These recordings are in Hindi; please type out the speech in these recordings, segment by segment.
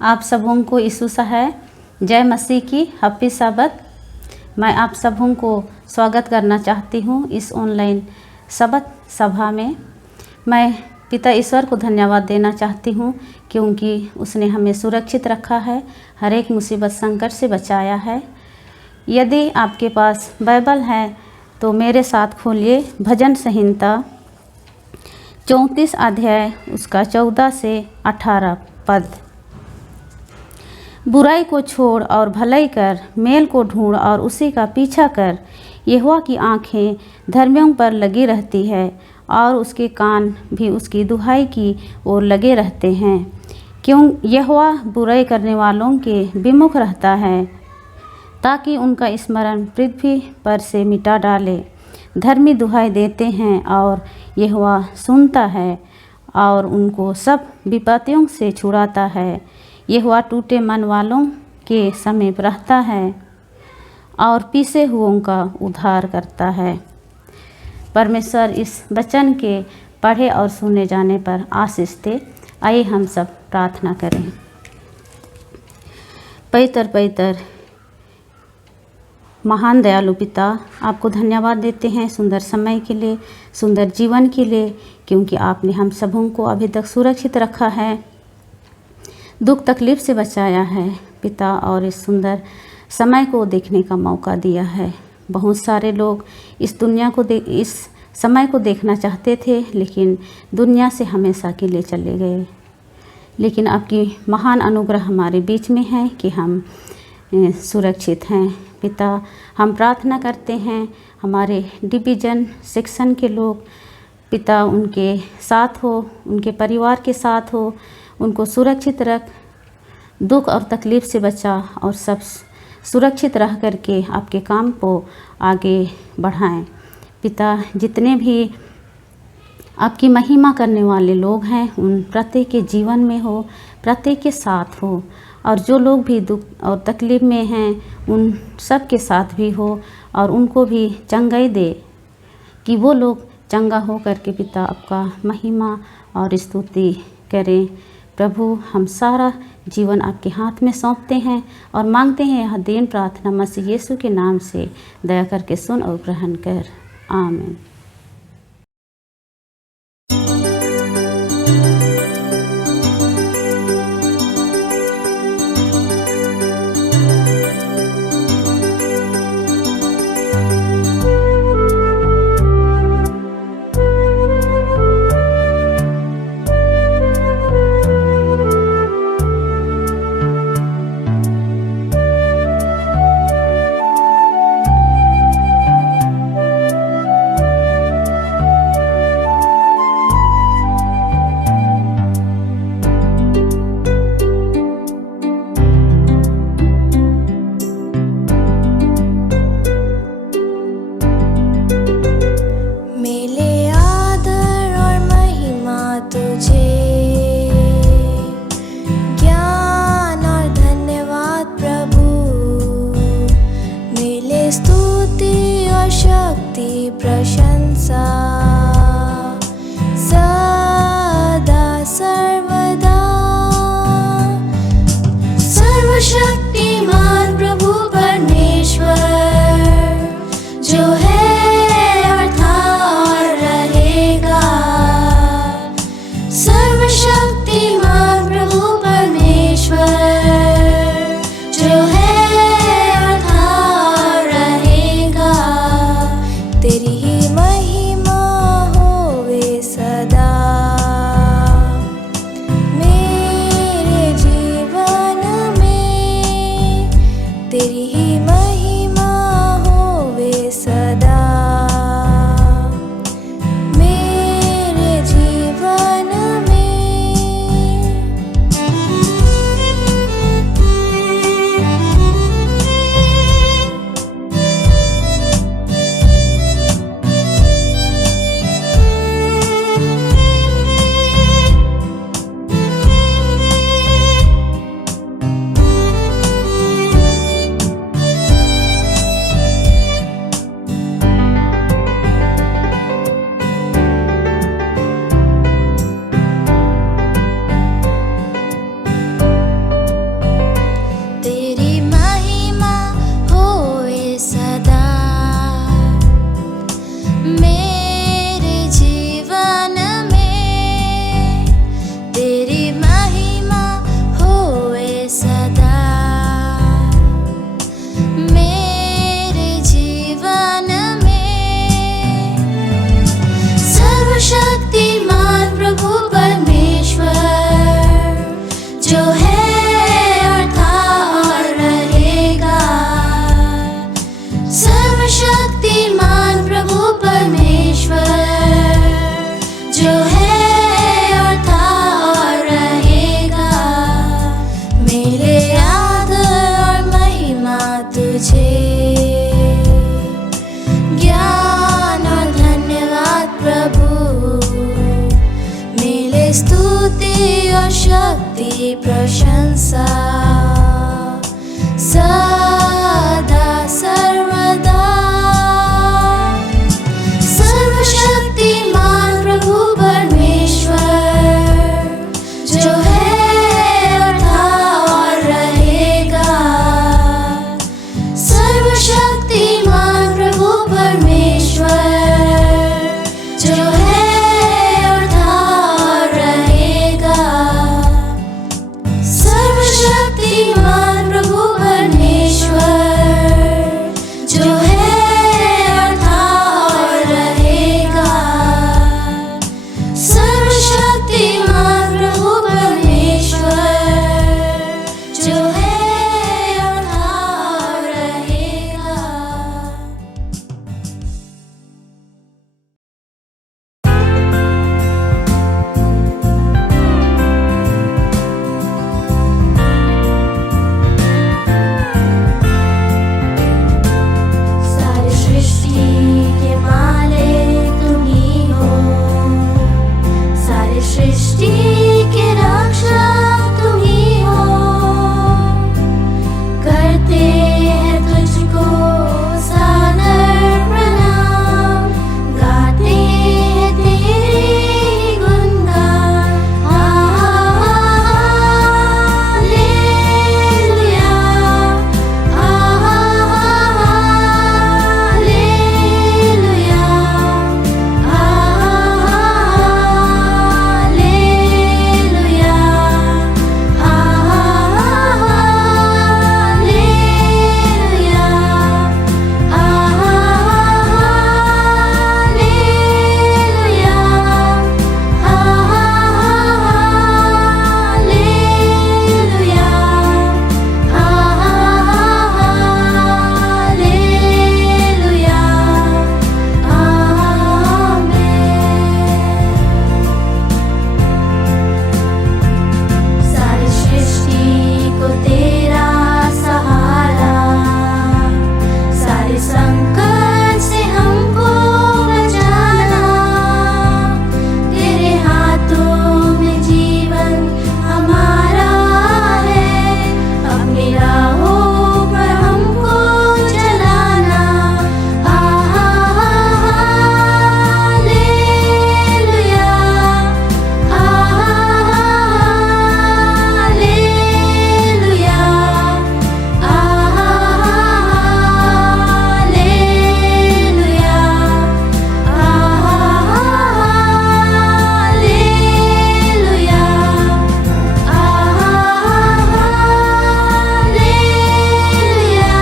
आप सबों को यीशु है जय मसीह की हैप्पी सबत। मैं आप सबों को स्वागत करना चाहती हूँ इस ऑनलाइन सबत सभा में। मैं पिता ईश्वर को धन्यवाद देना चाहती हूँ क्योंकि उसने हमें सुरक्षित रखा है, हर एक मुसीबत संकट से बचाया है। यदि आपके पास बाइबल है तो मेरे साथ खोलिए भजन संहिता 34 अध्याय उसका 14 से 18 पद। बुराई को छोड़ और भलाई कर, मेल को ढूंढ और उसी का पीछा कर। यहोवा की आँखें धर्मियों पर लगी रहती है और उसके कान भी उसकी दुहाई की ओर लगे रहते हैं। क्यों यहोवा बुराई करने वालों के विमुख रहता है ताकि उनका स्मरण पृथ्वी पर से मिटा डाले। धर्मी दुहाई देते हैं और यहोवा सुनता है और उनको सब विपत्तियों से छुड़ाता है। यहोवा टूटे मन वालों के समीप रहता है और पीसे हुओं का उद्धार करता है। परमेश्वर इस वचन के पढ़े और सुने जाने पर आशीष दे। आइए हम सब प्रार्थना करें। पवित्र महान दयालु पिता, आपको धन्यवाद देते हैं सुंदर समय के लिए, सुंदर जीवन के लिए, क्योंकि आपने हम सबों को अभी तक सुरक्षित रखा है, दुख तकलीफ से बचाया है पिता, और इस सुंदर समय को देखने का मौका दिया है। बहुत सारे लोग इस दुनिया को इस समय को देखना चाहते थे लेकिन दुनिया से हमेशा के लिए चले गए। लेकिन आपकी महान अनुग्रह हमारे बीच में है कि हम सुरक्षित हैं पिता। हम प्रार्थना करते हैं हमारे डिवीज़न सेक्शन के लोग पिता उनके साथ हो, उनके परिवार के साथ हो, उनको सुरक्षित रख, दुख और तकलीफ़ से बचा और सब सुरक्षित रह करके आपके काम को आगे बढ़ाएं पिता। जितने भी आपकी महिमा करने वाले लोग हैं उन प्रत्येक के जीवन में हो, प्रत्येक के साथ हो, और जो लोग भी दुख और तकलीफ़ में हैं उन सब के साथ भी हो और उनको भी चंगाई दे कि वो लोग चंगा हो करके पिता आपका महिमा और स्तुति करें। प्रभु, हम सारा जीवन आपके हाथ में सौंपते हैं और मांगते हैं यह दीन प्रार्थना मसीह यीशु के नाम से, दया करके सुन और ग्रहण कर। आमीन। स्तुति और शक्ति प्रशंसा सदा सर्वदा। सर्वशक्तिमान प्रभु परमेश्वर जो है और था और रहेगा। सर्वशक्तिमान प्रभु परमेश्वर जो है और था और रहेगा। सर्वशक्तिमान प्रभु परमेश्वर जो है और था और रहेगा। सर्वशक्तिमान प्रभु परमेश्वर जो है और था और रहेगा। सारी सृष्टि के मालिक तुम ही हो। सारी सृष्टि के रक्षक तुम ही हो। करते हैं तुझको सादर प्रणाम। गाते हैं तेरे गुणगान। Hallelujah, hallelujah, hallelujah, hallelujah, hallelujah, hallelujah, hallelujah, आमीन। सारी सृष्टि को तेरा सहारा। सारे संकट से हमको बचाना। तेरे हाथों में जीवन हमारा है। अपनी राहों पर हमको चलाना। Hallelujah, hallelujah, hallelujah, hallelujah, hallelujah,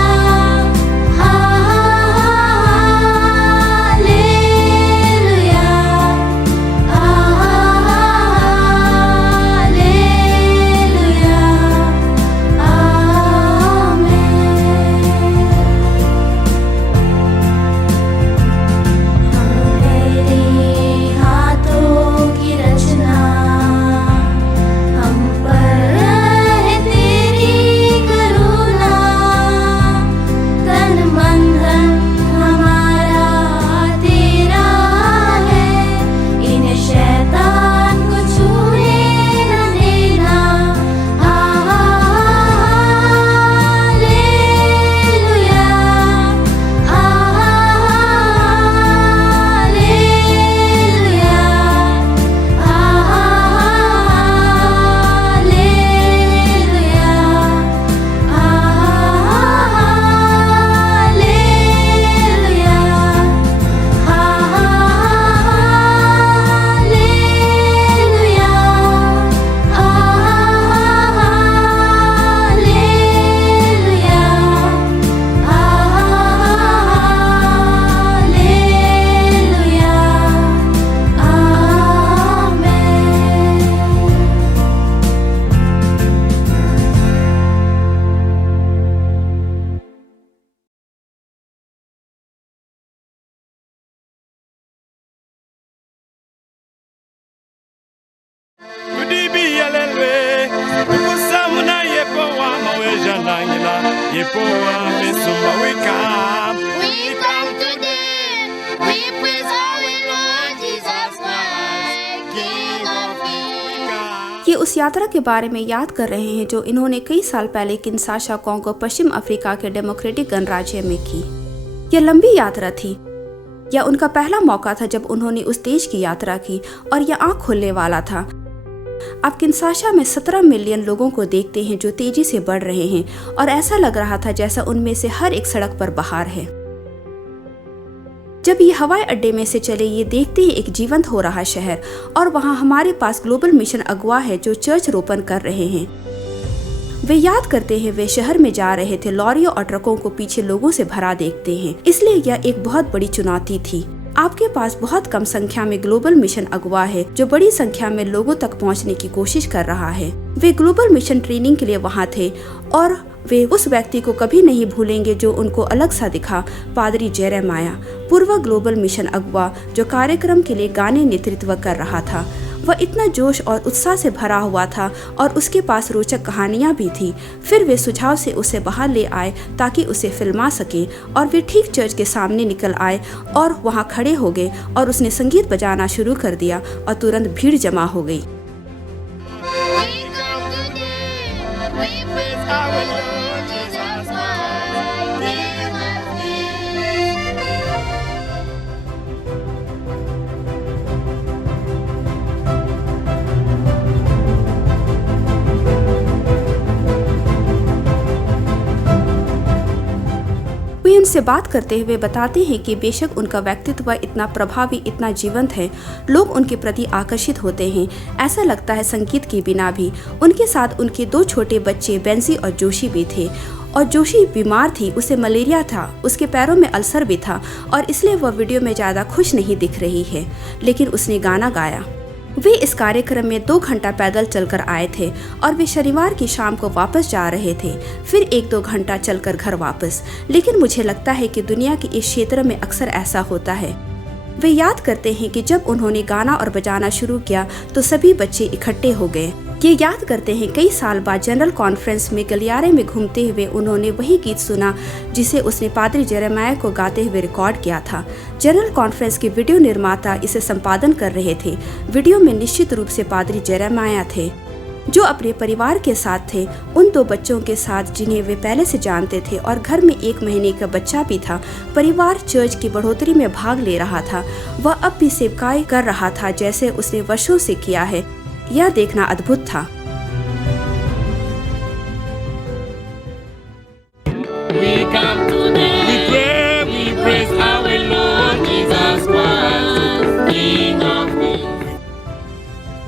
hallelujah, hallelujah, आमीन। हम तेरे हाथों की रचना। हम पर है तेरी करुणा। तन मन धन हमारा तेरा है। इन्हें शैतान को छूने न देना। Hallelujah, hallelujah, hallelujah, hallelujah, hallelujah, hallelujah, hallelujah, Kudibi yalelwe, kusamuna yepo wa maweja nangila, yepo wa mesumba wika. We come today, we praise our Lord Jesus Christ, King of Kings. ये उस यात्रा के बारे में याद कर रहे हैं जो इन्होंने कई साल पहले किन्शासा, कोंगो, पश्चिम अफ्रीका के डेमोक्रेटिक गणराज्य में की। यह लंबी यात्रा थी। यह उनका पहला मौका था जब उन्होंने उस देश की यात्रा की और यह आंख खोलने वाला था। आप किन्शासा में 17 मिलियन लोगों को देखते हैं जो तेजी से बढ़ रहे हैं और ऐसा लग रहा था जैसा उनमें से हर एक सड़क पर बाहर है। जब ये हवाई अड्डे में से चले, ये देखते ही एक जीवंत हो रहा शहर, और वहाँ हमारे पास ग्लोबल मिशन अगुआ है जो चर्च रोपण कर रहे हैं। वे याद करते हैं वे शहर में जा रहे थे, लॉरियों और ट्रकों को पीछे लोगों से भरा देखते हैं, इसलिए यह एक बहुत बड़ी चुनौती थी। आपके पास बहुत कम संख्या में ग्लोबल मिशन अगुआ है जो बड़ी संख्या में लोगों तक पहुंचने की कोशिश कर रहा है। वे ग्लोबल मिशन ट्रेनिंग के लिए वहां थे और वे उस व्यक्ति को कभी नहीं भूलेंगे जो उनको अलग सा दिखा, पादरी जेरेमाया, पूर्व ग्लोबल मिशन अगुआ जो कार्यक्रम के लिए गाने नेतृत्व कर रहा था। वह इतना जोश और उत्साह से भरा हुआ था और उसके पास रोचक कहानियां भी थी। फिर वे सुझाव से उसे बाहर ले आए ताकि उसे फिल्मा सके, और वे ठीक चर्च के सामने निकल आए और वहां खड़े हो गए और उसने संगीत बजाना शुरू कर दिया और तुरंत भीड़ जमा हो गई। वे उनसे बात करते हुए बताते हैं कि बेशक उनका व्यक्तित्व इतना प्रभावी, इतना जीवंत है, लोग उनके प्रति आकर्षित होते हैं। ऐसा लगता है संगीत के बिना भी। उनके साथ उनके 2 छोटे बच्चे बेंजी और जोशी भी थे, और जोशी बीमार थी, उसे मलेरिया था, उसके पैरों में अल्सर भी था और इसलिए वह वीडियो में ज़्यादा खुश नहीं दिख रही है, लेकिन उसने गाना गाया। वे इस कार्यक्रम में 2 घंटा पैदल चलकर आए थे और वे शनिवार की शाम को वापस जा रहे थे, फिर 1-2 घंटा चलकर घर वापस। लेकिन मुझे लगता है कि दुनिया के इस क्षेत्र में अक्सर ऐसा होता है। वे याद करते हैं कि जब उन्होंने गाना और बजाना शुरू किया तो सभी बच्चे इकट्ठे हो गए। ये याद करते हैं कई साल बाद जनरल कॉन्फ्रेंस में गलियारे में घूमते हुए उन्होंने वही गीत सुना जिसे उसने पादरी जेरेमाया को गाते हुए रिकॉर्ड किया था। जनरल कॉन्फ्रेंस के वीडियो निर्माता इसे संपादन कर रहे थे। वीडियो में निश्चित रूप से पादरी जेरेमाया थे जो अपने परिवार के साथ थे, उन 2 बच्चों के साथ जिन्हें वे पहले से जानते थे, और घर में 1 महीने का बच्चा भी था। परिवार चर्च की बढ़ोतरी में भाग ले रहा था। वह अब भी सेवकाई कर रहा था जैसे उसने वर्षों से किया है। यह देखना अद्भुत था। We come today, we pray, we praise our Lord Jesus Christ, King of Kings.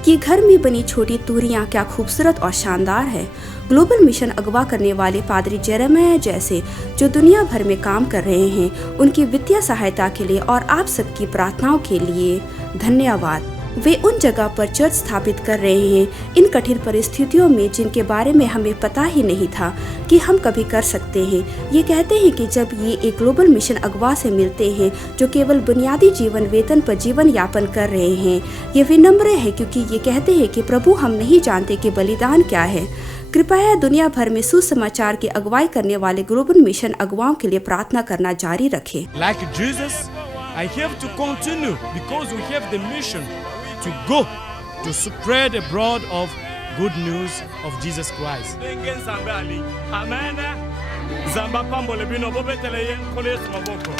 ये घर में बनी छोटी तूरियां क्या खूबसूरत और शानदार है। ग्लोबल मिशन अगवा करने वाले पादरी जेरेमाया जैसे जो दुनिया भर में काम कर रहे हैं, उनकी वित्तीय सहायता के लिए और आप सबकी प्रार्थनाओं के लिए धन्यवाद। वे उन जगह पर चर्च स्थापित कर रहे हैं इन कठिन परिस्थितियों में जिनके बारे में हमें पता ही नहीं था कि हम कभी कर सकते हैं। ये कहते हैं कि जब ये एक ग्लोबल मिशन अगवा से मिलते हैं जो केवल बुनियादी जीवन वेतन पर जीवन यापन कर रहे हैं, ये विनम्र है क्योंकि ये कहते हैं कि प्रभु हम नहीं जानते कि बलिदान क्या है। कृपया दुनिया भर में सुसमाचार की अगुवाई करने वाले ग्लोबल मिशन अगुवाओं के लिए प्रार्थना करना जारी रखें। Like Jesus, I have to continue because we have the mission to go to spread abroad of good news of Jesus Christ. Amen. Zamba pambole bino bobetele yen kole maboko.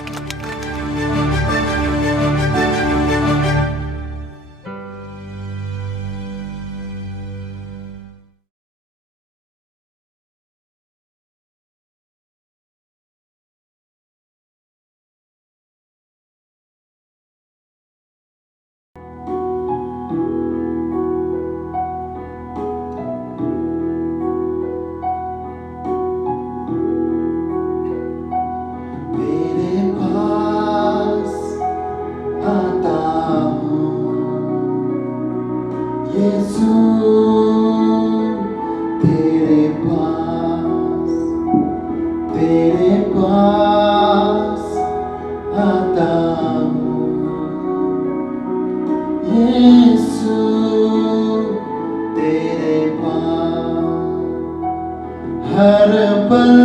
हर पल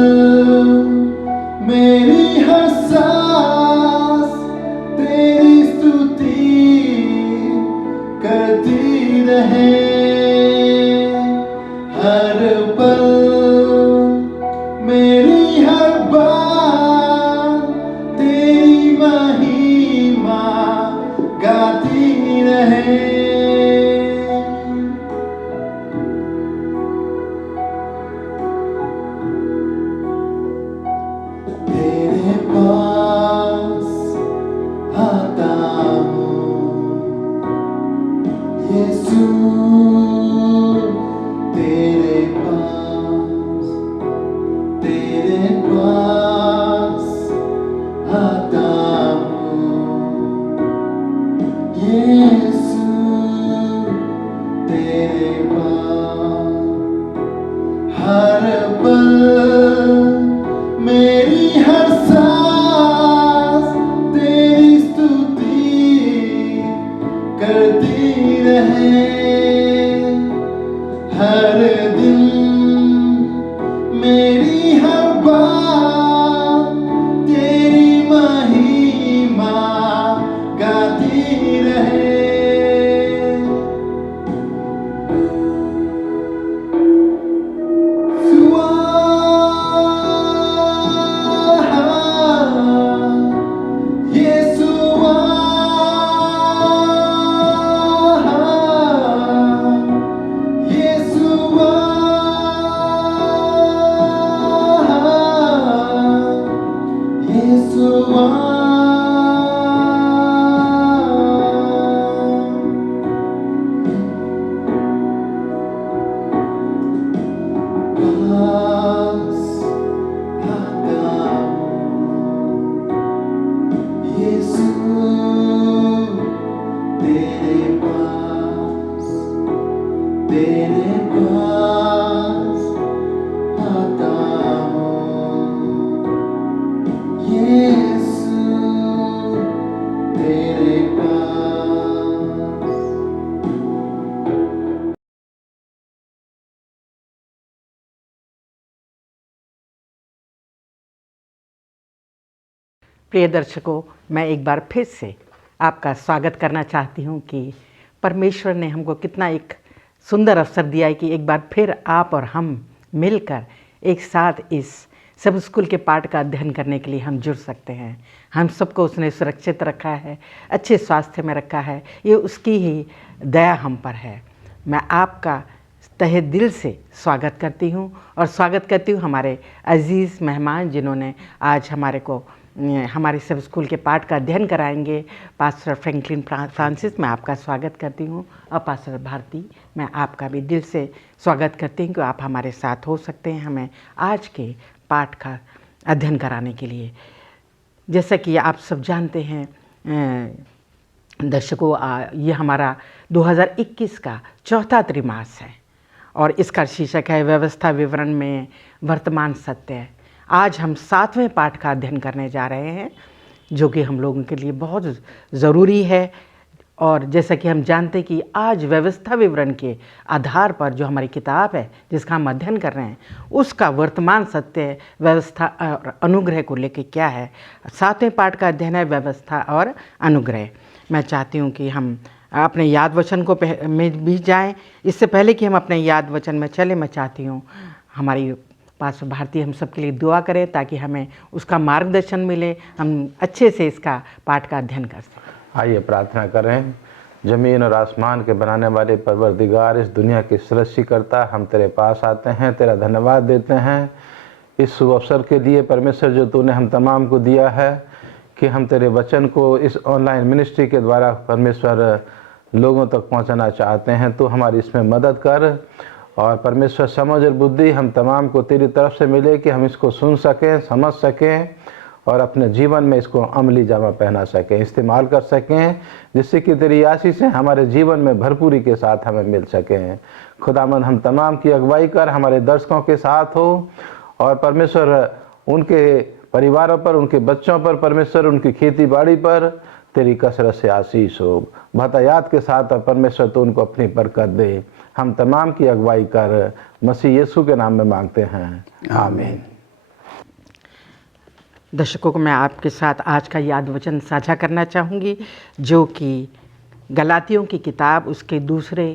मेरी हर सांस तेरी स्तुति करती रहे। हर पल मेरी हर बात तेरी महिमा गाती रहे। तेरे पास आता हूँ यीशु, तेरे पास आता हूँ यीशु, तेरे पास हर पल मेरी हर सांस तेरी स्तुति करती रहे। हर दिन मेरी हर बात तेरी महिमा गाती रहे। तेरे पास आता हूँ यीशु, तेरे पास। प्रिय दर्शकों, मैं एक बार फिर से आपका स्वागत करना चाहती हूँ कि परमेश्वर ने हमको कितना एक सुंदर अवसर दिया है कि एक बार फिर आप और हम मिलकर एक साथ इस सब स्कूल के पाठ का अध्ययन करने के लिए हम जुड़ सकते हैं। हम सबको उसने सुरक्षित रखा है, अच्छे स्वास्थ्य में रखा है, ये उसकी ही दया हम पर है। मैं आपका तहे दिल से स्वागत करती हूँ और स्वागत करती हूँ हमारे अजीज़ मेहमान जिन्होंने आज हमारे सब स्कूल के पाठ का अध्ययन कराएंगे। पास्टर फ्रैंकलिन फ्रांसिस, मैं आपका स्वागत करती हूँ, और पास्टर भारती, मैं आपका भी दिल से स्वागत करती हूँ कि आप हमारे साथ हो सकते हैं हमें आज के पाठ का अध्ययन कराने के लिए। जैसा कि आप सब जानते हैं दर्शकों, ये हमारा 2021 का चौथा त्रिमास है और इसका शीर्षक है व्यवस्था विवरण में वर्तमान सत्य। आज हम 7वें पाठ का अध्ययन करने जा रहे हैं जो कि हम लोगों के लिए बहुत ज़रूरी है। और जैसा कि हम जानते हैं कि आज व्यवस्था विवरण के आधार पर जो हमारी किताब है जिसका हम अध्ययन कर रहे हैं उसका वर्तमान सत्य व्यवस्था और अनुग्रह को लेकर क्या है। 7वें पाठ का अध्ययन है व्यवस्था और अनुग्रह। मैं चाहती हूँ कि हम अपने याद वचन को में भी जाएं। इससे पहले कि हम अपने याद वचन में चले, मैं चाहती हूँ हमारी पास्टर भारती हम सब के लिए दुआ करें ताकि हमें उसका मार्गदर्शन मिले, हम अच्छे से इसका पाठ का अध्ययन कर सकें। आइए प्रार्थना करें। ज़मीन और आसमान के बनाने वाले परवरदिगार, इस दुनिया के सृष्टिकर्ता, हम तेरे पास आते हैं, तेरा धन्यवाद देते हैं इस शुभ अवसर के लिए परमेश्वर जो तूने हम तमाम को दिया है कि हम तेरे वचन को इस ऑनलाइन मिनिस्ट्री के द्वारा परमेश्वर लोगों तक पहुंचाना चाहते हैं। तो हमारी इसमें मदद कर और परमेश्वर समझ और बुद्धि हम तमाम को तेरी तरफ से मिले कि हम इसको सुन सकें, समझ सकें और अपने जीवन में इसको अमली जामा पहना सकें, इस्तेमाल कर सकें, जिससे कि तेरी आशीष हमारे जीवन में भरपूरी के साथ हमें मिल सकें। खुदामंद हम तमाम की अगुवाई कर हमारे दर्शकों के साथ हो और परमेश्वर उनके परिवारों पर, उनके बच्चों पर, परमेश्वर उनकी खेती बाड़ी पर तेरी कसरत से आशीष हो। भतायात के साथ और परमेश्वर तो उनको अपनी बरकत दे। हम तमाम की अगुवाई कर मसीह यीशु के नाम में मांगते हैं, आमीन। दर्शकों को मैं आपके साथ आज का याद वचन साझा करना चाहूँगी जो कि गलातियों की किताब उसके दूसरे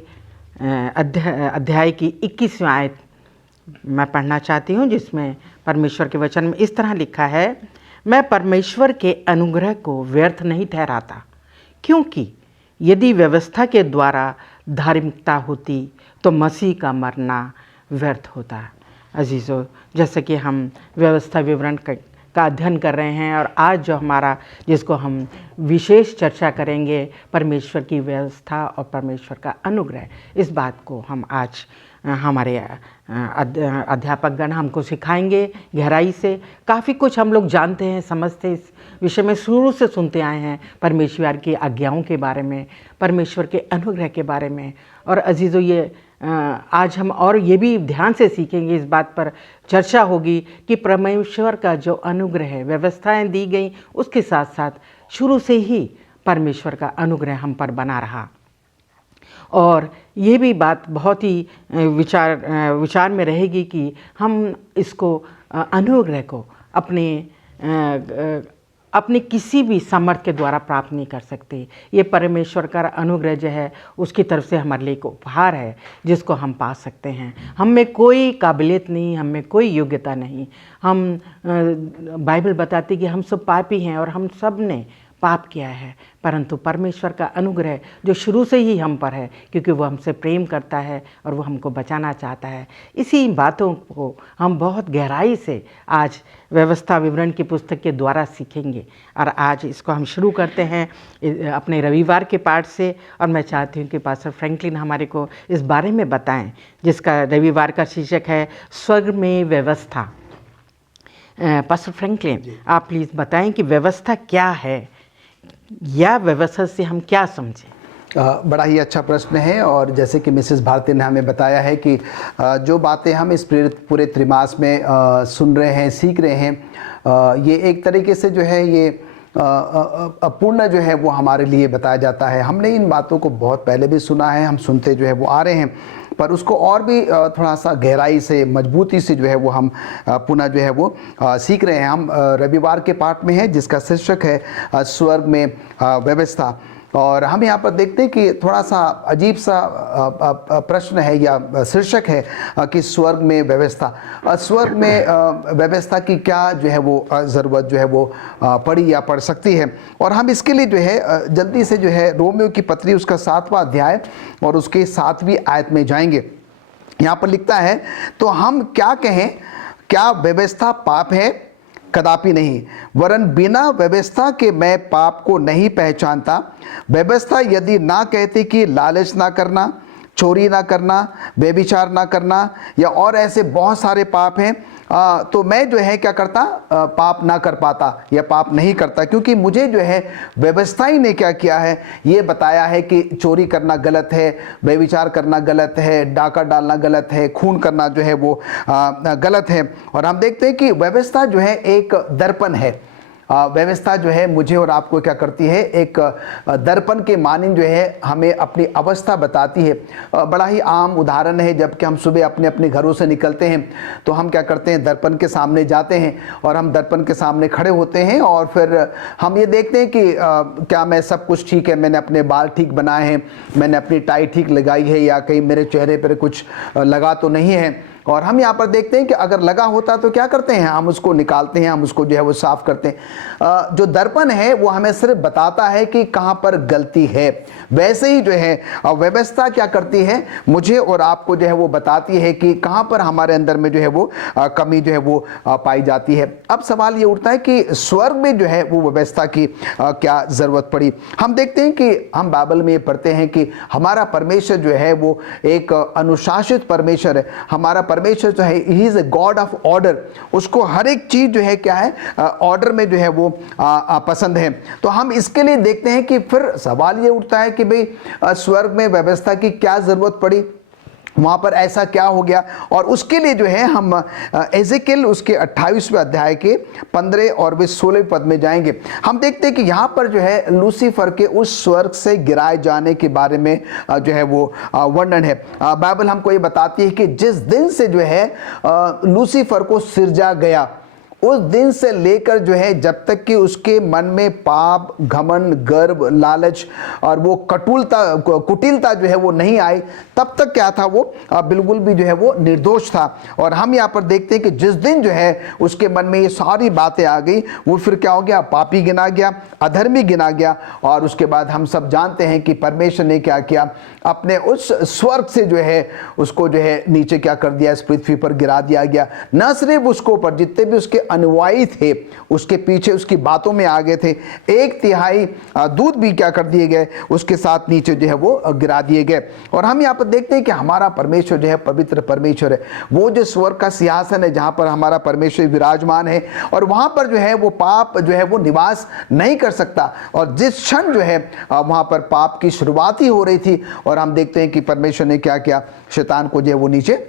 अध्याय की 21वीं आयत मैं पढ़ना चाहती हूँ, जिसमें परमेश्वर के वचन में इस तरह लिखा है, मैं परमेश्वर के अनुग्रह को व्यर्थ नहीं ठहराता, क्योंकि यदि व्यवस्था के द्वारा धार्मिकता होती तो मसीह का मरना व्यर्थ होता। अजीज़ों, जैसे कि हम व्यवस्था विवरण का अध्ययन कर रहे हैं, और आज जो हमारा, जिसको हम विशेष चर्चा करेंगे, परमेश्वर की व्यवस्था और परमेश्वर का अनुग्रह, इस बात को हम आज हमारे अध्यापकगण हमको सिखाएंगे गहराई से। काफ़ी कुछ हम लोग जानते हैं, समझते इस विषय में, शुरू से सुनते आए हैं परमेश्वर की आज्ञाओं के बारे में, परमेश्वर के अनुग्रह के बारे में। और अजीज़ों, ये आज हम और ये भी ध्यान से सीखेंगे, इस बात पर चर्चा होगी कि परमेश्वर का जो अनुग्रह है, व्यवस्थाएं दी गई, उसके साथ साथ शुरू से ही परमेश्वर का अनुग्रह हम पर बना रहा। और ये भी बात बहुत ही विचार में रहेगी कि हम इसको अनुग्रह को अपने किसी भी सामर्थ्य के द्वारा प्राप्त नहीं कर सकते। ये परमेश्वर का अनुग्रह जो है, उसकी तरफ से हमारे लिए एक उपहार है, जिसको हम पा सकते हैं। हम में कोई काबिलियत नहीं, हम में कोई योग्यता नहीं। बाइबल बताती कि हम सब पापी हैं और हम सब ने पाप किया है, परंतु परमेश्वर का अनुग्रह जो शुरू से ही हम पर है, क्योंकि वो हमसे प्रेम करता है और वो हमको बचाना चाहता है। इसी बातों को हम बहुत गहराई से आज व्यवस्था विवरण की पुस्तक के द्वारा सीखेंगे। और आज इसको हम शुरू करते हैं अपने रविवार के पाठ से, और मैं चाहती हूँ कि पास्टर फ्रैंकलिन हमारे को इस बारे में बताएं, जिसका रविवार का शीर्षक है स्वर्ग में व्यवस्था। पास्टर फ्रैंकलिन, आप प्लीज़ बताएं कि व्यवस्था क्या है, या व्यवस्था से हम क्या समझें। बड़ा ही अच्छा प्रश्न है। और जैसे कि मिसेस भारती ने हमें बताया है कि जो बातें हम इस पूरे त्रिमास में सुन रहे हैं, सीख रहे हैं, ये एक तरीके से जो है ये अपूर्ण जो है वो हमारे लिए बताया जाता है। हमने इन बातों को बहुत पहले भी सुना है, हम सुनते जो है वो आ रहे हैं, पर उसको और भी थोड़ा सा गहराई से, मजबूती से जो है वो हम पुनः जो है वो सीख रहे हैं। हम रविवार के पाठ में हैं, जिसका शीर्षक है स्वर्ग में व्यवस्था। और हम यहाँ पर देखते हैं कि थोड़ा सा अजीब सा प्रश्न है या शीर्षक है कि स्वर्ग में व्यवस्था। स्वर्ग में व्यवस्था की क्या जो है वो ज़रूरत जो है वो पड़ी या पड़ सकती है। और हम इसके लिए जो है जल्दी से जो है रोमियो की पत्री उसका 7वां अध्याय और उसके 7वीं आयत में जाएंगे। यहाँ पर लिखता है, तो हम क्या कहें, क्या व्यवस्था पाप है? कदापि नहीं, वरन बिना व्यवस्था के मैं पाप को नहीं पहचानता। व्यवस्था यदि ना कहती कि लालच ना करना, चोरी ना करना, व्यभिचार ना करना, या और ऐसे बहुत सारे पाप हैं, तो मैं जो है क्या करता, पाप ना कर पाता या पाप नहीं करता, क्योंकि मुझे जो है व्यवस्था ही ने क्या किया है, ये बताया है कि चोरी करना गलत है, व्यभिचार करना गलत है, डाका डालना गलत है, खून करना जो है वो गलत है। और हम देखते हैं कि व्यवस्था जो है एक दर्पण है। व्यवस्था जो है मुझे और आपको क्या करती है, एक दर्पण के मानिंद जो है हमें अपनी अवस्था बताती है। बड़ा ही आम उदाहरण है, जबकि हम सुबह अपने अपने घरों से निकलते हैं तो हम क्या करते हैं, दर्पण के सामने जाते हैं और हम दर्पण के सामने खड़े होते हैं और फिर हम ये देखते हैं कि क्या मैं सब कुछ ठीक है, मैंने अपने बाल ठीक बनाए हैं, मैंने अपनी टाई ठीक लगाई है, या कहीं मेरे चेहरे पर कुछ लगा तो नहीं है। और हम यहाँ पर देखते हैं कि अगर लगा होता तो क्या करते हैं, हम उसको निकालते हैं, हम उसको जो है वो साफ करते हैं। जो दर्पण है वो हमें सिर्फ बताता है कि कहाँ पर गलती है। वैसे ही जो है व्यवस्था क्या करती है, मुझे और आपको जो है वो बताती है कि कहाँ पर हमारे अंदर में जो है वो कमी जो है वो पाई जाती है। अब सवाल ये उठता है कि स्वर्ग में जो है वो व्यवस्था की क्या ज़रूरत पड़ी। हम देखते हैं कि हम बाइबल में ये पढ़ते हैं कि हमारा परमेश्वर जो है वो एक अनुशासित परमेश्वर है। हमारा परमेश्वर जो है, he is a god of order. उसको हर एक चीज जो है क्या है, ऑर्डर में जो है वो पसंद है। तो हम इसके लिए देखते हैं कि फिर सवाल ये उठता है कि भाई स्वर्ग में व्यवस्था की क्या जरूरत पड़ी, वहाँ पर ऐसा क्या हो गया। और उसके लिए जो है हम एजेकिएल उसके 28वें अध्याय के 15 और 16 पद में जाएंगे। हम देखते हैं कि यहाँ पर जो है लूसीफर के उस स्वर्ग से गिराए जाने के बारे में जो है वो वर्णन है। बाइबल हमको ये बताती है कि जिस दिन से जो है लूसीफर को सिरजा गया, उस दिन से लेकर जो है जब तक कि उसके मन में पाप, घमंड, गर्व, लालच और वो कुटिलता जो है वो नहीं आई, तब तक क्या था, वो बिल्कुल भी जो है वो निर्दोष था। और हम यहाँ पर देखते हैं कि जिस दिन जो है उसके मन में ये सारी बातें आ गई, वो फिर क्या हो गया, पापी गिना गया, अधर्मी गिना गया। और उसके बाद हम सब जानते हैं कि परमेश्वर ने क्या किया, अपने उस स्वर्ग से जो है उसको जो है नीचे क्या कर दिया, इस पृथ्वी पर गिरा दिया गया। न सिर्फ उसको पर जितने भी उसके अनुयायी थे उसके पीछे उसकी बातों में आ गए थे, 1/3 दूत भी क्या कर दिए गए, उसके साथ नीचे जो है वो गिरा दिए गए। और हम यहाँ पर देखते हैं कि हमारा परमेश्वर जो है पवित्र परमेश्वर है। वो जो स्वर्ग का सिंहासन है जहाँ पर हमारा परमेश्वर विराजमान है, और वहाँ पर जो है वो पाप जो है वो निवास नहीं कर सकता। और जिस क्षण जो है वहाँ पर पाप की शुरुआत ही हो रही थी, और हम देखते हैं कि परमेश्वर ने क्या किया, शैतान को जो है वो नीचे,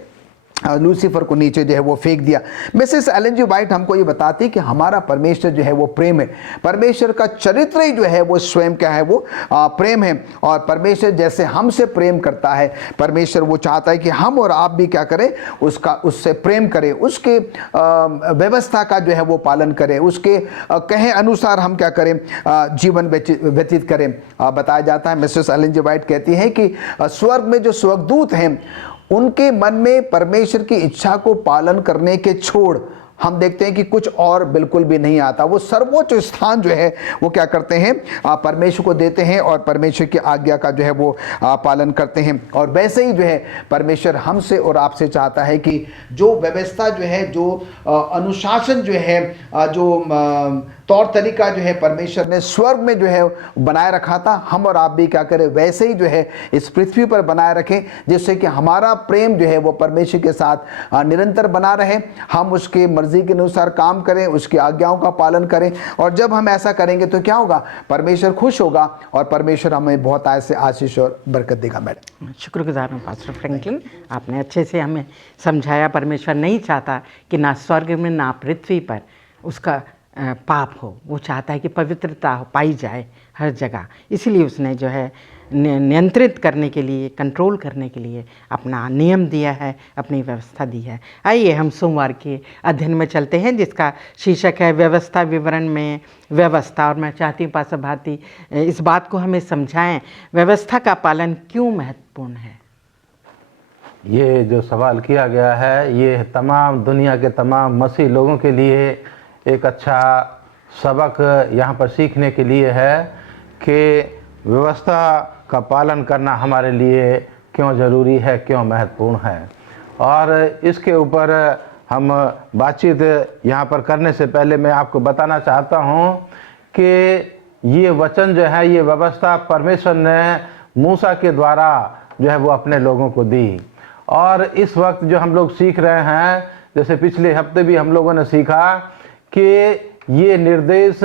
लूसीफर को नीचे जो है वो फेंक दिया। मिसेस एलन जी वाइट हमको ये बताती है कि हमारा परमेश्वर जो है वो प्रेम है। परमेश्वर का चरित्र ही जो है वो स्वयं क्या है, वो प्रेम है। और परमेश्वर जैसे हमसे प्रेम करता है, परमेश्वर वो चाहता है कि हम और आप भी क्या करें, उससे प्रेम करें, उसके व्यवस्था का जो है वो पालन करें, उसके कहे अनुसार हम क्या करें, जीवन व्यतीत करें। बताया जाता है, मिसेस एलन जी वाइट कहती हैं कि स्वर्ग में जो स्वर्गदूत हैं उनके मन में परमेश्वर की इच्छा को पालन करने के छोड़ हम देखते हैं कि कुछ और बिल्कुल भी नहीं आता। वो सर्वोच्च स्थान जो है वो क्या करते हैं, परमेश्वर को देते हैं और परमेश्वर की आज्ञा का जो है वो पालन करते हैं। और वैसे ही जो है परमेश्वर हमसे और आपसे चाहता है कि जो व्यवस्था जो है, जो अनुशासन जो है, जो तौर तरीका जो है परमेश्वर ने स्वर्ग में जो है बनाए रखा था, हम और आप भी क्या करें, वैसे ही जो है इस पृथ्वी पर बनाए रखें, जिससे कि हमारा प्रेम जो है वो परमेश्वर के साथ निरंतर बना रहे। हम उसके मर्जी के अनुसार काम करें, उसकी आज्ञाओं का पालन करें। और जब हम ऐसा करेंगे तो क्या होगा, परमेश्वर खुश होगा और परमेश्वर हमें बहुत ऐसे आशीष और बरकत देगा। मैडम शुक्रगुजार हूँ पास्टर फ्रैंकलिन, आपने अच्छे से हमें समझाया। परमेश्वर नहीं चाहता कि ना स्वर्ग में ना पृथ्वी पर उसका पाप हो, वो चाहता है कि पवित्रता पाई जाए हर जगह। इसीलिए उसने जो है नियंत्रित करने के लिए, कंट्रोल करने के लिए अपना नियम दिया है, अपनी व्यवस्था दी है। आइए हम सोमवार के अध्ययन में चलते हैं, जिसका शीर्षक है व्यवस्था विवरण में व्यवस्था। और मैं चाहती हूँ पास्टर भारती इस बात को हमें समझाएं, व्यवस्था का पालन क्यों महत्वपूर्ण है। ये जो सवाल किया गया है, ये तमाम दुनिया के तमाम मसीह लोगों के लिए एक अच्छा सबक यहाँ पर सीखने के लिए है कि व्यवस्था का पालन करना हमारे लिए क्यों ज़रूरी है, क्यों महत्वपूर्ण है। और इसके ऊपर हम बातचीत यहाँ पर करने से पहले मैं आपको बताना चाहता हूँ कि ये वचन जो है, ये व्यवस्था परमेश्वर ने मूसा के द्वारा जो है वो अपने लोगों को दी। और इस वक्त जो हम लोग सीख रहे हैं, जैसे पिछले हफ्ते भी हम लोगों ने सीखा कि ये निर्देश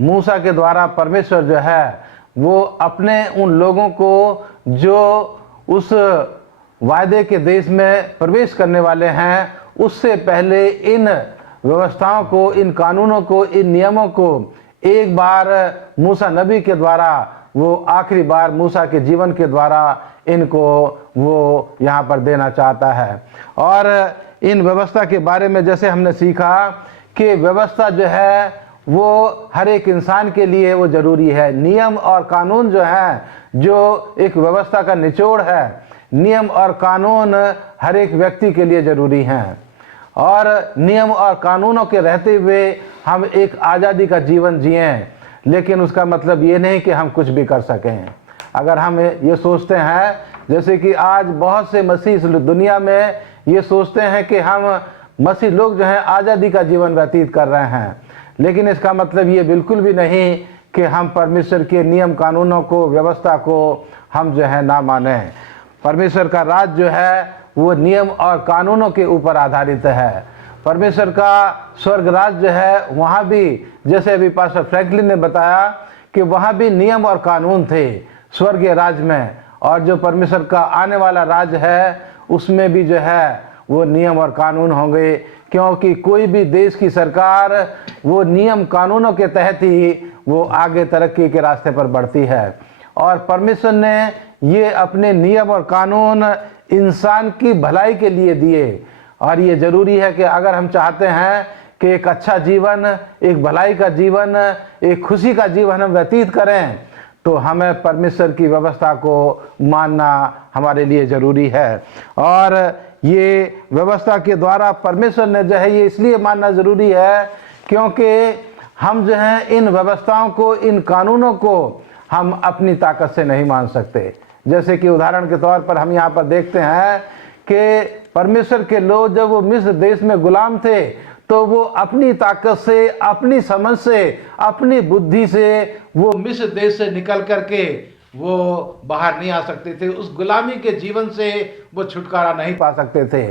मूसा के द्वारा परमेश्वर जो है वो अपने उन लोगों को जो उस वायदे के देश में प्रवेश करने वाले हैं, उससे पहले इन व्यवस्थाओं को, इन कानूनों को, इन नियमों को एक बार मूसा नबी के द्वारा, वो आखिरी बार मूसा के जीवन के द्वारा इनको वो यहाँ पर देना चाहता है। और इन व्यवस्था के बारे में जैसे हमने सीखा कि व्यवस्था जो है वो हर एक इंसान के लिए वो ज़रूरी है। नियम और कानून जो है, जो एक व्यवस्था का निचोड़ है, नियम और कानून हर एक व्यक्ति के लिए ज़रूरी हैं। और नियम और कानूनों के रहते हुए हम एक आज़ादी का जीवन जिएं, लेकिन उसका मतलब ये नहीं कि हम कुछ भी कर सकें। अगर हम ये सोचते हैं, जैसे कि आज बहुत से मसीह इस दुनिया में ये सोचते हैं कि हम मसीह लोग जो हैं आज़ादी का जीवन व्यतीत कर रहे हैं, लेकिन इसका मतलब ये बिल्कुल भी नहीं कि हम परमेश्वर के नियम कानूनों को, व्यवस्था को हम जो है ना माने। परमेश्वर का राज जो है वो नियम और कानूनों के ऊपर आधारित है। परमेश्वर का स्वर्ग राज जो है, वहाँ भी जैसे अभी पास्टर फ्रैंकलिन ने बताया कि वहाँ भी नियम और कानून थे स्वर्गीय राज में। और जो परमेश्वर का आने वाला राज है उसमें भी जो है वो नियम और कानून होंगे, क्योंकि कोई भी देश की सरकार वो नियम कानूनों के तहत ही वो आगे तरक्की के रास्ते पर बढ़ती है। और परमेश्वर ने ये अपने नियम और कानून इंसान की भलाई के लिए दिए। और ये ज़रूरी है कि अगर हम चाहते हैं कि एक अच्छा जीवन, एक भलाई का जीवन, एक खुशी का जीवन हम व्यतीत करें, तो हमें परमेश्वर की व्यवस्था को मानना हमारे लिए ज़रूरी है। और ये व्यवस्था के द्वारा परमेश्वर ने जो है ये इसलिए मानना ज़रूरी है क्योंकि हम जो हैं इन व्यवस्थाओं को, इन कानूनों को हम अपनी ताकत से नहीं मान सकते। जैसे कि उदाहरण के तौर पर हम यहाँ पर देखते हैं कि परमेश्वर के लोग जब वो मिस्र देश में गुलाम थे तो वो अपनी ताकत से, अपनी समझ से, अपनी बुद्धि से वो मिस्र देश से निकल करके वो बाहर नहीं आ सकते थे। उस गुलामी के जीवन से वो छुटकारा नहीं पा सकते थे।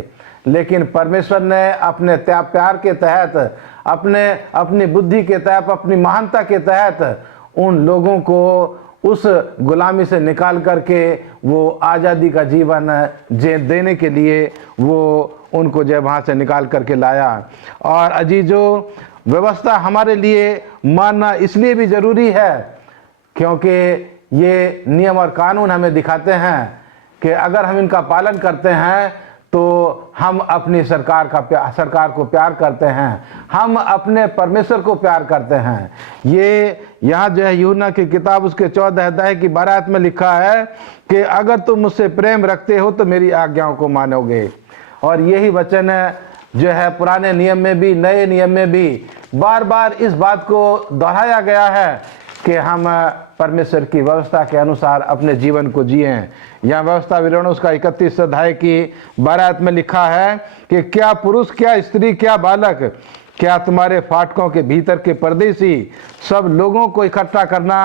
लेकिन परमेश्वर ने अपने प्यार के तहत, अपनी बुद्धि के तहत, अपनी महानता के तहत उन लोगों को उस गुलामी से निकाल करके वो आज़ादी का जीवन देने के लिए वो उनको जो वहाँ से निकाल करके लाया। और अजीजों, व्यवस्था हमारे लिए मानना इसलिए भी ज़रूरी है क्योंकि ये नियम और कानून हमें दिखाते हैं कि अगर हम इनका पालन करते हैं तो हम अपनी सरकार को प्यार करते हैं, हम अपने परमेश्वर को प्यार करते हैं। ये यहाँ जो है यूहन्ना की किताब उसके 14 अध्याय की 12 आयत में लिखा है कि अगर तुम मुझसे प्रेम रखते हो तो मेरी आज्ञाओं को मानोगे। और यही वचन जो है पुराने नियम में भी, नए नियम में भी बार बार इस बात को दोहराया गया है कि हम परमेश्वर की व्यवस्था के अनुसार अपने जीवन को जिएं। यहाँ व्यवस्था विवरण उसका 31 अध्याय की 12 आयत में लिखा है कि क्या पुरुष, क्या स्त्री, क्या बालक, क्या तुम्हारे फाटकों के भीतर के परदेशी सब लोगों को इकट्ठा करना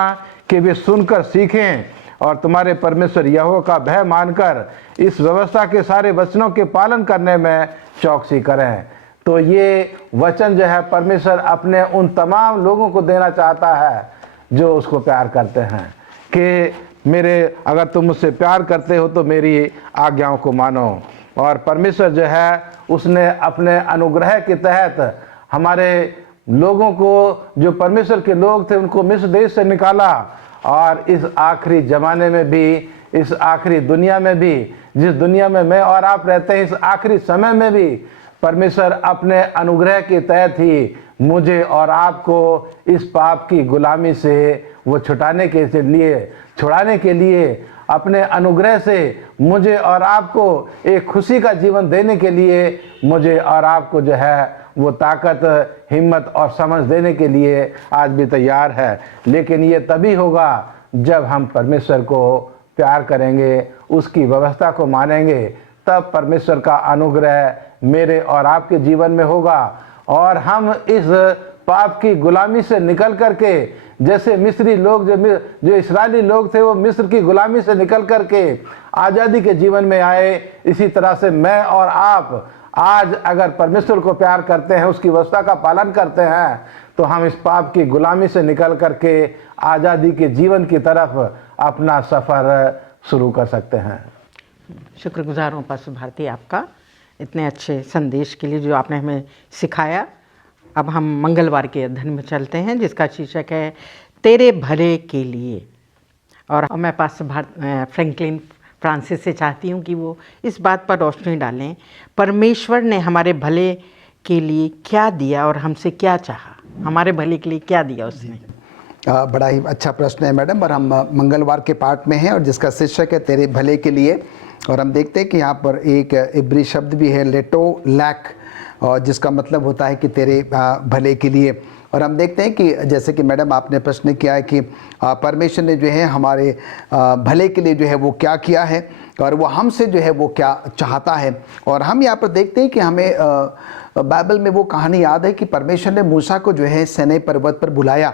कि वे सुनकर सीखें और तुम्हारे परमेश्वर यहोवा का भय मानकर इस व्यवस्था के सारे वचनों के पालन करने में चौकसी करें। तो ये वचन जो है परमेश्वर अपने उन तमाम लोगों को देना चाहता है जो उसको प्यार करते हैं कि अगर तुम मुझसे प्यार करते हो तो मेरी आज्ञाओं को मानो। और परमेश्वर जो है उसने अपने अनुग्रह के तहत हमारे लोगों को, जो परमेश्वर के लोग थे, उनको मिस्र देश से निकाला। और इस आखिरी ज़माने में भी, इस आखिरी दुनिया में भी, जिस दुनिया में मैं और आप रहते हैं, इस आखिरी समय में भी परमेश्वर अपने अनुग्रह के तहत ही मुझे और आपको इस पाप की गुलामी से वो छुड़ाने के लिए अपने अनुग्रह से मुझे और आपको एक खुशी का जीवन देने के लिए मुझे और आपको जो है वो ताकत, हिम्मत और समझ देने के लिए आज भी तैयार है। लेकिन ये तभी होगा जब हम परमेश्वर को प्यार करेंगे, उसकी व्यवस्था को मानेंगे, तब परमेश्वर का अनुग्रह मेरे और आपके जीवन में होगा और हम इस पाप की गुलामी से निकल करके, जैसे मिस्री लोग, जो इस्राएली लोग थे वो मिस्र की गुलामी से निकल करके आज़ादी के जीवन में आए, इसी तरह से मैं और आप आज अगर परमेश्वर को प्यार करते हैं, उसकी व्यवस्था का पालन करते हैं, तो हम इस पाप की गुलामी से निकल करके आज़ादी के जीवन की तरफ अपना सफ़र शुरू कर सकते हैं। शुक्रगुजार हूँ पास्टर भारती आपका इतने अच्छे संदेश के लिए जो आपने हमें सिखाया। अब हम मंगलवार के अध्ययन में चलते हैं जिसका शीर्षक है तेरे भले के लिए। और मैं पास्टर फ्रैंकलिन फ्रांसिस से चाहती हूँ कि वो इस बात पर रोशनी डालें, परमेश्वर ने हमारे भले के लिए क्या दिया और हमसे क्या चाहा, हमारे भले के लिए क्या दिया उसने। बड़ा ही अच्छा प्रश्न है मैडम। और हम मंगलवार के पाठ में हैं और जिसका शीर्षक है तेरे भले के लिए। और हम देखते हैं कि यहाँ पर एक इब्री शब्द भी है लेटो लैक, और जिसका मतलब होता है कि तेरे भले के लिए। और हम देखते हैं कि जैसे कि मैडम आपने प्रश्न किया है कि परमेश्वर ने जो है हमारे भले के लिए जो है वो क्या किया है और वो हमसे जो है वो क्या चाहता है। और हम यहाँ पर देखते हैं कि हमें बाइबल में वो कहानी याद है कि परमेश्वर ने मूसा को जो है सीनै पर्वत पर बुलाया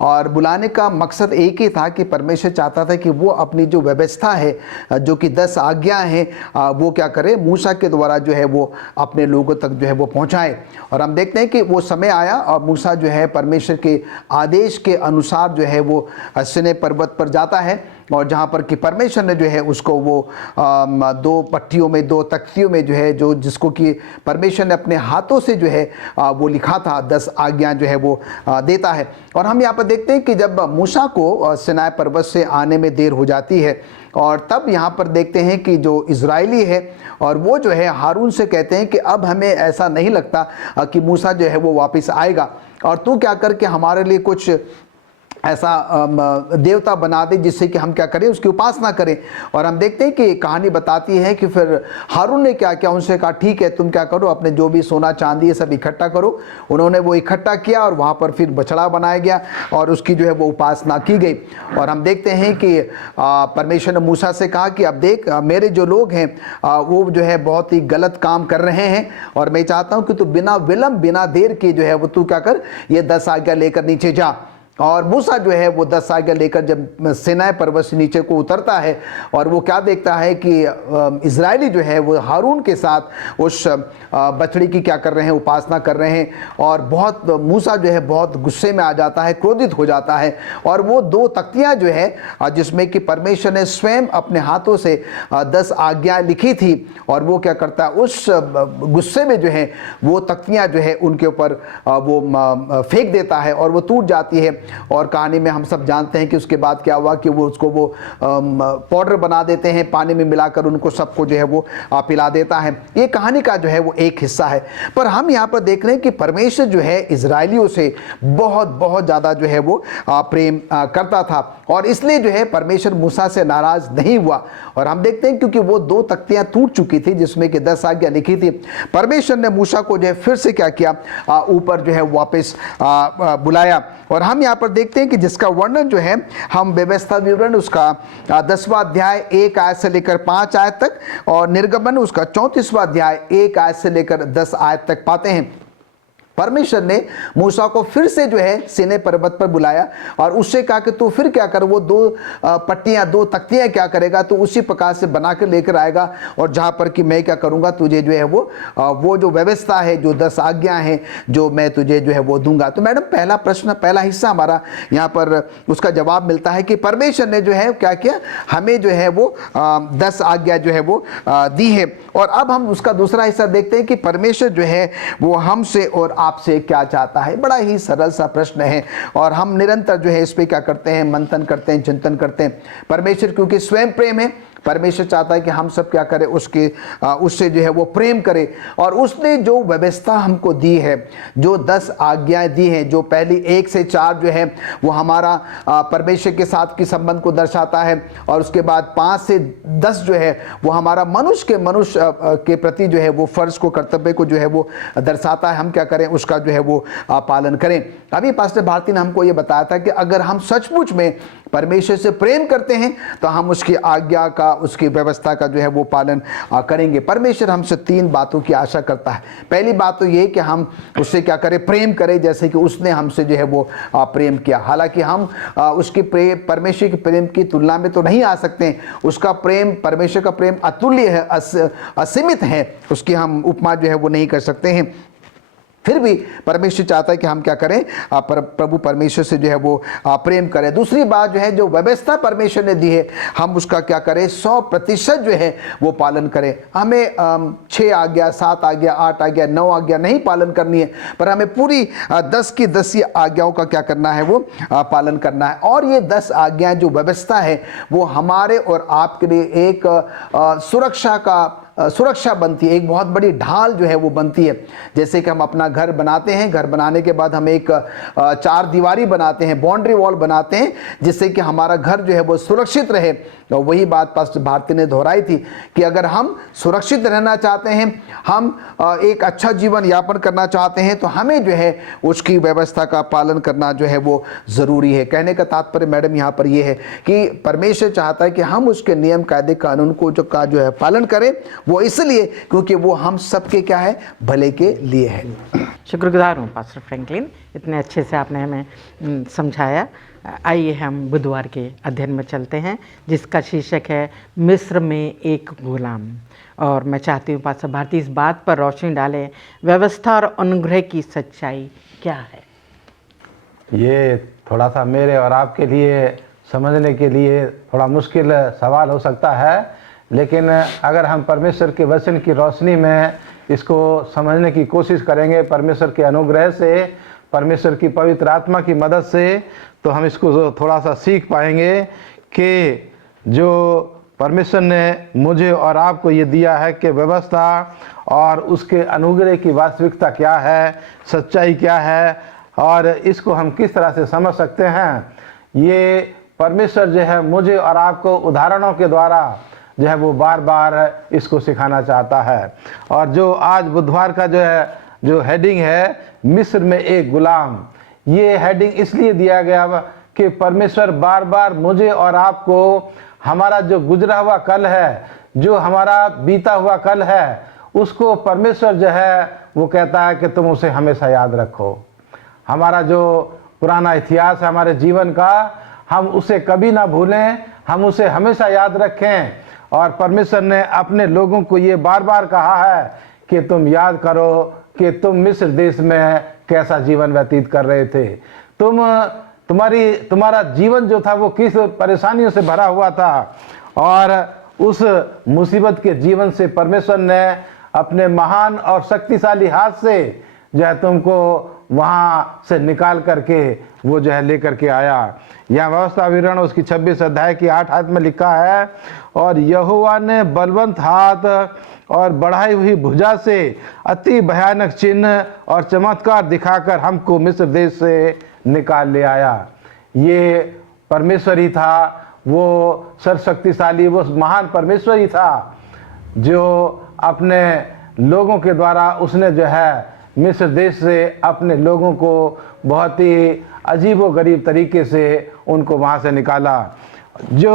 और बुलाने का मकसद एक ही था कि परमेश्वर चाहता था कि वो अपनी जो व्यवस्था है, जो कि 10 आज्ञा हैं, वो क्या करे, मूसा के द्वारा जो है वो अपने लोगों तक जो है वो पहुंचाए। और हम देखते हैं कि वो समय आया और मूसा जो है परमेश्वर के आदेश के अनुसार जो है वो सीनै पर्वत पर जाता है और जहाँ पर कि परमेश्वर ने जो है उसको वो 2 पट्टियों में, 2 तख्तियों में जो है जिसको कि परमेश्वर ने अपने हाथों से जो है वो लिखा था, 10 आज्ञा जो है वो देता है। और हम यहाँ पर देखते हैं कि जब मूसा को सीनै पर्वत से आने में देर हो जाती है और तब यहाँ पर देखते हैं कि जो इजरायली है और वो जो है हारून से कहते हैं कि अब हमें ऐसा नहीं लगता कि मूसा जो है वो वापस आएगा, और तू क्या करके हमारे लिए कुछ ऐसा देवता बना दे जिससे कि हम क्या करें, उसकी उपासना करें। और हम देखते हैं कि कहानी बताती है कि फिर हारून ने क्या किया, उनसे कहा ठीक है तुम क्या करो, अपने जो भी सोना चांदी है सब इकट्ठा करो। उन्होंने वो इकट्ठा किया और वहाँ पर फिर बछड़ा बनाया गया और उसकी जो है वो उपासना की गई। और हम देखते हैं कि परमेश्वर ने मूसा से कहा कि अब देख मेरे जो लोग हैं वो जो है बहुत ही गलत काम कर रहे हैं, और मैं चाहता हूँ कि तू बिना विलंब बिना देर के जो है वो तू क्या कर, ये 10 आज्ञा लेकर नीचे जा। और मूसा जो है वो 10 आज्ञा लेकर जब सीनाई पर्वत से नीचे को उतरता है और वो क्या देखता है कि इजरायली जो है वो हारून के साथ उस बछड़ी की क्या कर रहे हैं, उपासना कर रहे हैं। और बहुत मूसा जो है बहुत गुस्से में आ जाता है, क्रोधित हो जाता है, और वो 2 तख्तियाँ जो है जिसमें कि परमेश्वर ने स्वयं अपने हाथों से 10 आज्ञा लिखी थी, और वो क्या करता है उस गुस्से में जो है वो तख्तियाँ जो है उनके ऊपर वो फेंक देता है और वो टूट जाती है। और कहानी में हम सब जानते हैं कि उसके बाद क्या हुआ कि वो उसको वो पाउडर बना देते हैं, पानी में मिलाकर उनको सबको जो है वो पिला देता है। ये कहानी का जो है वो एक हिस्सा है। पर हम यहाँ पर देख रहे हैं कि परमेश्वर जो है इजरायलियों से बहुत बहुत ज़्यादा जो है वो प्रेम करता था, और इसलिए जो है परमेश्वर मूसा से नाराज़ नहीं हुआ। और हम देखते हैं क्योंकि वो 2 तख्तियाँ टूट चुकी थी जिसमें कि 10 आज्ञा लिखी थी, परमेश्वर ने मूसा को जो है फिर से क्या किया, ऊपर जो है वापस बुलाया। और हम यहाँ पर देखते हैं कि जिसका वर्णन जो है हम व्यवस्था विवरण उसका 10वां अध्याय 1 आयत से लेकर 5 आयत तक, और निर्गमन उसका 34वां अध्याय 1 आयत से लेकर 10 आयत तक पाते हैं। परमेश्वर ने मूसा को फिर से जो है सीनै पर्वत पर बुलाया और उससे कहा कि तू फिर क्या कर, वो 2 पट्टियाँ 2 तख्तियाँ क्या करेगा, तो उसी प्रकार से बना कर लेकर आएगा, और जहाँ पर कि मैं क्या करूँगा तुझे जो है वो जो व्यवस्था है, जो 10 आज्ञा हैं जो मैं तुझे जो है वो दूंगा। तो मैडम पहला प्रश्न, पहला हिस्सा हमारा यहाँ पर उसका जवाब मिलता है कि परमेश्वर ने जो है क्या किया, हमें जो है वो 10 आज्ञा जो है वो दी है। और अब हम उसका दूसरा हिस्सा देखते हैं कि परमेश्वर जो है वो हमसे और आपसे क्या चाहता है। बड़ा ही सरल सा प्रश्न है, और हम निरंतर जो है इस पे क्या करते हैं, मंथन करते हैं, चिंतन करते हैं। परमेश्वर क्योंकि स्वयं प्रेम है, परमेश्वर चाहता है कि हम सब क्या करें, उससे जो है वो प्रेम करें। और उसने जो व्यवस्था हमको दी है, जो 10 आज्ञाएं दी हैं, जो पहली 1 से 4 जो है वो हमारा परमेश्वर के साथ की संबंध को दर्शाता है, और उसके बाद 5 से 10 जो है वो हमारा मनुष्य के प्रति जो है वो फर्ज को, कर्तव्य को जो है वो दर्शाता है। हम क्या करें, उसका जो है वो पालन करें। अभी पास्टर भारती ने हमको ये बताया था कि अगर हम सचमुच में परमेश्वर से प्रेम करते हैं तो हम उसकी आज्ञा का, उसकी व्यवस्था का जो है वो पालन करेंगे। परमेश्वर हमसे 3 बातों की आशा करता है। पहली बात तो ये कि हम उससे क्या करें, प्रेम करें जैसे कि उसने हमसे जो है वो प्रेम किया। हालांकि हम उसके परमेश्वर के प्रेम की तुलना में तो नहीं आ सकते। उसका प्रेम, परमेश्वर का प्रेम अतुल्य है, असीमित है, उसकी हम उपमा जो है वो नहीं कर सकते हैं। फिर भी परमेश्वर चाहता है कि हम क्या करें, प्रभु परमेश्वर से जो है वो प्रेम करें। दूसरी बात जो है, जो व्यवस्था परमेश्वर ने दी है हम उसका क्या करें, 100% जो है वो पालन करें। हमें 6 आज्ञा, 7 आज्ञा, 8 आज्ञा, 9 आज्ञा नहीं पालन करनी है, पर हमें पूरी 10 की 10 आज्ञाओं का क्या करना है, वो पालन करना है। और ये 10 आज्ञाएं जो व्यवस्था है वो हमारे और आपके लिए एक सुरक्षा बनती है, एक बहुत बड़ी ढाल जो है वो बनती है। जैसे कि हम अपना घर बनाते हैं, घर बनाने के बाद हम एक 4 दीवारी बनाते हैं, बाउंड्री वॉल बनाते हैं, जिससे कि हमारा घर जो है वो सुरक्षित रहे। तो वही बात पास्टर भारती ने दोहराई थी कि अगर हम सुरक्षित रहना चाहते हैं, हम एक अच्छा जीवन यापन करना चाहते हैं, तो हमें जो है उसकी व्यवस्था का पालन करना जो है वो ज़रूरी है। कहने का तात्पर्य मैडम यहाँ पर ये है कि परमेश्वर चाहता है कि हम उसके नियम कायदे कानून को जो है पालन करें, वो इसलिए क्योंकि वो हम सबके क्या है, भले के लिए है। शुक्रगुजार हूँ पास्टर फ्रैंकलिन, इतने अच्छे से आपने हमें समझाया। आइए हम बुधवार के अध्ययन में चलते हैं, जिसका शीर्षक है मिस्र में एक गुलाम। और मैं चाहती हूँ पास्टर भारती इस बात पर रोशनी डालें, व्यवस्था और अनुग्रह की सच्चाई क्या है। ये थोड़ा सा मेरे और आपके लिए समझने के लिए थोड़ा मुश्किल सवाल हो सकता है, लेकिन अगर हम परमेश्वर के वचन की रोशनी में इसको समझने की कोशिश करेंगे, परमेश्वर के अनुग्रह से, परमेश्वर की पवित्र आत्मा की मदद से, तो हम इसको थोड़ा सा सीख पाएंगे कि जो परमेश्वर ने मुझे और आपको ये दिया है कि व्यवस्था और उसके अनुग्रह की वास्तविकता क्या है, सच्चाई क्या है और इसको हम किस तरह से समझ सकते हैं। ये परमेश्वर जो है मुझे और आपको उदाहरणों के द्वारा जो है वो बार बार इसको सिखाना चाहता है। और जो आज बुधवार का जो हेडिंग है, मिस्र में एक गुलाम, ये हेडिंग इसलिए दिया गया कि परमेश्वर बार बार मुझे और आपको हमारा जो गुजरा हुआ कल है, जो हमारा बीता हुआ कल है, उसको परमेश्वर जो है वो कहता है कि तुम उसे हमेशा याद रखो। हमारा जो पुराना इतिहास है हमारे जीवन का, हम उसे कभी ना भूलें, हम उसे हमेशा याद रखें। और परमेश्वर ने अपने लोगों को ये बार बार कहा है कि तुम याद करो कि तुम मिस्र देश में कैसा जीवन व्यतीत कर रहे थे, तुम्हारा जीवन जो था वो किस परेशानियों से भरा हुआ था। और उस मुसीबत के जीवन से परमेश्वर ने अपने महान और शक्तिशाली हाथ से जो है तुमको वहाँ से निकाल करके वो जो है लेकर के आया। यहाँ व्यवस्था विवरण उसकी 26 अध्याय की 8 आयत में लिखा है, और यहोवा ने बलवंत हाथ और बढ़ाई हुई भुजा से अति भयानक चिन्ह और चमत्कार दिखाकर हमको मिस्र देश से निकाल ले आया। ये परमेश्वर ही था, वो सर्वशक्तिशाली, वो महान परमेश्वर ही था जो अपने लोगों के द्वारा उसने जो है मिस्र देश से अपने लोगों को बहुत ही अजीबो गरीब तरीके से उनको वहाँ से निकाला, जो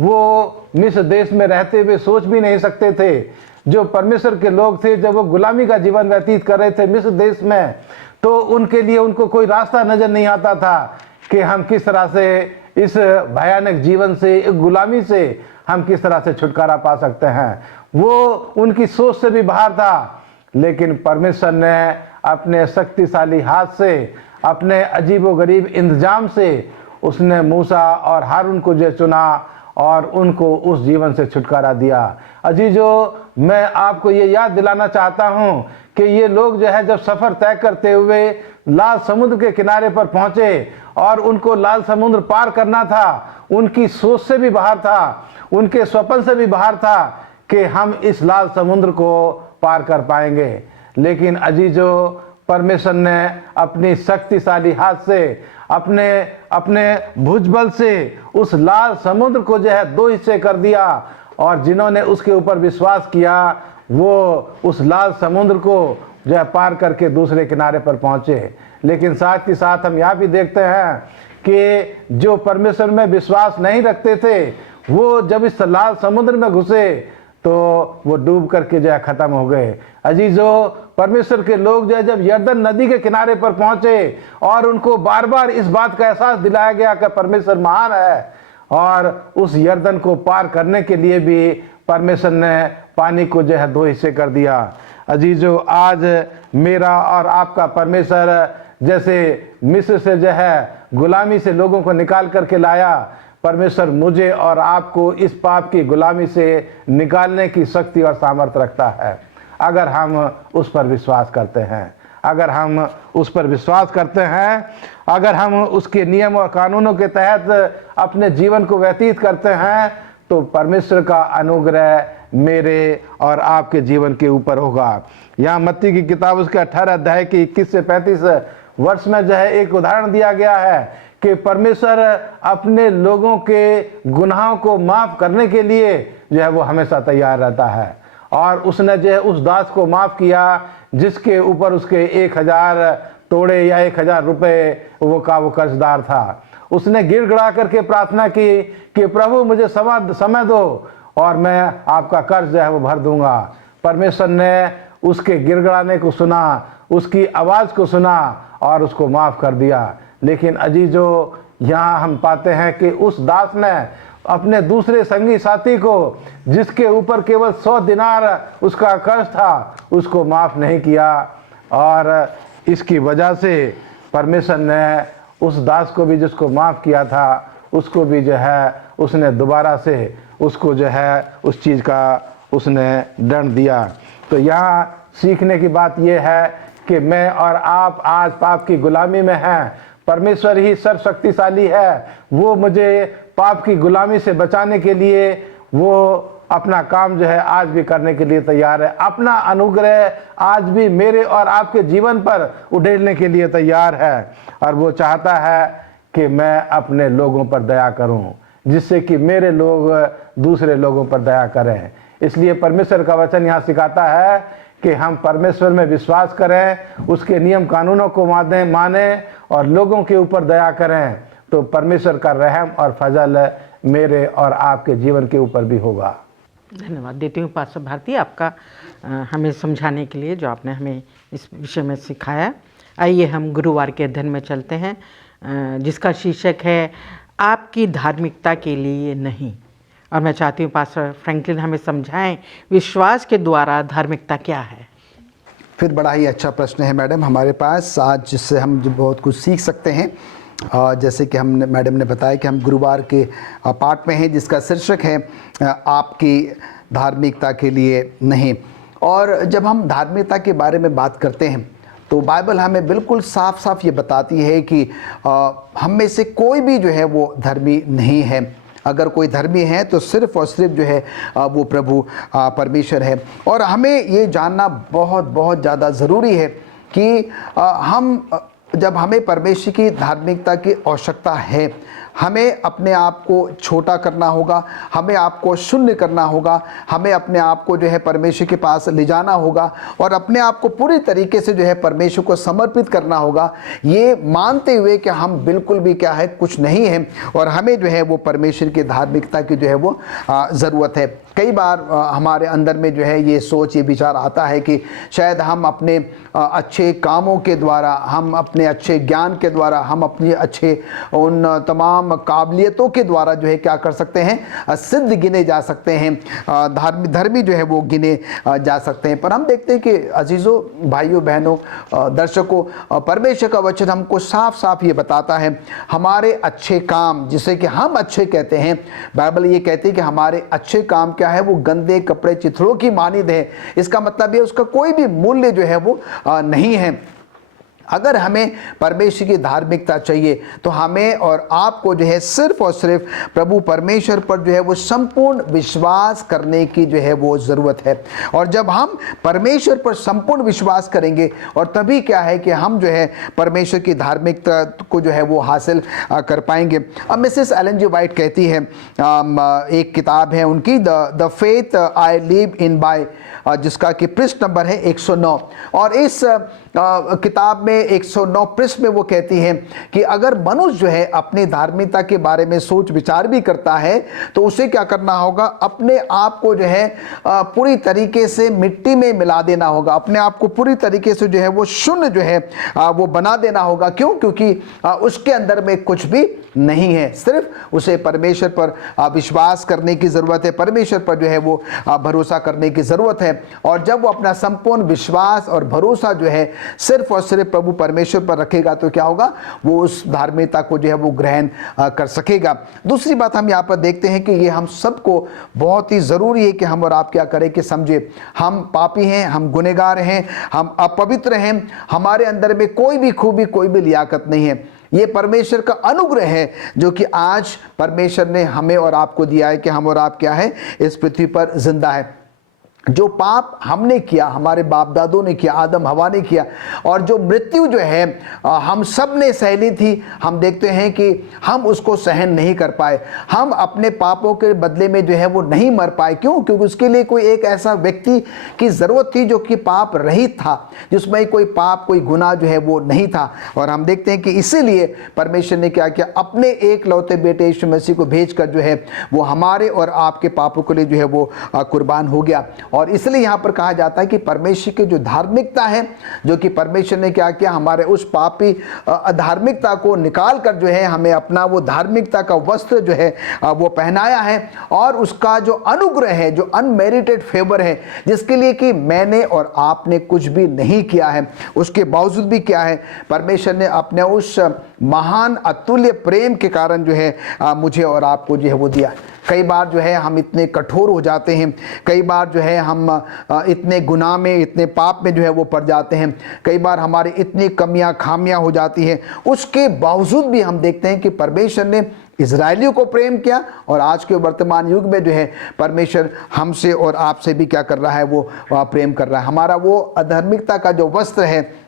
वो मिस्र देश में रहते हुए सोच भी नहीं सकते थे। जो परमेश्वर के लोग थे, जब वो गुलामी का जीवन व्यतीत कर रहे थे मिस्र देश में, तो उनके लिए उनको कोई रास्ता नजर नहीं आता था कि हम किस तरह से इस भयानक जीवन से, गुलामी से हम किस तरह से छुटकारा पा सकते हैं। वो उनकी सोच से भी बाहर था, लेकिन परमेश्वर ने अपने शक्तिशाली हाथ से, अपने अजीबोगरीब इंतजाम से उसने मूसा और हारून को जो चुना और उनको उस जीवन से छुटकारा दिया। अजीजों, मैं आपको ये याद दिलाना चाहता हूँ कि ये लोग जो है जब सफ़र तय करते हुए लाल समुद्र के किनारे पर पहुँचे और उनको लाल समुद्र पार करना था, उनकी सोच से भी बाहर था, उनके स्वप्न से भी बाहर था कि हम इस लाल समुद्र को पार कर पाएंगे। लेकिन अजीजों, परमेश्वर ने अपनी शक्तिशाली हाथ से, अपने भुजबल से उस लाल समुद्र को जो है 2 हिस्से कर दिया, और जिन्होंने उसके ऊपर विश्वास किया वो उस लाल समुद्र को जो है पार करके दूसरे किनारे पर पहुंचे। लेकिन साथ ही साथ हम यहाँ भी देखते हैं कि जो परमेश्वर में विश्वास नहीं रखते थे, वो जब इस लाल समुद्र में घुसे तो वो डूब करके जो है खत्म हो गए। अजीजों, परमेश्वर के लोग जो है जब यर्दन नदी के किनारे पर पहुंचे और उनको बार बार इस बात का एहसास दिलाया गया कि परमेश्वर महान है, और उस यर्दन को पार करने के लिए भी परमेश्वर ने पानी को जो है 2 हिस्से कर दिया। अजीजों, आज मेरा और आपका परमेश्वर जैसे मिस्र से जो है गुलामी से लोगों को निकाल करके लाया, परमेश्वर मुझे और आपको इस पाप की गुलामी से निकालने की शक्ति और सामर्थ्य रखता है, अगर हम उस पर विश्वास करते हैं। अगर हम उस पर विश्वास करते हैं, अगर हम उसके नियम और कानूनों के तहत अपने जीवन को व्यतीत करते हैं, तो परमेश्वर का अनुग्रह मेरे और आपके जीवन के ऊपर होगा। यहाँ मत्ती की किताब उसके 18 अध्याय की 21 से 35 वर्ष में जो है एक उदाहरण दिया गया है कि परमेश्वर अपने लोगों के गुनाहों को माफ़ करने के लिए जो है वो हमेशा तैयार रहता है। और उसने जो है उस दास को माफ़ किया जिसके ऊपर उसके 1000 तोड़े या 1000 रुपये वो कर्जदार था। उसने गिड़गिड़ा करके प्रार्थना की कि प्रभु मुझे समय दो और मैं आपका कर्ज जो है वो भर दूंगा। परमेश्वर ने उसके गिड़गिड़ाने को सुना, उसकी आवाज़ को सुना और उसको माफ़ कर दिया। लेकिन अजीजों, यहाँ हम पाते हैं कि उस दास ने अपने दूसरे संगी साथी को, जिसके ऊपर केवल 100 दिनार उसका कर्ज था, उसको माफ़ नहीं किया, और इसकी वजह से परमेश्वर ने उस दास को भी जिसको माफ़ किया था, उसको भी जो है उसने दोबारा से उसको जो है उस चीज़ का उसने दंड दिया। तो यहाँ सीखने की बात यह है कि मैं और आप आज पाप की गुलामी में हैं। परमेश्वर ही सर्वशक्तिशाली है, वो मुझे पाप की गुलामी से बचाने के लिए वो अपना काम जो है आज भी करने के लिए तैयार है। अपना अनुग्रह आज भी मेरे और आपके जीवन पर उड़ेलने के लिए तैयार है, और वो चाहता है कि मैं अपने लोगों पर दया करूं, जिससे कि मेरे लोग दूसरे लोगों पर दया करें। इसलिए परमेश्वर का वचन यहाँ सिखाता है कि हम परमेश्वर में विश्वास करें, उसके नियम कानूनों को माने और लोगों के ऊपर दया करें, तो परमेश्वर का रहम और फजल मेरे और आपके जीवन के ऊपर भी होगा। धन्यवाद देती हूँ पास्टर भारती आपका हमें समझाने के लिए, जो आपने हमें इस विषय में सिखाया। आइए हम गुरुवार के अध्ययन में चलते हैं, जिसका शीर्षक है आपकी धार्मिकता के लिए नहीं। और मैं चाहती हूँ पास्टर फ्रैंकलिन हमें समझाएं विश्वास के द्वारा धार्मिकता क्या है। फिर बड़ा ही अच्छा प्रश्न है मैडम हमारे पास आज, जिससे हम जो बहुत कुछ सीख सकते हैं। जैसे कि हमने मैडम ने बताया कि हम गुरुवार के पाठ में हैं, जिसका शीर्षक है आपकी धार्मिकता के लिए नहीं। और जब हम धार्मिकता के बारे में बात करते हैं तो बाइबल हमें बिल्कुल साफ साफ ये बताती है कि हम में से कोई भी जो है वो धर्मी नहीं है। अगर कोई धर्मी है तो सिर्फ और सिर्फ जो है वो प्रभु परमेश्वर है। और हमें ये जानना बहुत बहुत ज़्यादा ज़रूरी है कि जब हमें परमेश्वर की धार्मिकता की आवश्यकता है, हमें अपने आप को छोटा करना होगा, हमें आपको शून्य करना होगा, हमें अपने आप को जो है परमेश्वर के पास ले जाना होगा और अपने आप को पूरी तरीके से जो है परमेश्वर को समर्पित करना होगा, ये मानते हुए कि हम बिल्कुल भी क्या है कुछ नहीं है और हमें जो है वो परमेश्वर की धार्मिकता की जो है वो ज़रूरत है। कई बार हमारे अंदर में जो है ये सोच ये विचार आता है कि शायद हम अपने अच्छे कामों के द्वारा, हम अपने अच्छे ज्ञान के द्वारा, हम अपने अच्छे उन तमाम काबिलियतों के द्वारा जो है क्या कर सकते हैं, सिद्ध गिने जा सकते हैं, धर्मी जो है वो गिने जा सकते हैं। पर हम देखते हैं कि अजीज़ों, भाइयों बहनों, दर्शकों, परमेश्वर का वचन हमको साफ साफ ये बताता है हमारे अच्छे काम, जिसे कि हम अच्छे कहते हैं, बाइबल ये कहती है कि हमारे अच्छे काम क्या है, वो गंदे कपड़े चिथड़ों की मानिद है। इसका मतलब ये उसका कोई भी मूल्य जो है वो नहीं है। अगर हमें परमेश्वर की धार्मिकता चाहिए तो हमें और आपको जो है सिर्फ और सिर्फ प्रभु परमेश्वर पर जो है वो संपूर्ण विश्वास करने की जो है वो ज़रूरत है। और जब हम परमेश्वर पर संपूर्ण विश्वास करेंगे और तभी क्या है कि हम जो है परमेश्वर की धार्मिकता को जो है वो हासिल कर पाएंगे। अब मिसेस एलन जी वाइट कहती है, एक किताब है उनकी, the faith I live in by, जिसका कि पृष्ठ नंबर है 109। और इस किताब में 109 पृष्ठ में वो कहती है कि अगर मनुष्य जो है अपनी धार्मिकता के बारे में सोच विचार भी करता है तो उसे क्या करना होगा, अपने आप को जो है पूरी तरीके से मिट्टी में मिला देना होगा, अपने आप को पूरी तरीके से जो है वो शून्य जो है वो बना देना होगा। क्यों? क्योंकि उसके अंदर में कुछ भी नहीं है, सिर्फ उसे परमेश्वर पर विश्वास करने की ज़रूरत है, परमेश्वर पर जो है वो भरोसा करने की ज़रूरत है। और जब वो अपना संपूर्ण विश्वास और भरोसा जो है सिर्फ और सिर्फ प्रभु परमेश्वर पर रखेगा तो क्या होगा, वो उस धार्मिकता को जो है वो ग्रहण कर सकेगा। दूसरी बात हम यहाँ पर देखते हैं कि ये हम सबको बहुत ही ज़रूरी है कि हम और आप क्या करें कि समझे हम पापी हैं, हम गुनहगार हैं, हम अपवित्र हैं, हमारे अंदर में कोई भी खूबी, कोई भी लियाकत नहीं है। ये परमेश्वर का अनुग्रह है जो कि आज परमेश्वर ने हमें और आपको दिया है कि हम और आप क्या है इस पृथ्वी पर जिंदा है। जो पाप हमने किया, हमारे बाप दादों ने किया, आदम हवा ने किया, और जो मृत्यु जो है हम सब ने सहली थी, हम देखते हैं कि हम उसको सहन नहीं कर पाए, हम अपने पापों के बदले में जो है वो नहीं मर पाए। क्यों? क्योंकि उसके लिए कोई एक ऐसा व्यक्ति की ज़रूरत थी जो कि पाप रहित था, जिसमें कोई पाप, कोई गुनाह जो है वो नहीं था। और हम देखते हैं कि इसीलिए परमेश्वर ने क्या किया, अपने एक लौते बेटे यीशु मसीह को भेजकर जो है वो हमारे और आपके पापों के लिए जो है वो कुर्बान हो गया। और इसलिए यहाँ पर कहा जाता है कि परमेश्वर की जो धार्मिकता है, जो कि परमेश्वर ने क्या किया, हमारे उस पापी अधार्मिकता को निकाल कर जो है हमें अपना वो धार्मिकता का वस्त्र जो है वो पहनाया है। और उसका जो अनुग्रह है, जो अनमेरिटेड फेवर है, जिसके लिए कि मैंने और आपने कुछ भी नहीं किया है, उसके बावजूद भी क्या है, परमेश्वर ने अपने उस महान अतुल्य प्रेम के कारण जो है मुझे और आपको जो है वो दिया। कई बार जो है हम इतने कठोर हो जाते हैं, कई बार जो है हम इतने गुनाह में, इतने पाप में जो है वो पड़ जाते हैं, कई बार हमारी इतनी कमियां खामियां हो जाती हैं। उसके बावजूद भी हम देखते हैं कि परमेश्वर ने इजराइलियों को प्रेम किया और आज के वर्तमान युग में जो है परमेश्वर हमसे और आपसे भी क्या कर रहा है, वो प्रेम कर रहा है। हमारा वो अधार्मिकता का जो वस्त्र है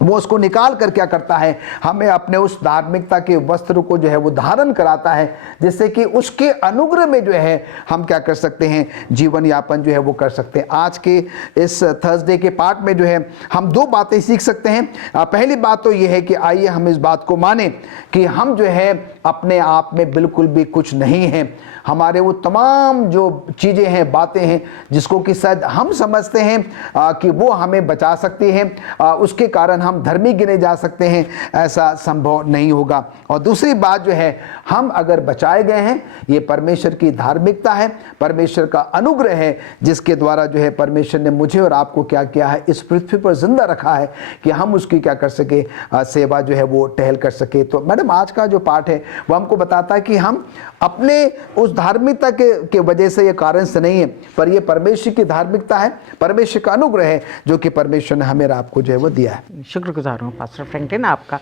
वो उसको निकाल कर क्या करता है, हमें अपने उस धार्मिकता के वस्त्र को जो है वो धारण कराता है, जिससे कि उसके अनुग्रह में जो है हम क्या कर सकते हैं, जीवन यापन जो है वो कर सकते हैं। आज के इस थर्सडे के पाठ में जो है हम दो बातें सीख सकते हैं। पहली बात तो ये है कि आइए हम इस बात को माने कि हम जो है अपने आप में बिल्कुल भी कुछ नहीं हैं। हमारे वो तमाम जो चीज़ें हैं, बातें हैं, जिसको कि शायद हम समझते हैं कि वो हमें बचा सकती हैं, उसके कारण हम धर्मी गिने जा सकते हैं, ऐसा संभव नहीं होगा। और दूसरी बात जो है, हम अगर बचाए गए हैं, ये परमेश्वर की धार्मिकता है, परमेश्वर का अनुग्रह है, जिसके द्वारा जो है परमेश्वर ने मुझे और आपको क्या किया है, इस पृथ्वी पर जिंदा रखा है कि हम उसकी क्या कर सके, सेवा जो है वो टहल कर सके। तो मैडम आज का जो पाठ है वो हमको बताता है कि हम अपने उस धार्मिकता के वजह से, ये कारण से नहीं है, पर ये परमेश्वर की धार्मिकता है, परमेश्वर का अनुग्रह है जो कि परमेश्वर ने हमें और आपको जो है वो दिया है। शुक्रगुजार हूँ पास्टर फ्रैंकलिन आपका,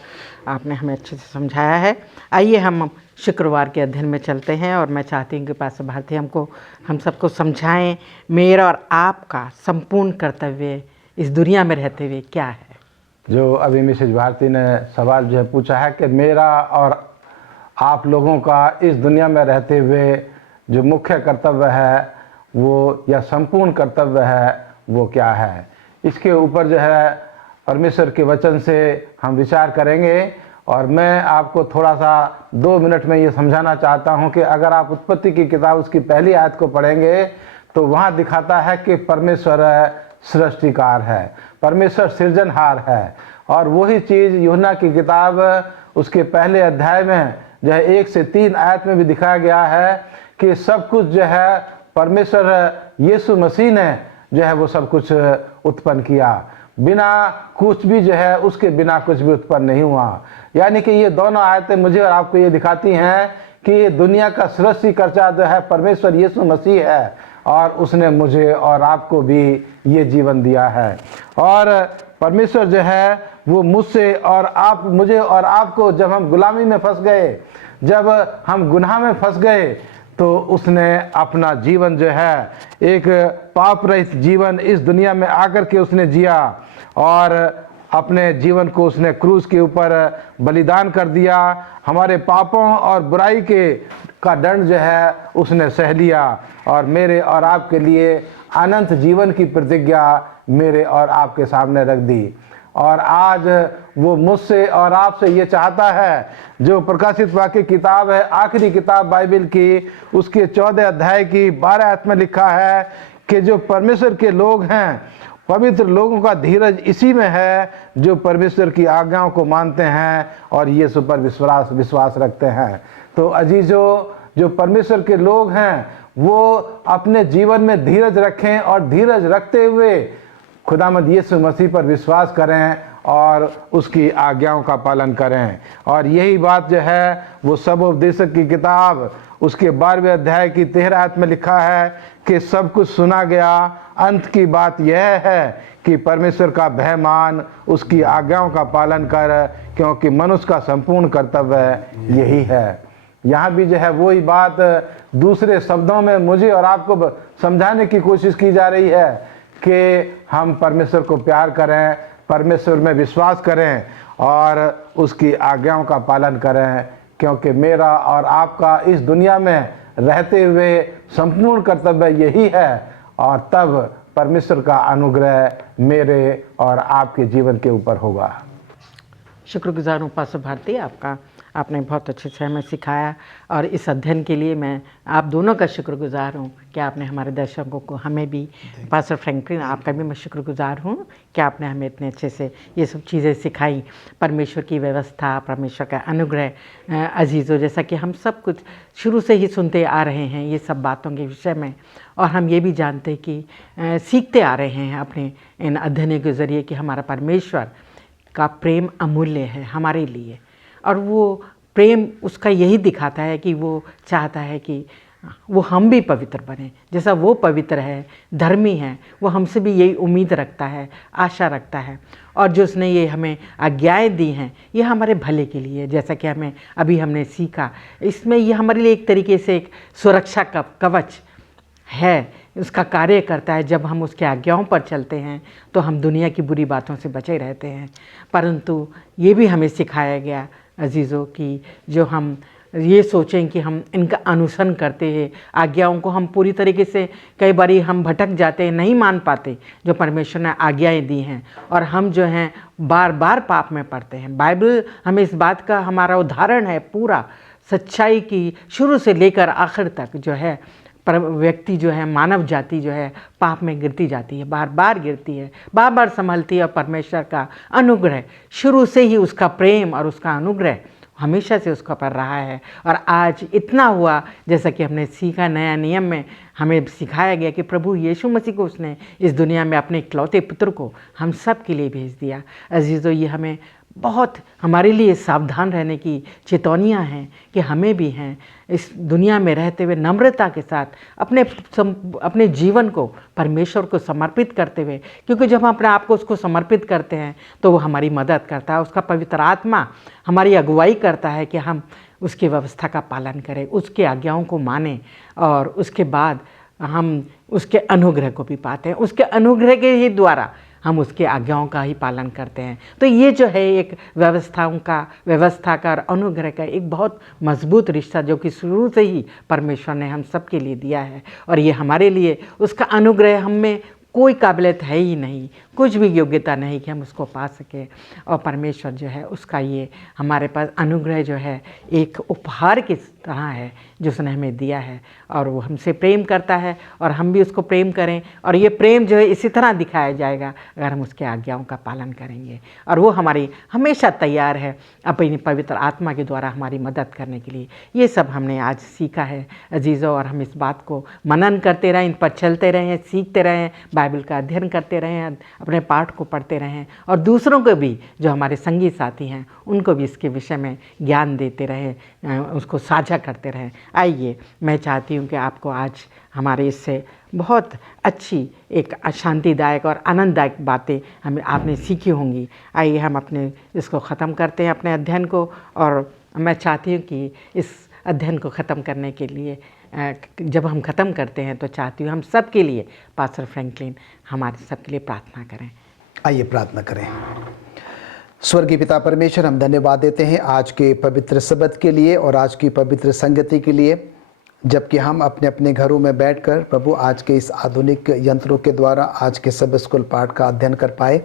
आपने हमें अच्छे से समझाया है। आइए हम शुक्रवार के अध्ययन में चलते हैं और मैं चाहती हूँ कि पास्टर भारती हम सबको समझाएं मेरा और आपका संपूर्ण कर्तव्य इस दुनिया में रहते हुए क्या है। जो अभी मिसेज भारती ने सवाल जो है पूछा है कि मेरा और आप लोगों का इस दुनिया में रहते हुए जो मुख्य कर्तव्य है वो, या संपूर्ण कर्तव्य है, वो क्या है। इसके ऊपर जो है परमेश्वर के वचन से हम विचार करेंगे। और मैं आपको थोड़ा सा 2 मिनट में ये समझाना चाहता हूँ कि अगर आप उत्पत्ति की किताब उसकी पहली आयत को पढ़ेंगे तो वहाँ दिखाता है कि परमेश्वर सृष्टिकार है, परमेश्वर सृजनहार है। और वही चीज़ यूहन्ना की किताब उसके पहले अध्याय में जो है 1 से 3 आयत में भी दिखाया गया है कि सब कुछ जो है परमेश्वर यीशु मसीह ने जो है वो सब कुछ उत्पन्न किया, बिना कुछ भी जो है उसके बिना कुछ भी उत्पन्न नहीं हुआ। यानी कि ये दोनों आयतें मुझे और आपको ये दिखाती हैं कि दुनिया का सृष्टिकर्ता जो है परमेश्वर यीशु मसीह है और उसने मुझे और आपको भी ये जीवन दिया है। और परमेश्वर जो है वो मुझसे और मुझे और आपको जब हम गुलामी में फंस गए, जब हम गुनाह में फंस गए, तो उसने अपना जीवन जो है एक पाप रहित जीवन इस दुनिया में आकर के उसने जिया और अपने जीवन को उसने क्रूस के ऊपर बलिदान कर दिया। हमारे पापों और बुराई का दंड जो है उसने सह लिया और मेरे और आपके लिए अनंत जीवन की प्रतिज्ञा मेरे और आपके सामने रख दी। और आज वो मुझसे और आपसे ये चाहता है, जो प्रकाशित वाक्य किताब है, आखिरी किताब बाइबल की, उसके 14 अध्याय की 12 आयत में लिखा है कि जो परमेश्वर के लोग हैं, पवित्र लोगों का धीरज इसी में है जो परमेश्वर की आज्ञाओं को मानते हैं और यीशु पर विश्वास रखते हैं। तो अजीजों, जो परमेश्वर के लोग हैं वो अपने जीवन में धीरज रखें और धीरज रखते हुए खुदामद यीशु मसीह पर विश्वास करें और उसकी आज्ञाओं का पालन करें। और यही बात जो है वो सबोपदेशक की किताब उसके 12वें अध्याय की 13 आयत में लिखा है कि सब कुछ सुना गया, अंत की बात यह है कि परमेश्वर का भय मान, उसकी आज्ञाओं का पालन कर, क्योंकि मनुष्य का संपूर्ण कर्तव्य यही है। यहाँ भी जो है वही बात दूसरे शब्दों में मुझे और आपको समझाने की कोशिश की जा रही है कि हम परमेश्वर को प्यार करें, परमेश्वर में विश्वास करें और उसकी आज्ञाओं का पालन करें, क्योंकि मेरा और आपका इस दुनिया में रहते हुए संपूर्ण कर्तव्य यही है। और तब परमेश्वर का अनुग्रह मेरे और आपके जीवन के ऊपर होगा। शुक्रगुजार हूँ पास्टर भारती आपका, आपने बहुत अच्छे से हमें सिखाया और इस अध्ययन के लिए मैं आप दोनों का शुक्रगुजार हूँ कि आपने हमारे दर्शकों को, हमें भी, पास्टर फ्रैंकलिन आपका भी मैं शुक्रगुजार हूँ कि आपने हमें इतने अच्छे से ये सब चीज़ें सिखाई। परमेश्वर की व्यवस्था, परमेश्वर का अनुग्रह। अजीज़ों, जैसा कि हम सब कुछ शुरू से ही सुनते आ रहे हैं ये सब बातों के विषय में, और हम ये भी जानते कि सीखते आ रहे हैं अपने इन अध्ययनों के ज़रिए कि हमारा परमेश्वर का प्रेम अमूल्य है हमारे लिए, और वो प्रेम उसका यही दिखाता है कि वो चाहता है कि वो हम भी पवित्र बने, जैसा वो पवित्र है, धर्मी है, वो हमसे भी यही उम्मीद रखता है, आशा रखता है। और जो उसने ये हमें आज्ञाएं दी हैं ये हमारे भले के लिए, जैसा कि हमने सीखा। इसमें ये हमारे लिए एक तरीके से एक सुरक्षा का कवच है, उसका कार्य करता है। जब हम उसके आज्ञाओं पर चलते हैं तो हम दुनिया की बुरी बातों से बचे रहते हैं। परंतु ये भी हमें सिखाया गया अजीज़ों कि जो हम ये सोचें कि हम इनका अनुसरण करते हैं, आज्ञाओं को हम पूरी तरीके से, कई बारी हम भटक जाते हैं, नहीं मान पाते जो परमेश्वर ने आज्ञाएं दी हैं, और हम जो हैं बार बार पाप में पड़ते हैं। बाइबल हमें इस बात का हमारा उदाहरण है, पूरा सच्चाई की शुरू से लेकर आखिर तक जो है पर व्यक्ति जो है, मानव जाति जो है पाप में गिरती जाती है, बार बार गिरती है, बार बार संभलती है। और परमेश्वर का अनुग्रह शुरू से ही, उसका प्रेम और उसका अनुग्रह हमेशा से उसका पर रहा है। और आज इतना हुआ, जैसा कि हमने सीखा, नया नियम में हमें सिखाया गया कि प्रभु यीशु मसीह को उसने इस दुनिया में अपने इकलौते पुत्र को हम सब के लिए भेज दिया। अजीज़ों, ये हमें बहुत हमारे लिए सावधान रहने की चेतावनियाँ हैं कि हमें भी हैं इस दुनिया में रहते हुए नम्रता के साथ अपने जीवन को परमेश्वर को समर्पित करते हुए, क्योंकि जब हम अपने आप को उसको समर्पित करते हैं तो वो हमारी मदद करता है। उसका पवित्र आत्मा हमारी अगुवाई करता है कि हम उसकी व्यवस्था का पालन करें, उसके आज्ञाओं को मानें, और उसके बाद हम उसके अनुग्रह को भी पाते हैं। उसके अनुग्रह के ही द्वारा हम उसके आज्ञाओं का ही पालन करते हैं। तो ये जो है एक व्यवस्था का और अनुग्रह का एक बहुत मजबूत रिश्ता जो कि शुरू से ही परमेश्वर ने हम सब के लिए दिया है। और ये हमारे लिए उसका अनुग्रह, हम में कोई काबिलियत है ही नहीं, कुछ भी योग्यता नहीं कि हम उसको पा सकें। और परमेश्वर जो है उसका ये हमारे पास अनुग्रह जो है एक उपहार की तरह है जो उसने हमें दिया है, और वो हमसे प्रेम करता है और हम भी उसको प्रेम करें। और ये प्रेम जो है इसी तरह दिखाया जाएगा अगर हम उसके आज्ञाओं का पालन करेंगे। और वो हमारी हमेशा तैयार है अपनी पवित्र आत्मा के द्वारा हमारी मदद करने के लिए। ये सब हमने आज सीखा है अजीज़ों, और हम इस बात को मनन करते रहें, इन पर चलते रहें, सीखते रहें, बाइबल का अध्ययन करते रहें, अपने पाठ को पढ़ते रहें, और दूसरों को भी जो हमारे संगी साथी हैं उनको भी इसके विषय में ज्ञान देते रहें, उसको साझा करते रहें। आइए, मैं चाहती हूँ कि आपको आज हमारे इससे बहुत अच्छी एक शांतिदायक और आनंददायक बातें आपने सीखी होंगी। आइए हम अपने इसको ख़त्म करते हैं, अपने अध्ययन को। और मैं चाहती हूँ कि इस अध्ययन को ख़त्म करने के लिए जब हम ख़त्म करते हैं तो चाहती हूँ हम सब के लिए, पास्टर फ्रैंकलिन हमारे सब के लिए प्रार्थना करें। आइए प्रार्थना करें। स्वर्गीय पिता परमेश्वर, हम धन्यवाद देते हैं आज के पवित्र सबत के लिए और आज की पवित्र संगति के लिए, जबकि हम अपने अपने घरों में बैठकर प्रभु आज के इस आधुनिक यंत्रों के द्वारा आज के सब स्कूल पाठ का अध्ययन कर पाए।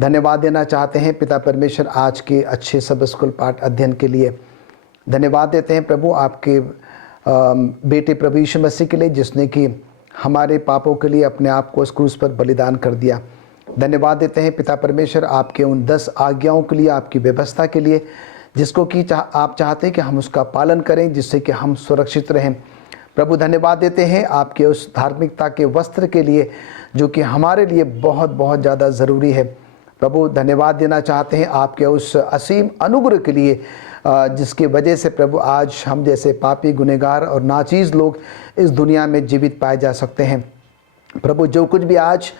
धन्यवाद देना चाहते हैं पिता परमेश्वर आज के अच्छे सब स्कूल पाठ अध्ययन के लिए। धन्यवाद देते हैं प्रभु आपके बेटे प्रभु यीशु मसीह के लिए, जिसने कि हमारे पापों के लिए अपने आप को उस क्रूस पर बलिदान कर दिया। धन्यवाद देते हैं पिता परमेश्वर आपके उन 10 आज्ञाओं के लिए, आपकी व्यवस्था के लिए, जिसको कि आप चाहते हैं कि हम उसका पालन करें, जिससे कि हम सुरक्षित रहें। प्रभु धन्यवाद देते हैं आपके उस धार्मिकता के वस्त्र के लिए जो कि हमारे लिए बहुत बहुत ज़्यादा ज़रूरी है। प्रभु धन्यवाद देना चाहते हैं आपके उस असीम अनुग्रह के लिए जिसकी वजह से प्रभु आज हम जैसे पापी, गुनहगार और नाचीज़ लोग इस दुनिया में जीवित पाए जा सकते हैं। प्रभु जो कुछ भी आज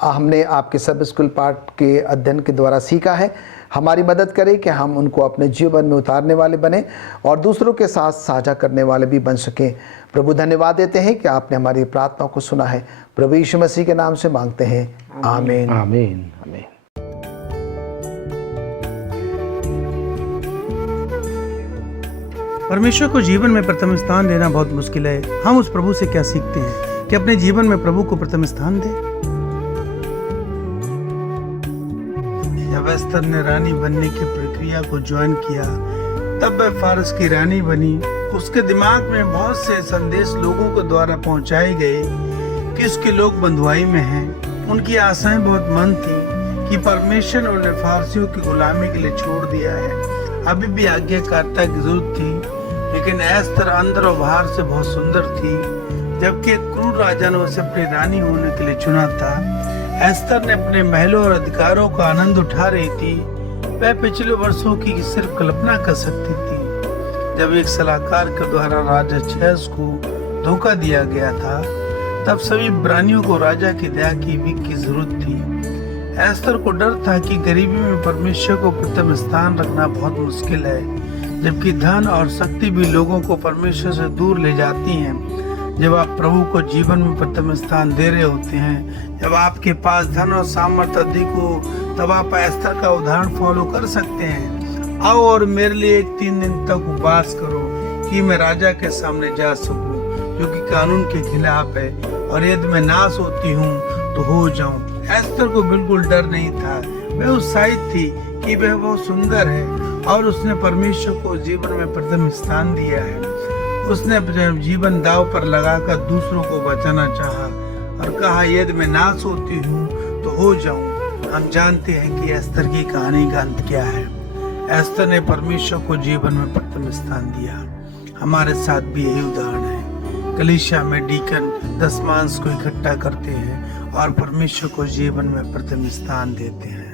हमने आपके सब स्कूल पाठ के अध्ययन के द्वारा सीखा है, हमारी मदद करें कि हम उनको अपने जीवन में उतारने वाले बने और दूसरों के साथ साझा करने वाले भी बन सकें। प्रभु धन्यवाद देते हैं कि आपने हमारी प्रार्थनाओं को सुना है। प्रभु यीशु मसीह के नाम से मांगते हैं, आमीन। आमीन आमीन। परमेश्वर को जीवन में प्रथम स्थान देना बहुत मुश्किल है। हम उस प्रभु से क्या सीखते हैं कि अपने जीवन में प्रभु को प्रथम स्थान दें। जब एस्थर ने रानी बनने की प्रक्रिया को ज्वाइन किया, तब वह फारस की रानी बनी। उसके दिमाग में बहुत से संदेश लोगों को द्वारा पहुंचाए गए कि उसके लोग बंधुआई में हैं। उनकी आशाएं बहुत मंद थी कि परमेश्वर ने उन्हें फारसियों की गुलामी के लिए छोड़ दिया है। अभी भी आज्ञाकारिता की जरूरत थी, लेकिन एस्थर अंदर और बाहर से बहुत सुंदर थी। जबकि एक क्रूर राजा ने उसे अपनी रानी होने के लिए चुना था। एस्थर ने अपने महलों और अधिकारों का आनंद उठा रही थी। वह पिछले वर्षों की सिर्फ कल्पना कर सकती थी, जब एक सलाहकार के द्वारा राजा अहसूएरुस को धोखा दिया गया था, तब सभी इब्रानियों को राजा की दया की भीख की जरूरत थी। एस्तर को डर था कि गरीबी में परमेश्वर को प्रथम स्थान रखना बहुत मुश्किल है, जबकि धन और शक्ति भी लोगों को परमेश्वर से दूर ले जाती हैं। जब आप प्रभु को जीवन में प्रथम स्थान दे रहे होते हैं, जब आपके पास धन और सामर्थ्य अधिक हो, तब आप एस्तर का उदाहरण फॉलो कर सकते हैं। आओ और मेरे लिए 3 दिन तक उपवास करो कि मैं राजा के सामने जा सकूं, जो कि कानून के खिलाफ है, और यदि मैं नाश होती हूँ तो हो जाऊं। एस्तर को बिल्कुल डर नहीं था। वह उत्साहित थी कि वह बहुत सुंदर है और उसने परमेश्वर को जीवन में प्रथम स्थान दिया है। उसने अपने जीवन दांव पर लगाकर दूसरों को बचाना चाहा और कहा, यदि मैं नाश होती हूँ तो हो जाऊं। हम जानते हैं कि एस्तर की कहानी का अंत क्या है। एस्तर ने परमेश्वर को जीवन में प्रथम स्थान दिया। हमारे साथ भी यही उदाहरण है। कलीसिया में डीकन दशमांश को इकट्ठा करते हैं और परमेश्वर को जीवन में प्रथम स्थान देते हैं।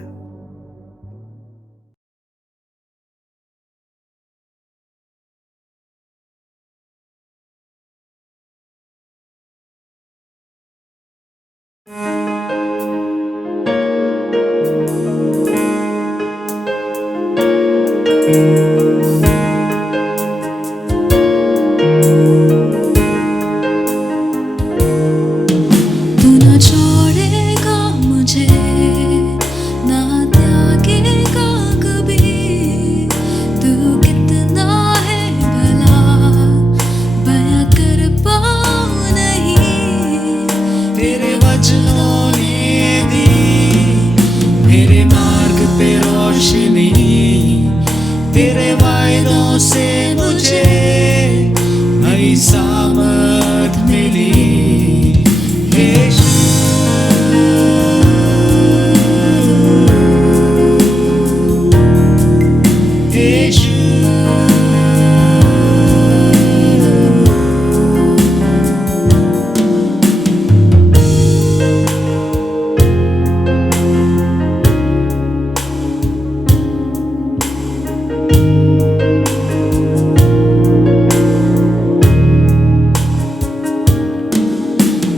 तू ना छोड़ेगा मुझे, ना त्यागेगा कभी। तू कितना है भला, बयां कर पाऊं नहीं। तेरे वचनों ने दी मेरे मार्ग पे रोशनी, तेरे वायदों से मुझे नई सामर्थ मिली।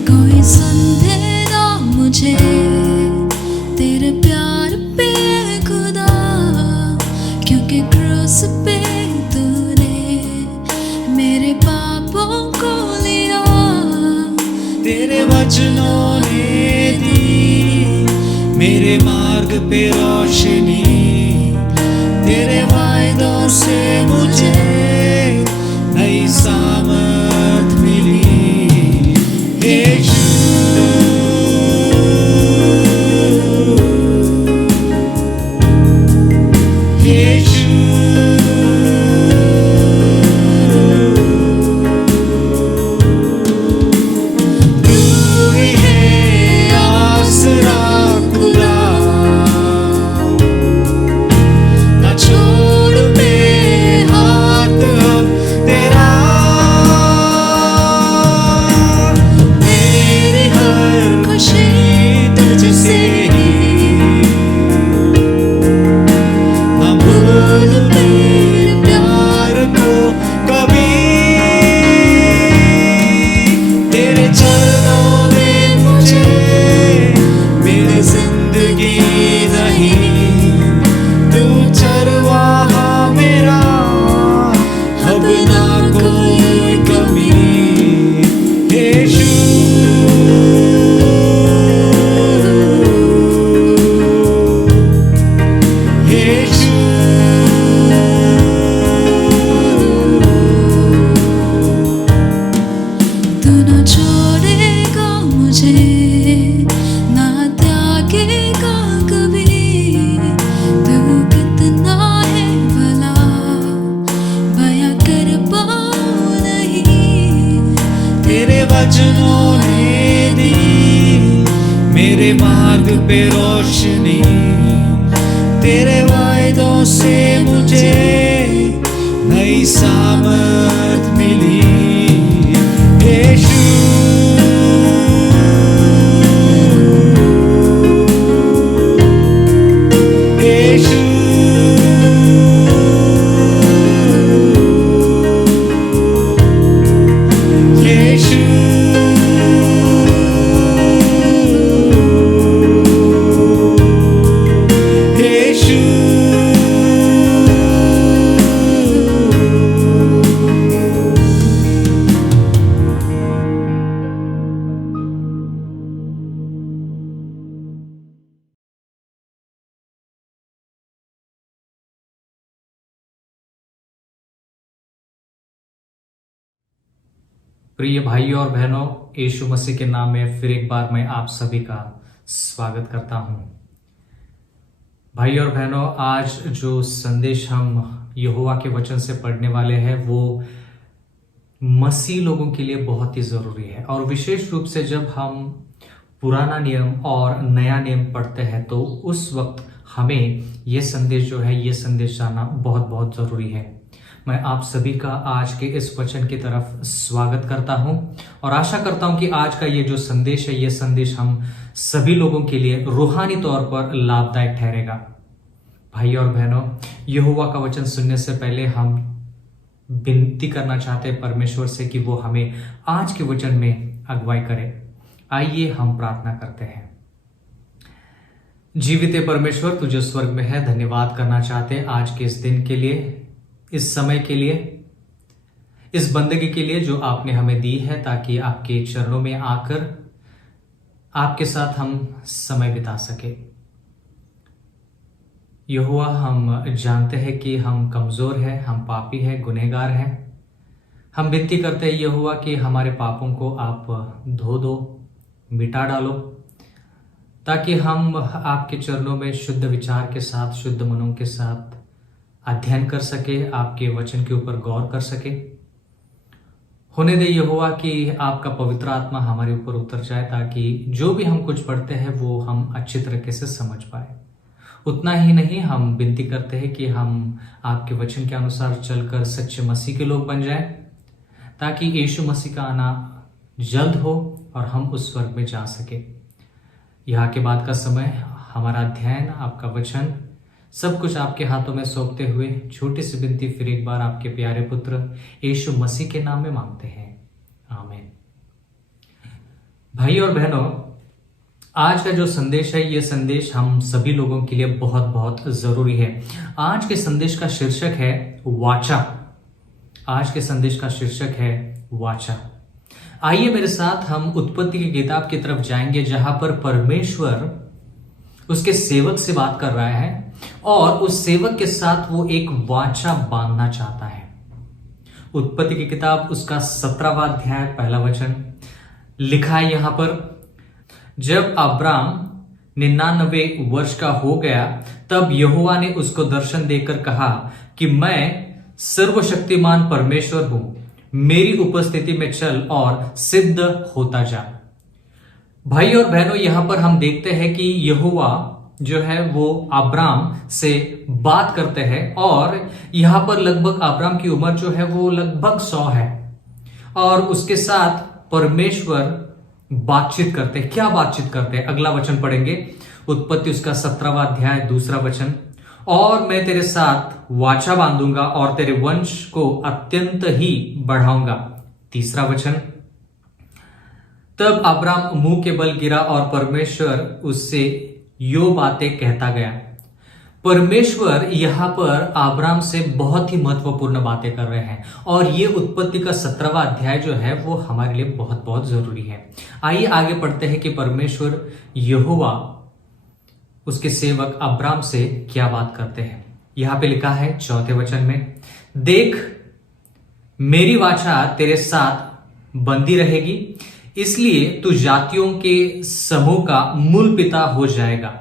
कोई संदेह ना मुझे तेरे प्यार पे खुदा, क्योंकि क्रूस पे तूने मेरे पापों को लिया। तेरे वचनों ने दी मेरे मार्ग पे रोशनी, तेरे वायदों से मुझे नई सामर्थ मिली। वचनों ने दी मेरे मार्ग पे रोशनी, तेरे वायदों से मुझे नई सामर्थ मिली। यीशु यीशु प्रिय भाइयों और बहनों, यीशु मसीह के नाम में फिर एक बार मैं आप सभी का स्वागत करता हूं। भाइयों और बहनों, आज जो संदेश हम यहोवा के वचन से पढ़ने वाले हैं वो मसीह लोगों के लिए बहुत ही जरूरी है। और विशेष रूप से जब हम पुराना नियम और नया नियम पढ़ते हैं तो उस वक्त हमें ये संदेश जो है, ये संदेश जानना बहुत बहुत जरूरी है। मैं आप सभी का आज के इस वचन की तरफ स्वागत करता हूं और आशा करता हूं कि आज का ये जो संदेश है, ये संदेश हम सभी लोगों के लिए रूहानी तौर पर लाभदायक ठहरेगा। भाई और बहनों, यहोवा का वचन सुनने से पहले हम विनती करना चाहते हैं परमेश्वर से कि वो हमें आज के वचन में अगुवाई करे। आइए हम प्रार्थना करते हैं। जीवित परमेश्वर, तू जो स्वर्ग में है, धन्यवाद करना चाहते हैं आज के इस दिन के लिए, इस समय के लिए, इस बंदगी के लिए जो आपने हमें दी है, ताकि आपके चरणों में आकर आपके साथ हम समय बिता सके। यहोवा, हम जानते हैं कि हम कमजोर हैं, हम पापी हैं, गुनहगार हैं। हम विनती करते हैं यहोवा कि हमारे पापों को आप धो दो, मिटा डालो, ताकि हम आपके चरणों में शुद्ध विचार के साथ, शुद्ध मनों के साथ अध्ययन कर सके, आपके वचन के ऊपर गौर कर सके। होने दे यहोवा कि आपका पवित्र आत्मा हमारे ऊपर उतर जाए, ताकि जो भी हम कुछ पढ़ते हैं वो हम अच्छी तरीके से समझ पाए। उतना ही नहीं, हम विनती करते हैं कि हम आपके वचन के अनुसार चलकर सच्चे मसीह के लोग बन जाएं, ताकि यीशु मसीह का आना जल्द हो और हम उस स्वर्ग में जा सके। यहाँ के बाद का समय, हमारा अध्ययन, आपका वचन, सब कुछ आपके हाथों में सौंपते हुए छोटी सी विनती फिर एक बार आपके प्यारे पुत्र यीशु मसीह के नाम में मांगते हैं, आमीन। भाई और बहनों, आज का जो संदेश है, ये संदेश हम सभी लोगों के लिए बहुत बहुत जरूरी है। आज के संदेश का शीर्षक है वाचा। आज के संदेश का शीर्षक है वाचा। आइए मेरे साथ हम उत्पत्ति की किताब की तरफ जाएंगे, जहां पर परमेश्वर उसके सेवक से बात कर रहा है और उस सेवक के साथ वो एक वाचा बांधना चाहता है। उत्पत्ति की किताब उसका 17वां अध्याय, पहला वचन लिखा है यहां पर, जब अब्राम 99 वर्ष का हो गया, तब यहोवा ने उसको दर्शन देकर कहा कि मैं सर्वशक्तिमान परमेश्वर हूं, मेरी उपस्थिति में चल और सिद्ध होता जा। भाई और बहनों, यहां पर हम देखते हैं कि यहोवा जो है वो अब्राम से बात करते हैं और यहां पर लगभग अब्राम की उम्र जो है वो लगभग 100 है और उसके साथ परमेश्वर बातचीत करते हैं। क्या बातचीत करते हैं? अगला वचन पढ़ेंगे, उत्पत्ति उसका 17वां अध्याय, दूसरा वचन, और मैं तेरे साथ वाचा बांधूंगा और तेरे वंश को अत्यंत ही बढ़ाऊंगा। तीसरा वचन, तब अब्राम मुंह के बल गिरा और परमेश्वर उससे यो बातें कहता गया। परमेश्वर यहां पर अब्राम से बहुत ही महत्वपूर्ण बातें कर रहे हैं और ये उत्पत्ति का 17वां अध्याय जो है वो हमारे लिए बहुत बहुत जरूरी है। आइए आगे पढ़ते हैं कि परमेश्वर यहोवा उसके सेवक अब्राम से क्या बात करते हैं। यहां पे लिखा है 4वें वचन में, देख मेरी वाचा तेरे साथ बंधी रहेगी, इसलिए तू जातियों के समूह का मूल पिता हो जाएगा।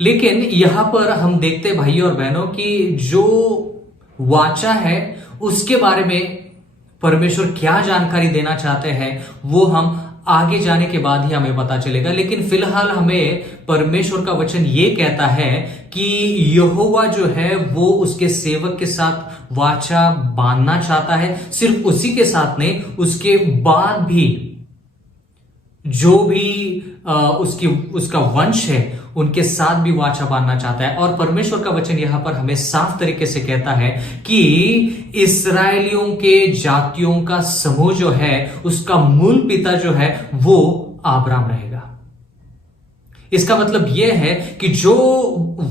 लेकिन यहां पर हम देखते भाई और बहनों कि जो वाचा है उसके बारे में परमेश्वर क्या जानकारी देना चाहते हैं वो हम आगे जाने के बाद ही हमें पता चलेगा। लेकिन फिलहाल हमें परमेश्वर का वचन ये कहता है कि यहोवा जो है वो उसके सेवक के साथ वाचा बांधना चाहता है। सिर्फ उसी के साथ नहीं, उसके बाद भी जो भी उसका वंश है उनके साथ भी वाचा बांधना चाहता है। और परमेश्वर का वचन यहां पर हमें साफ तरीके से कहता है कि इस्राएलियों के जातियों का समूह जो है उसका मूल पिता जो है वो अब्राम रहेगा। इसका मतलब यह है कि जो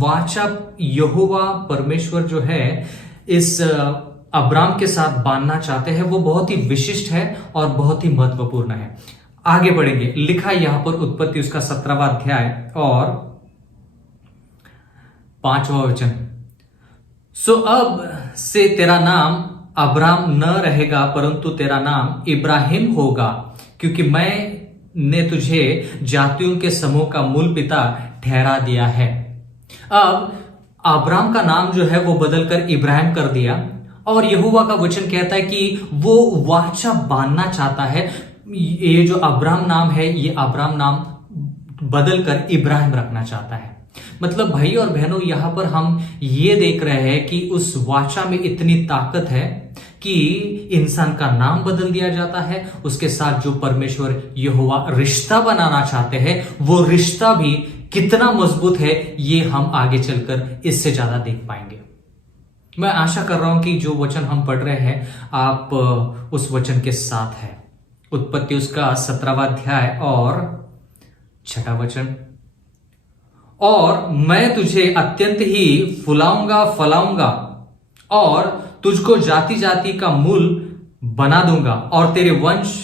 वाचा यहोवा परमेश्वर जो है इस अब्राम के साथ बांधना चाहते हैं वो बहुत ही विशिष्ट है और बहुत ही महत्वपूर्ण है। आगे बढ़ेंगे, लिखा है यहां पर उत्पत्ति उसका 17वां अध्याय और 5वां वचन, सो अब से तेरा नाम अब्राम न रहेगा परंतु तेरा नाम इब्राहिम होगा, क्योंकि मैंने तुझे जातियों के समूह का मूल पिता ठहरा दिया है। अब अब्राम का नाम जो है वो बदलकर इब्राहिम कर दिया, और यहोवा का वचन कहता है कि वो वाचा बांधना चाहता है। ये जो अब्राम नाम है, ये अब्राम नाम बदलकर इब्राहिम रखना चाहता है। मतलब भाई और बहनों, यहां पर हम ये देख रहे हैं कि उस वाचा में इतनी ताकत है कि इंसान का नाम बदल दिया जाता है, उसके साथ जो परमेश्वर यहोवा रिश्ता बनाना चाहते हैं वो रिश्ता भी कितना मजबूत है, ये हम आगे चलकर इससे ज्यादा देख पाएंगे। मैं आशा कर रहा हूं कि जो वचन हम पढ़ रहे हैं आप उस वचन के साथ है। उत्पत्ति उसका 17वां अध्याय और 6वां वचन। और मैं तुझे अत्यंत ही फुलाऊंगा फलाऊंगा और तुझको जाति जाति का मूल बना दूंगा और तेरे वंश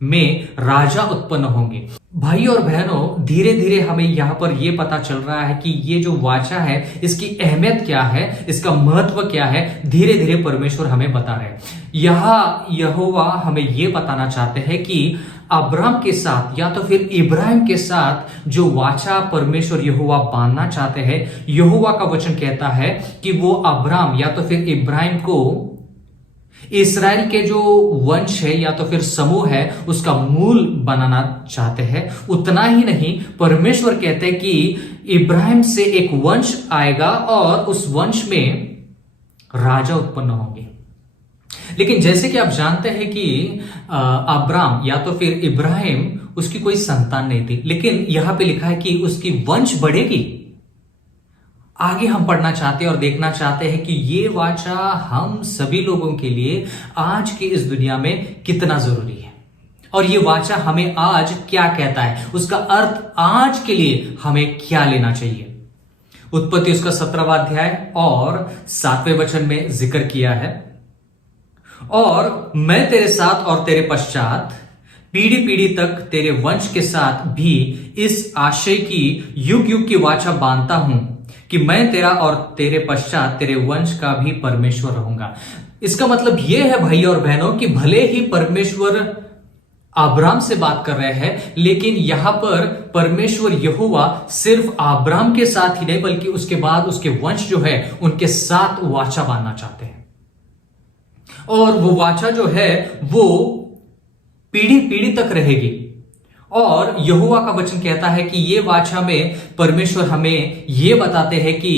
में राजा उत्पन्न होंगे। भाई और बहनों, धीरे धीरे हमें यहां पर यह पता चल रहा है कि ये जो वाचा है इसकी अहमियत क्या है, इसका महत्व क्या है। धीरे धीरे परमेश्वर हमें बता रहे हैं। यहां यहोवा हमें यह बताना चाहते हैं कि अब्राम के साथ या तो फिर इब्राहिम के साथ जो वाचा परमेश्वर यहोवा बांधना चाहते हैं, यहोवा का वचन कहता है कि वो अब्राम या तो फिर इब्राहिम को इस्राएल के जो वंश है या तो फिर समूह है उसका मूल बनाना चाहते हैं। उतना ही नहीं, परमेश्वर कहते हैं कि इब्राहिम से एक वंश आएगा और उस वंश में राजा उत्पन्न होंगे। लेकिन जैसे कि आप जानते हैं कि अब्राम या तो फिर इब्राहिम उसकी कोई संतान नहीं थी, लेकिन यहां पे लिखा है कि उसकी वंश बढ़ेगी। आगे हम पढ़ना चाहते हैं और देखना चाहते हैं कि ये वाचा हम सभी लोगों के लिए आज की इस दुनिया में कितना जरूरी है, और ये वाचा हमें आज क्या कहता है, उसका अर्थ आज के लिए हमें क्या लेना चाहिए। उत्पत्ति उसका 17वां अध्याय और 7वें वचन में जिक्र किया है, और मैं तेरे साथ और तेरे पश्चात पीढ़ी पीढ़ी तक तेरे वंश के साथ भी इस आशय की युग युग की वाचा बांधता हूं कि मैं तेरा और तेरे पश्चात तेरे वंश का भी परमेश्वर रहूंगा। इसका मतलब यह है भाई और बहनों कि भले ही परमेश्वर अब्राम से बात कर रहे हैं, लेकिन यहां पर परमेश्वर यहोवा सिर्फ अब्राम के साथ ही नहीं बल्कि उसके बाद उसके वंश जो है उनके साथ वाचा बांधना चाहते हैं। और वो वाचा जो है वो पीढ़ी पीढ़ी तक रहेगी। और यहोवा का वचन कहता है कि ये वाचा में परमेश्वर हमें ये बताते हैं कि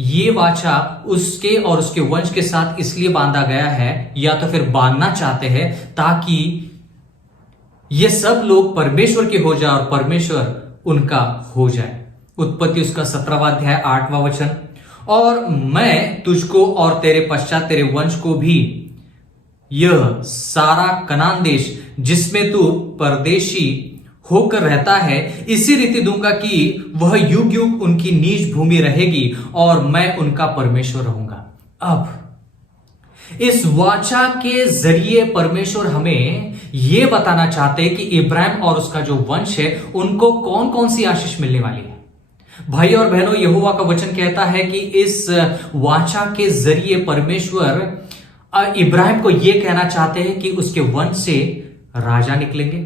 ये वाचा उसके और उसके वंश के साथ इसलिए बांधा गया है या तो फिर बांधना चाहते हैं ताकि ये सब लोग परमेश्वर के हो जाए और परमेश्वर उनका हो जाए। उत्पत्ति उसका 17वां अध्याय 8वां वचन। और मैं तुझको और तेरे पश्चात तेरे वंश को भी यह सारा कनान देश जिसमें तू परदेशी होकर रहता है इसी रीति दूंगा कि वह युग युग उनकी नीच भूमि रहेगी और मैं उनका परमेश्वर रहूंगा। अब इस वाचा के जरिए परमेश्वर हमें यह बताना चाहते हैं कि इब्राहिम और उसका जो वंश है उनको कौन कौन सी आशीष मिलने वाली है। भाई और बहनों, यहोवा का वचन कहता है कि इस वाचा के जरिए परमेश्वर इब्राहिम को यह कहना चाहते हैं कि उसके वंश से राजा निकलेंगे।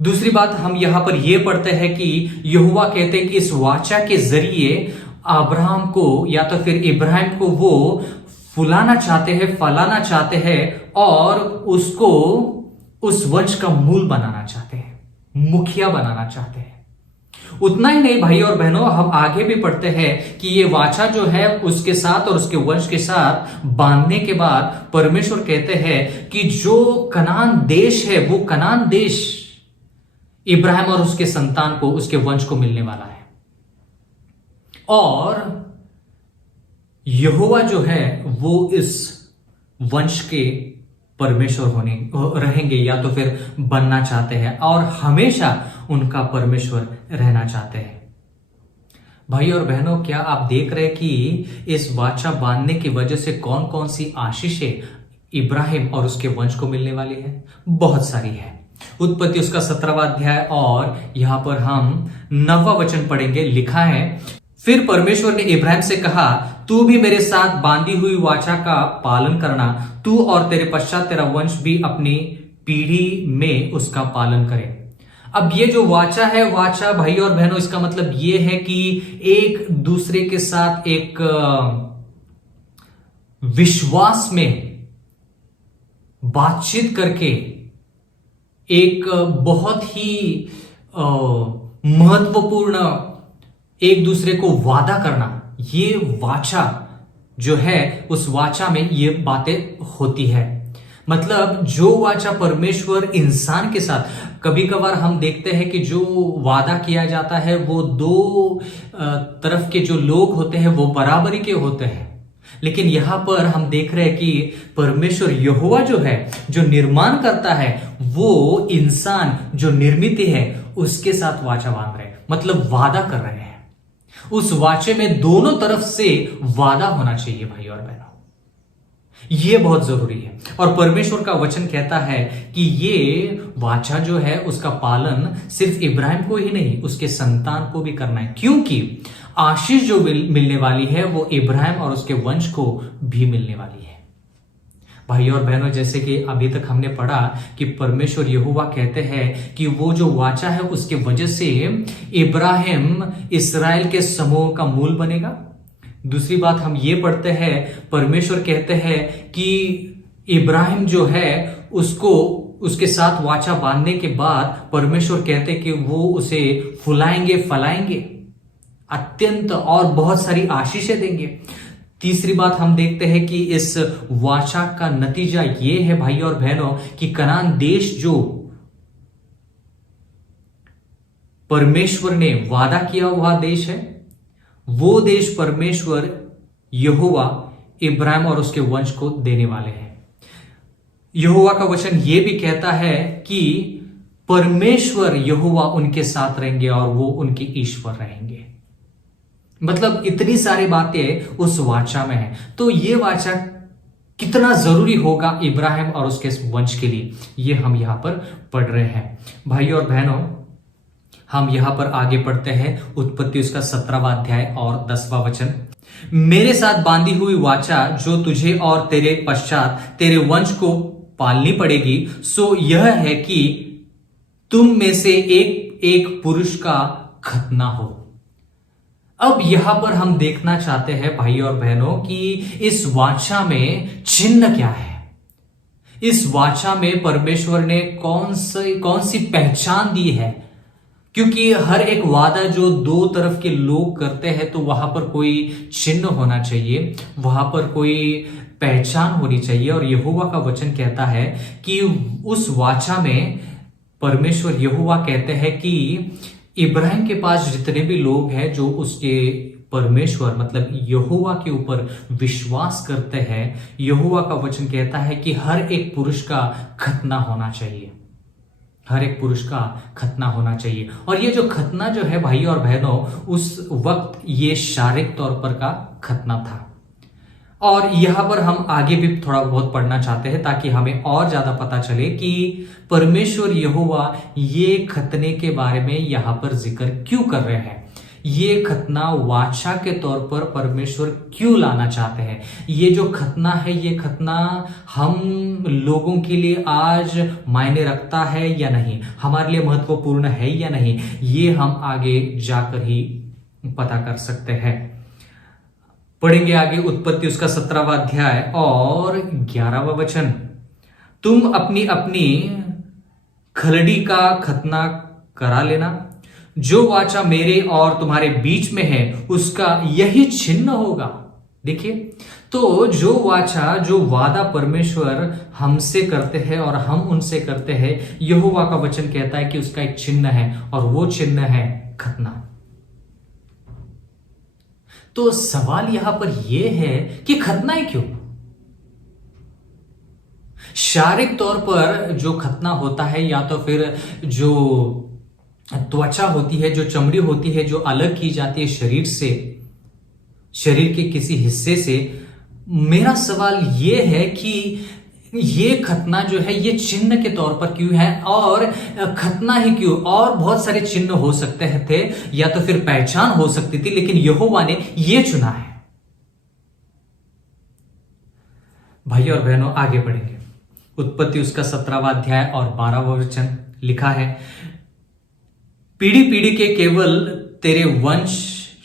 दूसरी बात हम यहां पर यह पढ़ते हैं कि यहोवा कहते हैं कि इस वाचा के जरिए अब्राहम को या तो फिर इब्राहिम को वो फुलाना चाहते हैं, फलाना चाहते हैं और उसको उस वंश का मूल बनाना चाहते हैं, मुखिया बनाना चाहते हैं। उतना ही नहीं भाई और बहनों, हम आगे भी पढ़ते हैं कि ये वाचा जो है उसके साथ और उसके वंश के साथ बांधने के बाद परमेश्वर कहते हैं कि जो कनान देश है वो कनान देश इब्राहिम और उसके संतान को, उसके वंश को मिलने वाला है। और यहोवा जो है वो इस वंश के परमेश्वर रहेंगे या तो फिर बनना चाहते हैं और हमेशा उनका परमेश्वर रहना चाहते हैं। भाई और बहनों, क्या आप देख रहे हैं कि इस वाचा बांधने की वजह से कौन कौन सी आशीषें इब्राहिम और उसके वंश को मिलने वाली है? बहुत सारी है। उत्पत्ति उसका 17वां अध्याय और यहां पर हम 9वां वचन पढ़ेंगे। लिखा है, फिर परमेश्वर ने इब्राहिम से कहा, तू भी मेरे साथ बांधी हुई वाचा का पालन करना, तू और तेरे पश्चात तेरा वंश भी अपनी पीढ़ी में उसका पालन करे। अब ये जो वाचा है, वाचा भाई और बहनों, इसका मतलब ये है कि एक दूसरे के साथ एक विश्वास में बातचीत करके एक बहुत ही महत्वपूर्ण एक दूसरे को वादा करना, ये वाचा जो है, उस वाचा में ये बातें होती है। मतलब जो वाचा परमेश्वर इंसान के साथ, कभी कभार हम देखते हैं कि जो वादा किया जाता है वो दो तरफ के जो लोग होते हैं वो बराबरी के होते हैं, लेकिन यहां पर हम देख रहे हैं कि परमेश्वर यहोवा जो है, जो निर्माण करता है, वो इंसान जो निर्मित है उसके साथ वाचा बांध रहे हैं, मतलब वादा कर रहे हैं। उस वाचे में दोनों तरफ से वादा होना चाहिए भाई और बहनों, ये बहुत जरूरी है। और परमेश्वर का वचन कहता है कि ये वाचा जो है उसका पालन सिर्फ इब्राहिम को ही नहीं, उसके संतान को भी करना है, क्योंकि आशीष जो मिलने वाली है वो इब्राहिम और उसके वंश को भी मिलने वाली है। भाई और बहनों, जैसे कि अभी तक हमने पढ़ा कि परमेश्वर यहोवा कहते हैं कि वो जो वाचा है उसके वजह से इब्राहिम इस्राएल के समूह का मूल बनेगा। दूसरी बात हम ये पढ़ते हैं, परमेश्वर कहते हैं कि इब्राहिम जो है उसको, उसके साथ वाचा बांधने के बाद परमेश्वर कहते हैं कि वो उसे फुलाएंगे, फलाएंगे, अत्यंत और बहुत सारी आशीषें देंगे। तीसरी बात हम देखते हैं कि इस वाचा का नतीजा ये है भाई और बहनों कि कनान देश जो परमेश्वर ने वादा किया हुआ देश है, वो देश परमेश्वर यहोवा इब्राहिम और उसके वंश को देने वाले हैं। यहोवा का वचन ये भी कहता है कि परमेश्वर यहोवा उनके साथ रहेंगे और वो उनके ईश्वर रहेंगे। मतलब इतनी सारी बातें उस वाचा में है। तो ये वाचा कितना जरूरी होगा इब्राहिम और उसके वंश के लिए, ये हम यहां पर पढ़ रहे हैं। भाई और बहनों, हम यहां पर आगे पढ़ते हैं उत्पत्ति उसका 17वां अध्याय और 10वां वचन। मेरे साथ बांधी हुई वाचा जो तुझे और तेरे पश्चात तेरे वंश को पालनी पड़ेगी, सो यह है कि तुम में से एक एक पुरुष का खतना हो। अब यहां पर हम देखना चाहते हैं भाई और बहनों कि इस वाचा में चिन्ह क्या है। इस वाचा में परमेश्वर ने कौन सी पहचान दी है, क्योंकि हर एक वादा जो दो तरफ के लोग करते हैं तो वहां पर कोई चिन्ह होना चाहिए, वहां पर कोई पहचान होनी चाहिए। और यहोवा का वचन कहता है कि उस वाचा में परमेश्वर यहोवा कहते हैं कि इब्राहिम के पास जितने भी लोग हैं जो उसके परमेश्वर मतलब यहोवा के ऊपर विश्वास करते हैं, यहोवा का वचन कहता है कि हर एक पुरुष का खतना होना चाहिए, हर एक पुरुष का खतना होना चाहिए। और ये जो खतना जो है भाई और बहनों, उस वक्त ये शारीरिक तौर पर का खतना था। और यहां पर हम आगे भी थोड़ा बहुत पढ़ना चाहते हैं ताकि हमें और ज्यादा पता चले कि परमेश्वर यहोवा ये खतने के बारे में यहां पर जिक्र क्यों कर रहे हैं, ये खतना वाचा के तौर पर परमेश्वर क्यों लाना चाहते हैं। ये जो खतना है, ये खतना हम लोगों के लिए आज मायने रखता है या नहीं, हमारे लिए महत्वपूर्ण है या नहीं, ये हम आगे जाकर ही पता कर सकते हैं। पढ़ेंगे आगे उत्पत्ति उसका 17वां अध्याय और 11वां वचन। तुम अपनी अपनी खलड़ी का खतना करा लेना, जो वाचा मेरे और तुम्हारे बीच में है उसका यही चिन्ह होगा। देखिए, तो जो वाचा, जो वादा परमेश्वर हमसे करते हैं और हम उनसे करते हैं, यहोवा का वचन कहता है कि उसका एक चिन्ह है और वो चिन्ह है खतना। तो सवाल यहां पर यह है कि खतना ही क्यों? शारीरिक तौर पर जो खतना होता है, या तो फिर जो त्वचा होती है, जो चमड़ी होती है, जो अलग की जाती है शरीर से, शरीर के किसी हिस्से से, मेरा सवाल यह है कि ये खतना जो है ये चिन्ह के तौर पर क्यों है, और खतना ही क्यों, और बहुत सारे चिन्ह हो सकते थे या तो फिर पहचान हो सकती थी, लेकिन यहोवा ने ये चुना है। भाइयों और बहनों, आगे बढ़ेंगे। उत्पत्ति उसका 17वां अध्याय और 12वां वचन लिखा है, पीढ़ी पीढ़ी के केवल तेरे वंश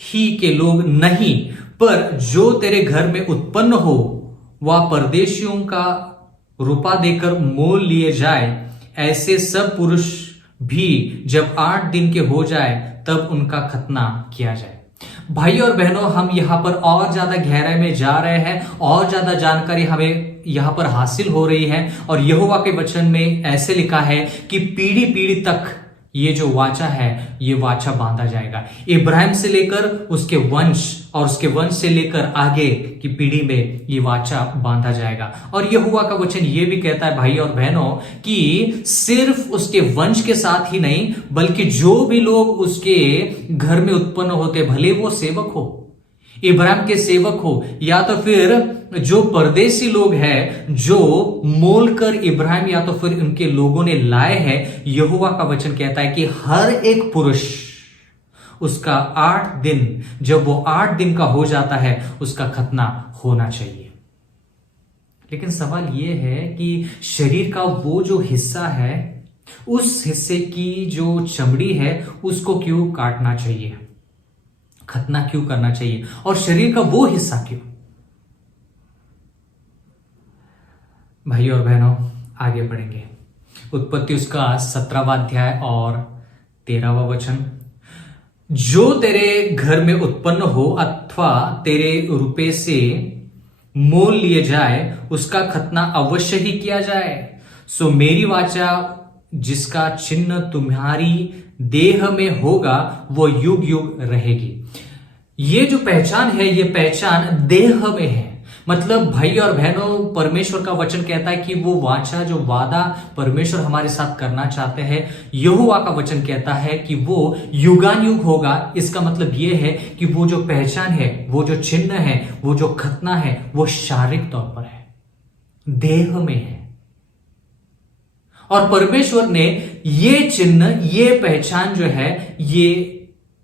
ही के लोग नहीं, पर जो तेरे घर में उत्पन्न हो वह परदेशियों का रुपा देकर मोल लिए जाए, ऐसे सब पुरुष भी जब 8 दिन के हो जाए तब उनका खतना किया जाए। भाई और बहनों, हम यहां पर और ज्यादा गहराई में जा रहे हैं, और ज्यादा जानकारी हमें यहां पर हासिल हो रही है। और यहोवा के वचन में ऐसे लिखा है कि पीढ़ी पीढ़ी तक ये जो वाचा है ये वाचा बांधा जाएगा। इब्राहिम से लेकर उसके वंश और उसके वंश से लेकर आगे की पीढ़ी में ये वाचा बांधा जाएगा। और यहोवा का वचन ये भी कहता है भाई और बहनों कि सिर्फ उसके वंश के साथ ही नहीं, बल्कि जो भी लोग उसके घर में उत्पन्न होते, भले वो सेवक हो, इब्राहिम के सेवक हो, या तो फिर जो परदेसी लोग हैं जो मोल कर इब्राहिम या तो फिर उनके लोगों ने लाए हैं, यहोवा का वचन कहता है कि हर एक पुरुष उसका 8 दिन, जब वो 8 दिन का हो जाता है, उसका खतना होना चाहिए। लेकिन सवाल यह है कि शरीर का वो जो हिस्सा है, उस हिस्से की जो चमड़ी है, उसको क्यों काटना चाहिए, खतना क्यों करना चाहिए, और शरीर का वो हिस्सा क्यों? भाई और बहनों, आगे बढ़ेंगे। उत्पत्ति उसका 17वां अध्याय और 13वां वचन, जो तेरे घर में उत्पन्न हो अथवा तेरे रुपए से मोल लिए जाए, उसका खतना अवश्य ही किया जाए। सो मेरी वाचा जिसका चिन्ह तुम्हारी देह में होगा वो युग युग रहेगी। ये जो पहचान है, ये पहचान देह में है। मतलब भाई और बहनों, परमेश्वर का वचन कहता है कि वो वाचा, जो वादा परमेश्वर हमारे साथ करना चाहते हैं, यहोवा का वचन कहता है कि वो युगान युग होगा। इसका मतलब ये है कि वो जो पहचान है, वो जो चिन्ह है, वो जो खतना है, वो शारीरिक तौर पर है, देह में है। और परमेश्वर ने ये चिन्ह, ये पहचान जो है, ये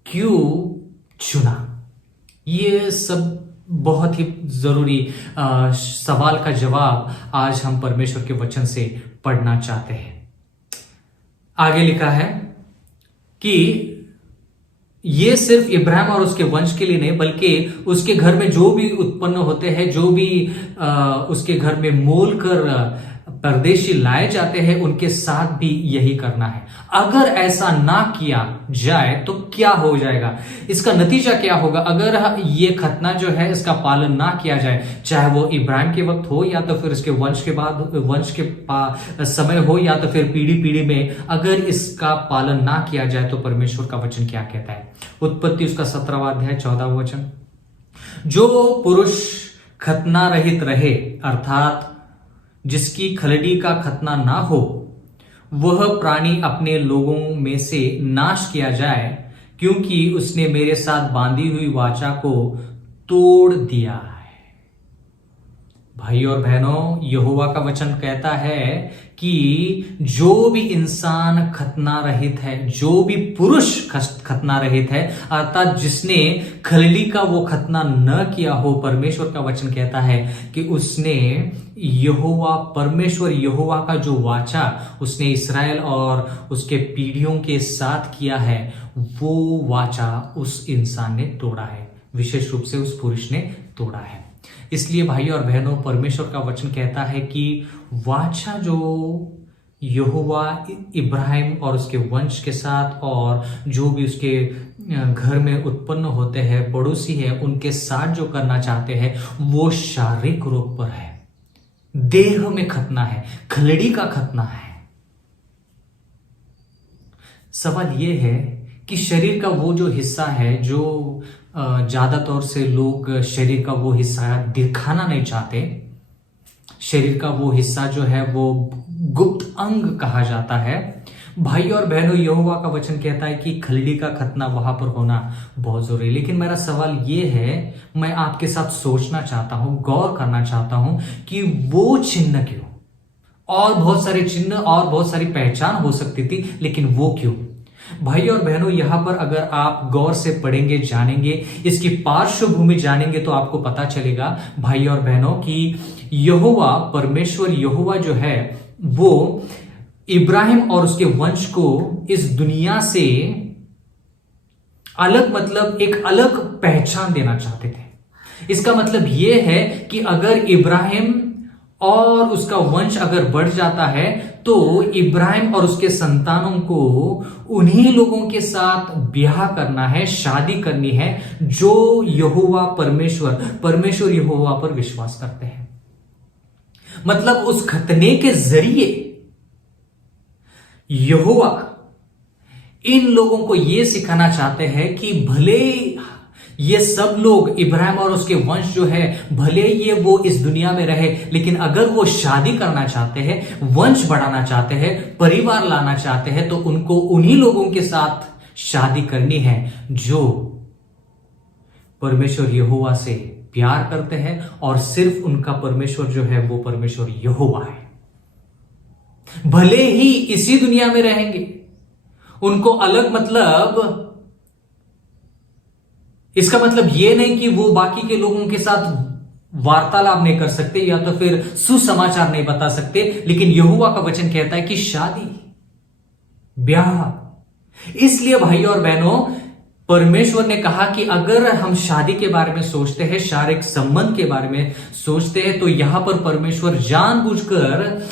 क्यों चुना? ये सब बहुत ही जरूरी सवाल का जवाब आज हम परमेश्वर के वचन से पढ़ना चाहते हैं। आगे लिखा है कि ये सिर्फ इब्राहिम और उसके वंश के लिए नहीं, बल्कि उसके घर में जो भी उत्पन्न होते हैं, जो भी उसके घर में मोल कर परदेशी लाए जाते हैं, उनके साथ भी यही करना है। अगर ऐसा ना किया जाए तो क्या हो जाएगा? इसका नतीजा क्या होगा? अगर ये खतना जो है इसका पालन ना किया जाए, चाहे वो इब्राहिम के वक्त हो या तो फिर उसके वंश के बाद, वंश के समय हो या तो फिर पीढ़ी पीढ़ी में, अगर इसका पालन ना किया जाए तो परमेश्वर का वचन क्या कहता है? उत्पत्ति उसका 17वां अध्याय 14वां वचन, जो पुरुष खतना रहित रहे, अर्थात जिसकी खलड़ी का खतना ना हो, वह प्राणी अपने लोगों में से नाश किया जाए, क्योंकि उसने मेरे साथ बांधी हुई वाचा को तोड़ दिया है। भाई और बहनों, यहोवा का वचन कहता है कि जो भी इंसान खतना रहित है, जो भी पुरुष खतना रहित है, अर्थात जिसने खलड़ी का वो खतना न किया हो, परमेश्वर का वचन कहता है कि उसने यहोवा, परमेश्वर यहोवा का जो वाचा उसने इस्राएल और उसके पीढ़ियों के साथ किया है, वो वाचा उस इंसान ने तोड़ा है, विशेष रूप से उस पुरुष ने तोड़ा है। इसलिए भाई और बहनों, परमेश्वर का वचन कहता है कि वाचा जो यहोवा इब्राहिम और उसके वंश के साथ और जो भी उसके घर में उत्पन्न होते हैं, पड़ोसी है, उनके साथ जो करना चाहते हैं, वो शारीरिक रूप पर है, देह में खतना है, खलड़ी का खतना है। सवाल ये है कि शरीर का वो जो हिस्सा है, जो ज्यादा तौर से लोग शरीर का वो हिस्सा दिखाना नहीं चाहते, शरीर का वो हिस्सा जो है वो गुप्त अंग कहा जाता है। भाई और बहनों, यहोवा का वचन कहता है कि खलड़ी का खतना वहां पर होना बहुत जरूरी है। लेकिन मेरा सवाल ये है, मैं आपके साथ सोचना चाहता हूं, गौर करना चाहता हूं कि वो चिन्ह क्यों, और बहुत सारे चिन्ह और बहुत सारी पहचान हो सकती थी, लेकिन वो क्यों? भाई और बहनों, यहां पर अगर आप गौर से पढ़ेंगे, जानेंगे, इसकी पार्श्वभूमि जानेंगे तो आपको पता चलेगा भाई और बहनों कि यहोवा, परमेश्वर यहोवा जो है वो इब्राहिम और उसके वंश को इस दुनिया से अलग, मतलब एक अलग पहचान देना चाहते थे। इसका मतलब यह है कि अगर इब्राहिम और उसका वंश अगर बढ़ जाता है तो इब्राहिम और उसके संतानों को उन्हीं लोगों के साथ ब्याह करना है, शादी करनी है जो यहोवा परमेश्वर यहोवा पर विश्वास करते हैं। मतलब उस खतने के जरिए यहोवा इन लोगों को यह सिखाना चाहते हैं कि भले ये सब लोग, इब्राहिम और उसके वंश जो है, भले ये वो इस दुनिया में रहे, लेकिन अगर वो शादी करना चाहते हैं, वंश बढ़ाना चाहते हैं, परिवार लाना चाहते हैं, तो उनको उन्हीं लोगों के साथ शादी करनी है जो परमेश्वर यहोवा से प्यार करते हैं, और सिर्फ उनका परमेश्वर जो है वो परमेश्वर यहोवा है। भले ही इसी दुनिया में रहेंगे, उनको अलग, मतलब इसका मतलब यह नहीं कि वो बाकी के लोगों के साथ वार्तालाप नहीं कर सकते या तो फिर सुसमाचार नहीं बता सकते, लेकिन यहोवा का वचन कहता है कि शादी, ब्याह। इसलिए भाई और बहनों, परमेश्वर ने कहा कि अगर हम शादी के बारे में सोचते हैं, शारीरिक संबंध के बारे में सोचते हैं, तो यहां पर परमेश्वर जानबूझकर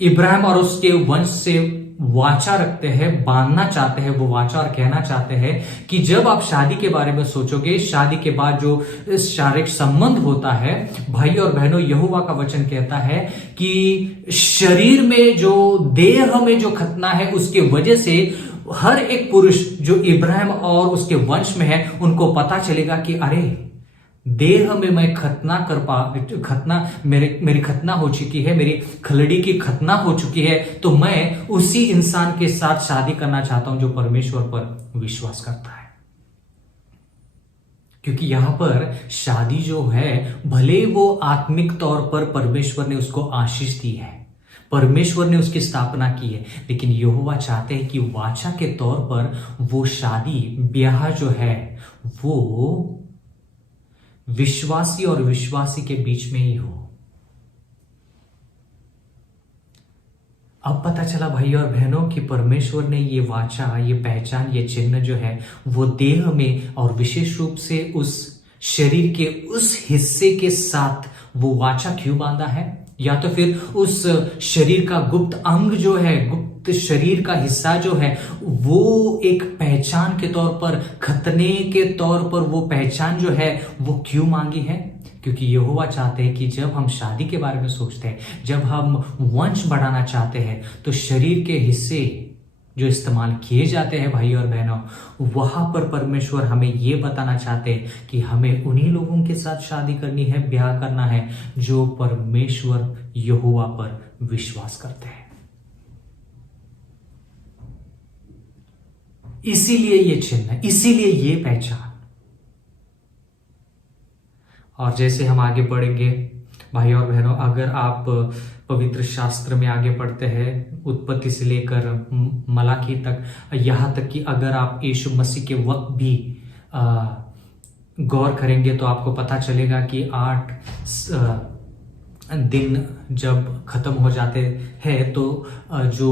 इब्राहिम और उसके वंश से वाचा रखते हैं, बांधना चाहते हैं वो वाचा, और कहना चाहते हैं कि जब आप शादी के बारे में सोचोगे, शादी के बाद जो शारीरिक संबंध होता है, भाई और बहनों, यहोवा का वचन कहता है कि शरीर में जो, देह में जो खतना है, उसके वजह से हर एक पुरुष जो इब्राहिम और उसके वंश में है, उनको पता चलेगा कि अरे देह में मैं मेरी खतना हो चुकी है, मेरी खलड़ी की खतना हो चुकी है, तो मैं उसी इंसान के साथ शादी करना चाहता हूं जो परमेश्वर पर विश्वास करता है। क्योंकि यहां पर शादी जो है, भले वो आत्मिक तौर पर परमेश्वर ने उसको आशीष दी है, परमेश्वर ने उसकी स्थापना की है, लेकिन यहोवा चाहते हैं कि वाचा के तौर पर वो शादी, ब्याह जो है वो विश्वासी और विश्वासी के बीच में ही हो। अब पता चला भाई और बहनों कि परमेश्वर ने ये वाचा, ये पहचान, ये चिन्ह जो है वो देह में और विशेष रूप से उस शरीर के उस हिस्से के साथ वो वाचा क्यों बांधा है, या तो फिर उस शरीर का गुप्त अंग जो है, गुप्त शरीर का हिस्सा जो है, वो एक पहचान के तौर पर, खतने के तौर पर वो पहचान जो है वो क्यों मांगी है? क्योंकि यहोवा चाहते हैं कि जब हम शादी के बारे में सोचते हैं, जब हम वंश बढ़ाना चाहते हैं, तो शरीर के हिस्से जो इस्तेमाल किए जाते हैं भाई और बहनों, वहां पर परमेश्वर हमें यह बताना चाहते हैं कि हमें उन्हीं लोगों के साथ शादी करनी है, ब्याह करना है जो परमेश्वर यहोवा पर विश्वास करते हैं। इसीलिए ये चिन्ह, इसीलिए ये पहचान। और जैसे हम आगे बढ़ेंगे भाई और बहनों, अगर आप पवित्र शास्त्र में आगे पढ़ते हैं, उत्पत्ति से लेकर मलाकी तक, यहां तक कि अगर आप यीशु मसीह के वक्त भी गौर करेंगे तो आपको पता चलेगा कि 8 दिन जब खत्म हो जाते हैं तो जो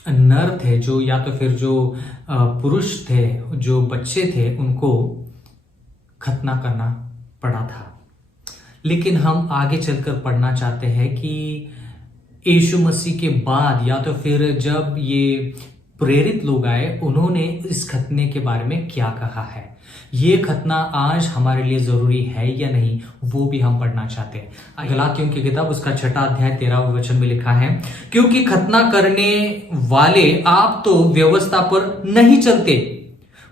नर थे, जो या तो फिर जो पुरुष थे, जो बच्चे थे, उनको खतना करना पड़ा था। लेकिन हम आगे चलकर पढ़ना चाहते हैं कि यीशु मसीह के बाद या तो फिर जब ये प्रेरित लोग आए, उन्होंने इस खतने के बारे में क्या कहा है, ये खतना आज हमारे लिए जरूरी है या नहीं, वो भी हम पढ़ना चाहते हैं। गलातियों की किताब उसका 6 अध्याय 13 वचन में लिखा है, क्योंकि खतना करने वाले आप तो व्यवस्था पर नहीं चलते,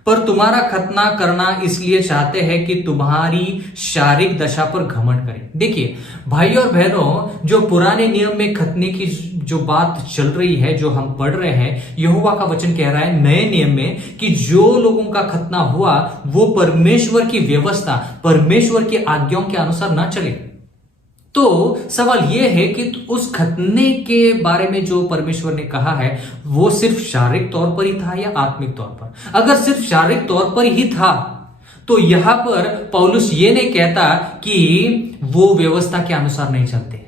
पर तुम्हारा खतना करना इसलिए चाहते हैं कि तुम्हारी शारीरिक दशा पर घमंड करें। देखिए भाई और बहनों, जो पुराने नियम में खतने की जो बात चल रही है, जो हम पढ़ रहे हैं, यहोवा का वचन कह रहा है नए नियम में कि जो लोगों का खतना हुआ वो परमेश्वर की व्यवस्था, परमेश्वर की आज्ञाओं के अनुसार ना चले, तो सवाल यह है कि उस खतने के बारे में जो परमेश्वर ने कहा है वो सिर्फ शारीरिक तौर पर ही था या आत्मिक तौर पर? अगर सिर्फ शारीरिक तौर पर ही था तो यहां पर पौलुस ये नहीं कहता कि वो व्यवस्था के अनुसार नहीं चलते,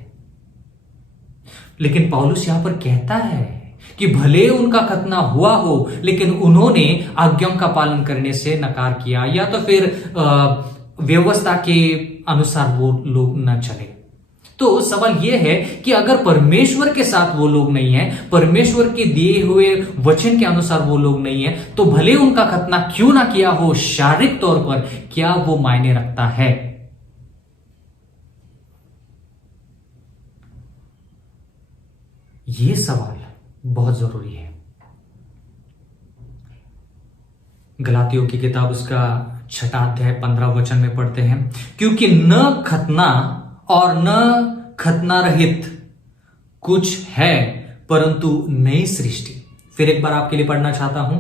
लेकिन पौलुस यहां पर कहता है कि भले उनका खतना हुआ हो लेकिन उन्होंने आज्ञाओं का पालन करने से नकार किया, या तो फिर व्यवस्था के अनुसार वो लोग न चले। तो सवाल यह है कि अगर परमेश्वर के साथ वो लोग नहीं है, परमेश्वर के दिए हुए वचन के अनुसार वो लोग नहीं है, तो भले उनका खतना क्यों ना किया हो शारीरिक तौर पर, क्या वो मायने रखता है? ये सवाल बहुत जरूरी है। गलातियों की किताब उसका 6 अध्याय 15 वचन में पढ़ते हैं, क्योंकि न खतना और न खतना रहित कुछ है परंतु नई सृष्टि। फिर एक बार आपके लिए पढ़ना चाहता हूं,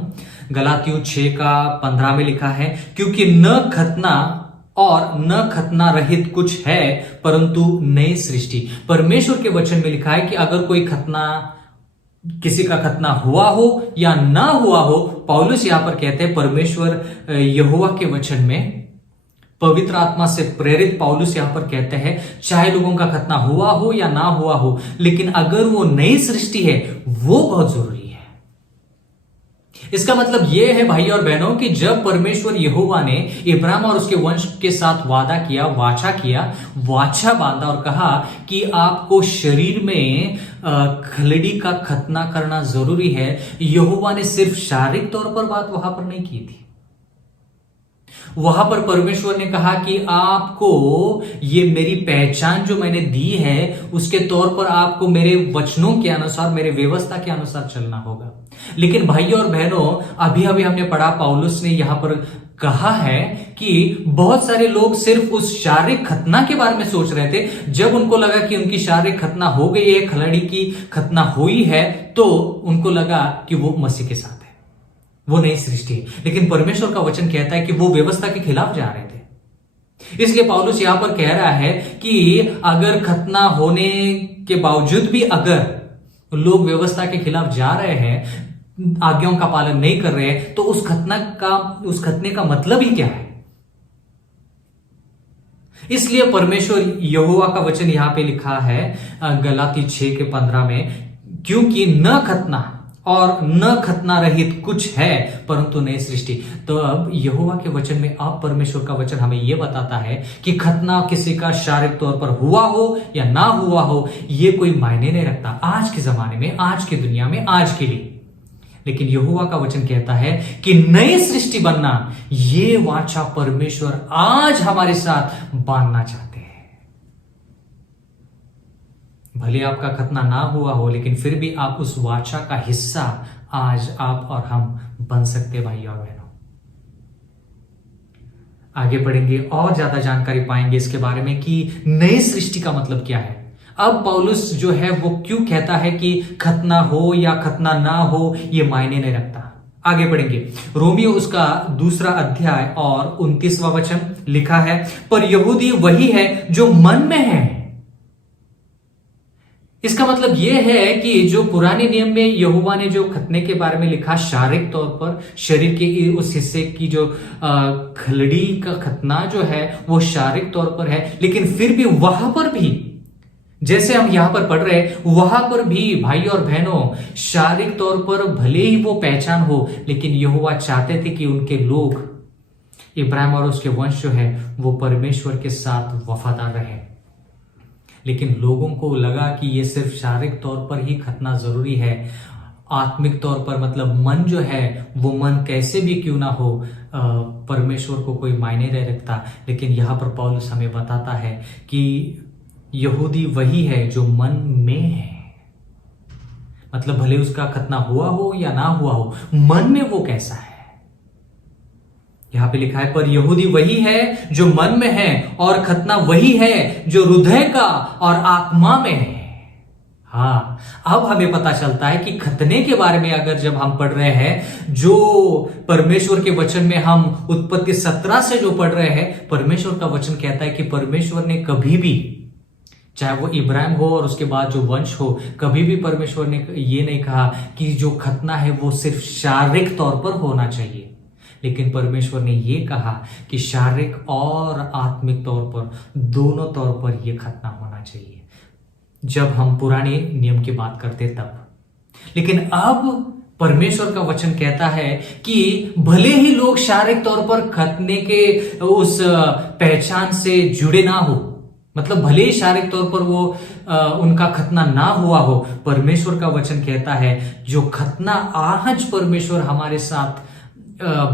गलातियों 6:15 में लिखा है, क्योंकि न खतना और न खतना रहित कुछ है परंतु नई सृष्टि। परमेश्वर के वचन में लिखा है कि अगर कोई खतना, किसी का खतना हुआ हो या ना हुआ हो, पौलुस यहां पर कहते हैं, परमेश्वर यहोवा के वचन में पवित्र आत्मा से प्रेरित पौलुस यहां पर कहते हैं, चाहे लोगों का खतना हुआ हो या ना हुआ हो, लेकिन अगर वो नई सृष्टि है वो बहुत जरूरी है। इसका मतलब यह है भाई और बहनों कि जब परमेश्वर यहोवा ने इब्राहिम और उसके वंश के साथ वादा किया, वाचा बांधा और कहा कि आपको शरीर में खलड़ी का खतना करना जरूरी है, यहोवा ने सिर्फ शारीरिक तौर पर बात वहां पर नहीं की थी। वहां पर परमेश्वर ने कहा कि आपको ये मेरी पहचान जो मैंने दी है उसके तौर पर आपको मेरे वचनों के अनुसार, मेरे व्यवस्था के अनुसार चलना होगा। लेकिन भाइयों और बहनों, अभी हमने पढ़ा, पौलुस ने यहां पर कहा है कि बहुत सारे लोग सिर्फ उस शारीरिक खतना के बारे में सोच रहे थे। जब उनको लगा कि उनकी शारीरिक खतना हो गई है, खलड़ी की खतना हुई है, तो उनको लगा कि वो मसीह के साथ है, वो नई सृष्टि है। लेकिन परमेश्वर का वचन कहता है कि वो व्यवस्था के खिलाफ जा रहे थे। इसलिए पौलुस यहां पर कह रहा है कि अगर खतना होने के बावजूद भी अगर लोग व्यवस्था के खिलाफ जा रहे हैं, आज्ञाओं का पालन नहीं कर रहे हैं, तो उस खतने का मतलब ही क्या है? इसलिए परमेश्वर यहोवा का वचन यहां पे लिखा है गलाती 6:15 में, क्योंकि न खतना और न खतना रहित कुछ है परंतु नई सृष्टि। तो अब यहोवा के वचन में, अब परमेश्वर का वचन हमें यह बताता है कि खतना किसी का शारीरिक तौर पर हुआ हो या ना हुआ हो, यह कोई मायने नहीं रखता आज के जमाने में, आज की दुनिया में, आज के लिए। लेकिन यहोवा का वचन कहता है कि नई सृष्टि बनना, ये वाचा परमेश्वर आज हमारे साथ बांधना चाहते हैं। भले आपका खतना ना हुआ हो, लेकिन फिर भी आप उस वाचा का हिस्सा आज आप और हम बन सकते भाई और बहनों। आगे बढ़ेंगे और ज्यादा जानकारी पाएंगे इसके बारे में कि नई सृष्टि का मतलब क्या है। अब पौलुस जो है वो क्यों कहता है कि खतना हो या खतना ना हो ये मायने नहीं रखता। आगे बढ़ेंगे, रोमियो उसका 2 अध्याय और 29वां वचन लिखा है, पर यहूदी वही है जो मन में है। इसका मतलब यह है कि जो पुराने नियम में यहोवा ने जो खतने के बारे में लिखा, शारीरिक तौर पर शरीर के उस हिस्से की जो खलड़ी का खतना जो है वो शारीरिक तौर पर है, लेकिन फिर भी वहां पर भी, जैसे हम यहां पर पढ़ रहे हैं, वहां पर भी भाई और बहनों शारीरिक तौर पर भले ही वो पहचान हो, लेकिन यहोवा चाहते थे कि उनके लोग, इब्राहिम और उसके वंश जो है वो परमेश्वर के साथ वफादार रहे। लेकिन लोगों को लगा कि ये सिर्फ शारीरिक तौर पर ही खतना जरूरी है, आत्मिक तौर पर मतलब मन जो है वो मन कैसे भी क्यों ना हो, परमेश्वर को कोई मायने नहीं रखता। लेकिन यहां पर पौलुस हमें बताता है कि यहूदी वही है जो मन में है, मतलब भले उसका खतना हुआ हो या ना हुआ हो, मन में वो कैसा है। यहां पे लिखा है, पर यहूदी वही है जो मन में है और खतना वही है जो हृदय का और आत्मा में है। हाँ, अब हमें पता चलता है कि खतने के बारे में अगर जब हम पढ़ रहे हैं, जो परमेश्वर के वचन में हम उत्पत्ति 17 से जो पढ़ रहे हैं, परमेश्वर का वचन कहता है कि परमेश्वर ने कभी भी चाहे वो इब्राहिम हो और उसके बाद जो वंश हो, कभी भी परमेश्वर ने ये नहीं कहा कि जो खतना है वो सिर्फ शारीरिक तौर पर होना चाहिए, लेकिन परमेश्वर ने ये कहा कि शारीरिक और आत्मिक तौर पर, दोनों तौर पर यह खतना होना चाहिए, जब हम पुराने नियम की बात करते तब। लेकिन अब परमेश्वर का वचन कहता है कि भले ही लोग शारीरिक तौर पर खतने के उस पहचान से जुड़े ना हो, मतलब भले ही शारीरिक तौर पर वो उनका खतना ना हुआ हो, परमेश्वर का वचन कहता है जो खतना आज परमेश्वर हमारे साथ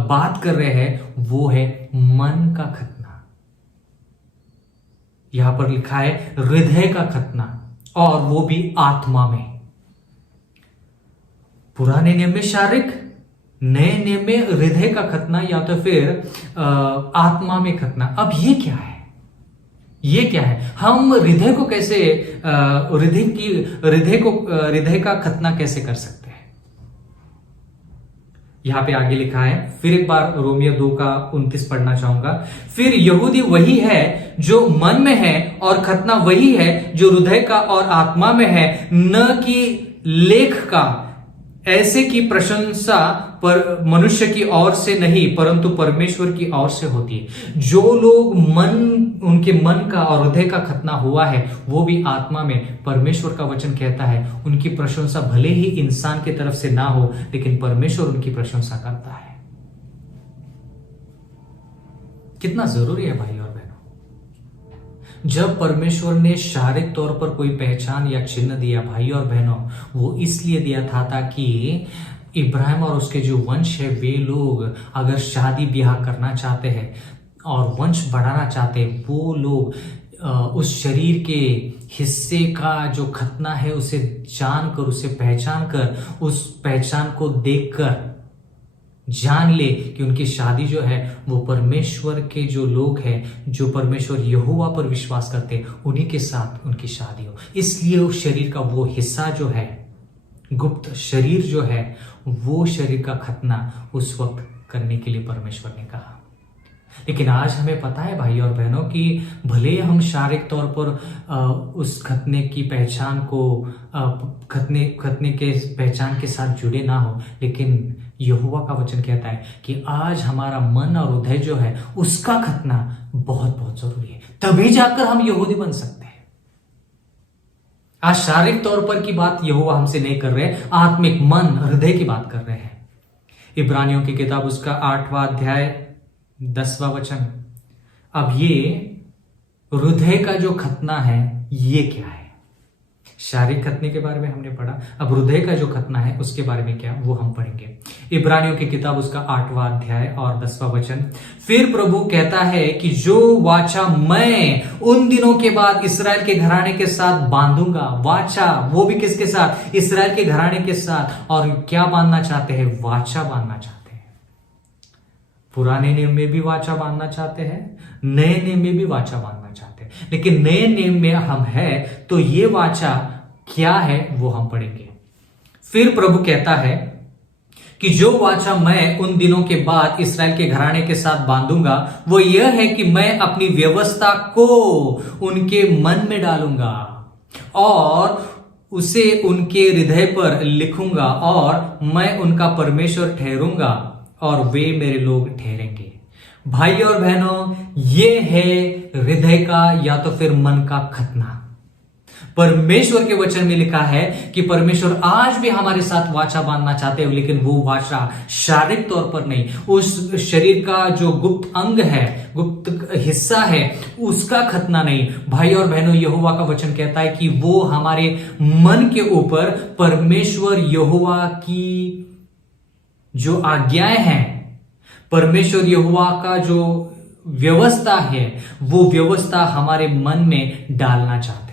बात कर रहे हैं वो है मन का खतना। यहां पर लिखा है हृदय का खतना, और वो भी आत्मा में। पुराने नियम में शारीरिक, नए नियम में हृदय का खतना या तो फिर आत्मा में खतना। अब ये क्या है? ये क्या है? हम हृदय को कैसे हृदय का खतना कैसे कर सकते हैं? यहां पे आगे लिखा है, फिर एक बार रोमियो 2:29 पढ़ना चाहूंगा। फिर यहूदी वही है जो मन में है, और खतना वही है जो हृदय का और आत्मा में है, न कि लेख का। ऐसे की प्रशंसा पर मनुष्य की ओर से नहीं परंतु परमेश्वर की ओर से होती है। जो लोग उनके मन का और हृदय का खतना हुआ है वो भी आत्मा में, परमेश्वर का वचन कहता है उनकी प्रशंसा भले ही इंसान की तरफ से ना हो, लेकिन परमेश्वर उनकी प्रशंसा करता है। कितना जरूरी है भाई और बहनों। जब परमेश्वर ने शारीरिक तौर पर कोई पहचान या चिन्ह दिया भाई और बहनों, वो इसलिए दिया था ताकि इब्राहिम और उसके जो वंश है वे लोग अगर शादी ब्याह करना चाहते हैं और वंश बढ़ाना चाहते हैं, वो लोग उस शरीर के हिस्से का जो खतना है उसे जानकर, उसे पहचान कर, उस पहचान को देखकर जान ले कि उनकी शादी जो है वो परमेश्वर के जो लोग हैं, जो परमेश्वर यहोवा पर विश्वास करते हैं, उन्हीं के साथ उनकी शादी हो। इसलिए उस शरीर का वो हिस्सा जो है, गुप्त शरीर जो है, वो शरीर का खतना उस वक्त करने के लिए परमेश्वर ने कहा। लेकिन आज हमें पता है भाई और बहनों कि भले हम शारीरिक तौर पर उस खतने की पहचान को खतने के पहचान के साथ जुड़े ना हो, लेकिन यहोवा का वचन कहता है कि आज हमारा मन और हृदय जो है उसका खतना बहुत बहुत जरूरी है, तभी जाकर हम यहूदी बन सकते हैं। आज शारीरिक तौर पर की बात यहोवा हमसे नहीं कर रहे, आत्मिक मन हृदय की बात कर रहे हैं। इब्रानियों की किताब उसका 8वां अध्याय 10वां वचन। अब ये हृदय का जो खतना है ये क्या है? शारीरिक खतने के बारे में हमने पढ़ा, अब हृदय का जो खतना है उसके बारे में क्या, वो हम पढ़ेंगे। इब्रानियों की किताब उसका 8वां अध्याय और 10वां वचन। फिर प्रभु कहता है कि जो वाचा मैं उन दिनों के बाद इस्राएल के घराने के साथ बांधूंगा। वाचा, वो भी किसके साथ? इस्राएल के घराने के साथ। और क्या बांधना चाहते हैं? वाचा बांधना चाहते हैं। पुराने नियम में भी वाचा बांधना चाहते हैं, नए नियम में भी वाचा बांधना चाहते हैं। लेकिन नए नियम में हम है तो ये वाचा क्या है वो हम पढ़ेंगे। फिर प्रभु कहता है कि जो वाचा मैं उन दिनों के बाद इस्राएल के घराने के साथ बांधूंगा वो यह है कि मैं अपनी व्यवस्था को उनके मन में डालूंगा और उसे उनके हृदय पर लिखूंगा, और मैं उनका परमेश्वर ठहरूंगा और वे मेरे लोग ठहरेंगे। भाई और बहनों, ये है हृदय का या तो फिर मन का खतना। परमेश्वर के वचन में लिखा है कि परमेश्वर आज भी हमारे साथ वाचा बांधना चाहते हैं, लेकिन वो वाचा शारीरिक तौर पर नहीं, उस शरीर का जो गुप्त अंग है, गुप्त हिस्सा है, उसका खतना नहीं। भाई और बहनों, यहोवा का वचन कहता है कि वो हमारे मन के ऊपर परमेश्वर यहोवा की जो आज्ञाएं हैं, परमेश्वर यहोवा का जो व्यवस्था है, वो व्यवस्था हमारे मन में डालना चाहते हैं।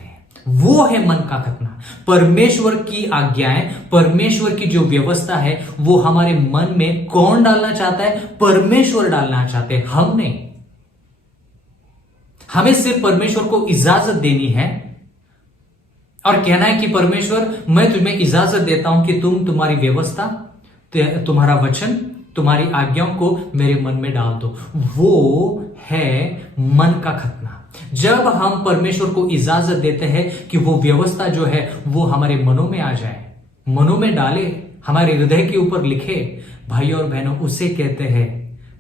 वो है मन का खतना। परमेश्वर की आज्ञाएं, परमेश्वर की जो व्यवस्था है वो हमारे मन में कौन डालना चाहता है? परमेश्वर डालना चाहते हैं, हम नहीं। हमें सिर्फ परमेश्वर को इजाजत देनी है और कहना है कि परमेश्वर, मैं तुम्हें इजाजत देता हूं कि तुम तुम्हारी व्यवस्था, तुम्हारा वचन, तुम्हारी आज्ञाओं को मेरे मन में डाल दो। वो है मन का खतना। जब हम परमेश्वर को इजाजत देते हैं कि वो व्यवस्था जो है वो हमारे मनों में आ जाए, मनों में डाले, हमारे हृदय के ऊपर लिखे, भाई और बहनों, उसे कहते हैं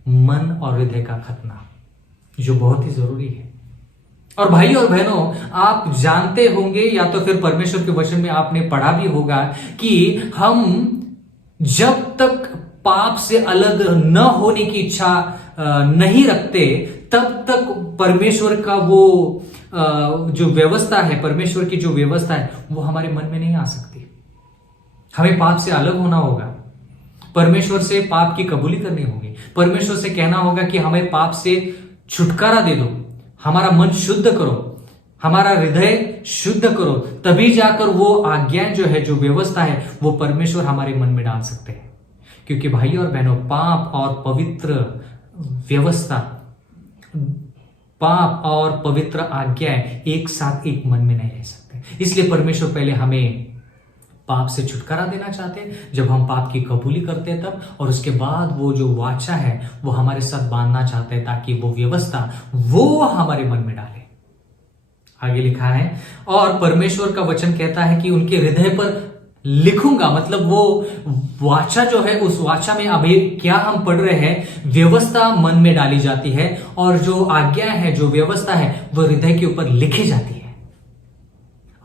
मन और हृदय का खतना, जो बहुत ही जरूरी है। और भाई और बहनों, आप जानते होंगे या तो फिर परमेश्वर के वचन में आपने पढ़ा भी होगा कि हम जब तक पाप से अलग न होने की इच्छा नहीं रखते, तब तक परमेश्वर का वो जो व्यवस्था है, परमेश्वर की जो व्यवस्था है, वो हमारे मन में नहीं आ सकती। हमें पाप से अलग होना होगा, परमेश्वर से पाप की कबूली करनी होगी, परमेश्वर से कहना होगा कि हमें पाप से छुटकारा दे दो, हमारा मन शुद्ध करो, हमारा हृदय शुद्ध करो, तभी जाकर वो आज्ञाएं जो है, जो व्यवस्था है, वो परमेश्वर हमारे मन में डाल सकते हैं। क्योंकि भाई और बहनों, पाप और पवित्र व्यवस्था, पाप और पवित्र आज्ञाएं एक साथ एक मन में नहीं रह सकते। इसलिए परमेश्वर पहले हमें पाप से छुटकारा देना चाहते हैं, जब हम पाप की कबूली करते हैं तब, और उसके बाद वो जो वाचा है वो हमारे साथ बांधना चाहते हैं, ताकि वो व्यवस्था वो हमारे मन में डाले। आगे लिखा है, और परमेश्वर का वचन कहता है कि उनके हृदय पर लिखूंगा, मतलब वो वाचा जो है, उस वाचा में अभी क्या हम पढ़ रहे हैं, व्यवस्था मन में डाली जाती है, और जो आज्ञा है, जो व्यवस्था है, वो हृदय के ऊपर लिखी जाती है।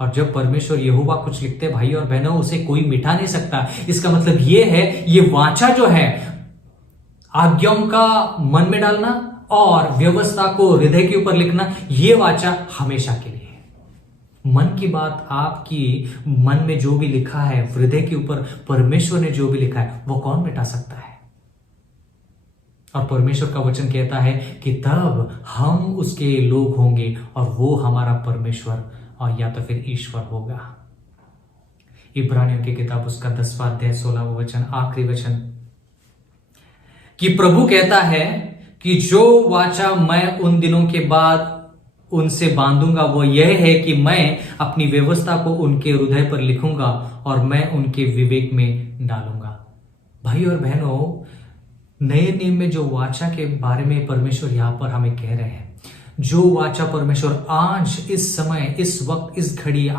और जब परमेश्वर यहोवा कुछ लिखते हैं भाई और बहनों, उसे कोई मिटा नहीं सकता। इसका मतलब ये है, ये वाचा जो है, आज्ञाओं का मन में डालना और व्यवस्था को हृदय के ऊपर लिखना, ये वाचा हमेशा के लिए है। मन की बात, आपकी मन में जो भी लिखा है, हृदय के ऊपर परमेश्वर ने जो भी लिखा है, वो कौन मिटा सकता है? और परमेश्वर का वचन कहता है कि तब हम उसके लोग होंगे और वो हमारा परमेश्वर और या तो फिर ईश्वर होगा। इब्रानियों की किताब उसका 10वां अध्याय 16वां वचन, आखिरी वचन, कि प्रभु कहता है कि जो वाचा मैं उन दिनों के बाद उनसे बांधूंगा, वो यह है कि मैं अपनी व्यवस्था को उनके हृदय पर लिखूंगा और मैं उनके विवेक में डालूंगा। भाई और बहनों, नए नियम में जो वाचा के बारे में परमेश्वर यहां पर हमें कह रहे हैं, जो वाचा परमेश्वर आज इस समय, इस वक्त, इस घड़ी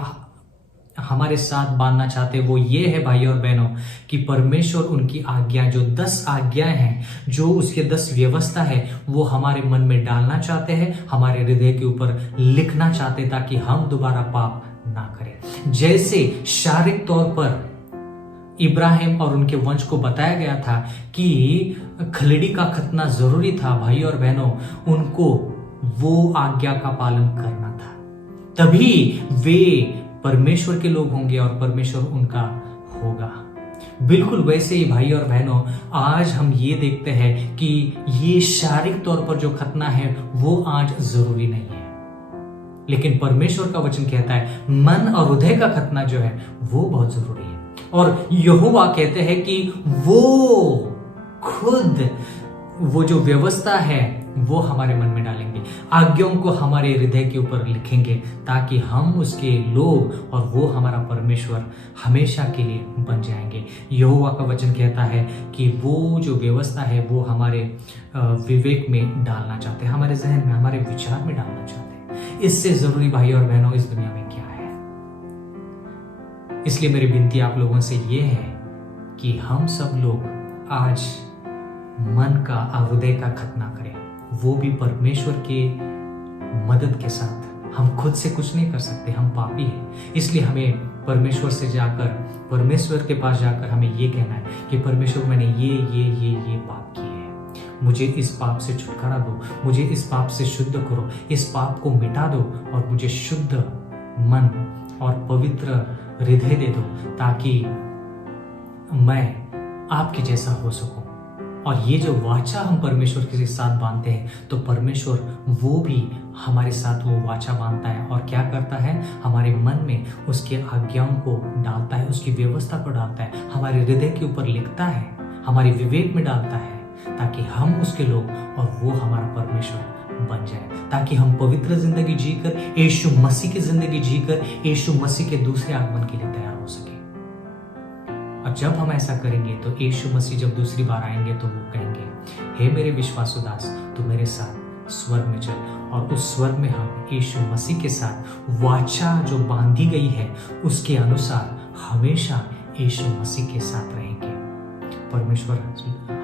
हमारे साथ बांधना चाहते हैं, वो ये है भाई और बहनों, कि परमेश्वर उनकी आज्ञा, जो 10 आज्ञाएं हैं, जो उसके 10 व्यवस्था है, वो हमारे मन में डालना चाहते हैं, हमारे हृदय के ऊपर लिखना चाहते हैं, ताकि हम दोबारा पाप ना करें। जैसे शारीरिक तौर पर इब्राहिम और उनके वंश को बताया गया था कि खलड़ी का खतना जरूरी था, भाई और बहनों, उनको वो आज्ञा का पालन करना था, तभी वे परमेश्वर के लोग होंगे और परमेश्वर उनका होगा। बिल्कुल वैसे ही भाई और बहनों, आज हम ये देखते हैं कि ये शारीरिक तौर पर जो खतना है वो आज जरूरी नहीं है, लेकिन परमेश्वर का वचन कहता है मन और हृदय का खतना जो है वो बहुत जरूरी है। और यहोवा कहते हैं कि वो खुद वो जो व्यवस्था है वो हमारे मन में डालेंगे, आज्ञाओं को हमारे हृदय के ऊपर लिखेंगे, ताकि हम उसके लोग और वो हमारा परमेश्वर हमेशा के लिए बन जाएंगे। यहोवा का वचन कहता है कि वो जो व्यवस्था है वो हमारे विवेक में डालना चाहते हैं, हमारे जहन में, हमारे विचार में डालना चाहते हैं। इससे जरूरी भाई और बहनों इस दुनिया में क्या है? इसलिए मेरी विनती आप लोगों से ये है कि हम सब लोग आज मन का और हृदय का खतना करें, वो भी परमेश्वर के मदद के साथ। हम खुद से कुछ नहीं कर सकते, हम पापी हैं। इसलिए हमें परमेश्वर से जाकर, परमेश्वर के पास जाकर हमें ये कहना है कि परमेश्वर, मैंने ये पाप किए हैं, मुझे इस पाप से छुटकारा दो, मुझे इस पाप से शुद्ध करो, इस पाप को मिटा दो और मुझे शुद्ध मन और पवित्र हृदय दे दो, ताकि मैं आपके जैसा हो सकूं। और ये जो वाचा हम परमेश्वर के साथ बांधते हैं, तो परमेश्वर वो भी हमारे साथ वो वाचा बांधता है और क्या करता है, हमारे मन में उसके आज्ञाओं को डालता है, उसकी व्यवस्था को डालता है, हमारे हृदय के ऊपर लिखता है, हमारे विवेक में डालता है, ताकि हम उसके लोग और वो हमारा परमेश्वर बन जाए, ताकि हम पवित्र जिंदगी जीकर, यीशु मसीह की जिंदगी जीकर, यीशु मसीह के दूसरे आगमन के लिए तैयार हो सके। और जब हम ऐसा करेंगे तो यीशु मसीह जब दूसरी बार आएंगे तो वो कहेंगे, हे मेरे विश्वासु दास, तू मेरे साथ स्वर्ग में चल, और उस स्वर्ग में हम यीशु मसीह के साथ वाचा जो बांधी गई है उसके अनुसार हमेशा यीशु मसीह के साथ रहेंगे। परमेश्वर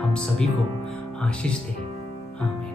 हम सभी को आशीष दे। आमीन।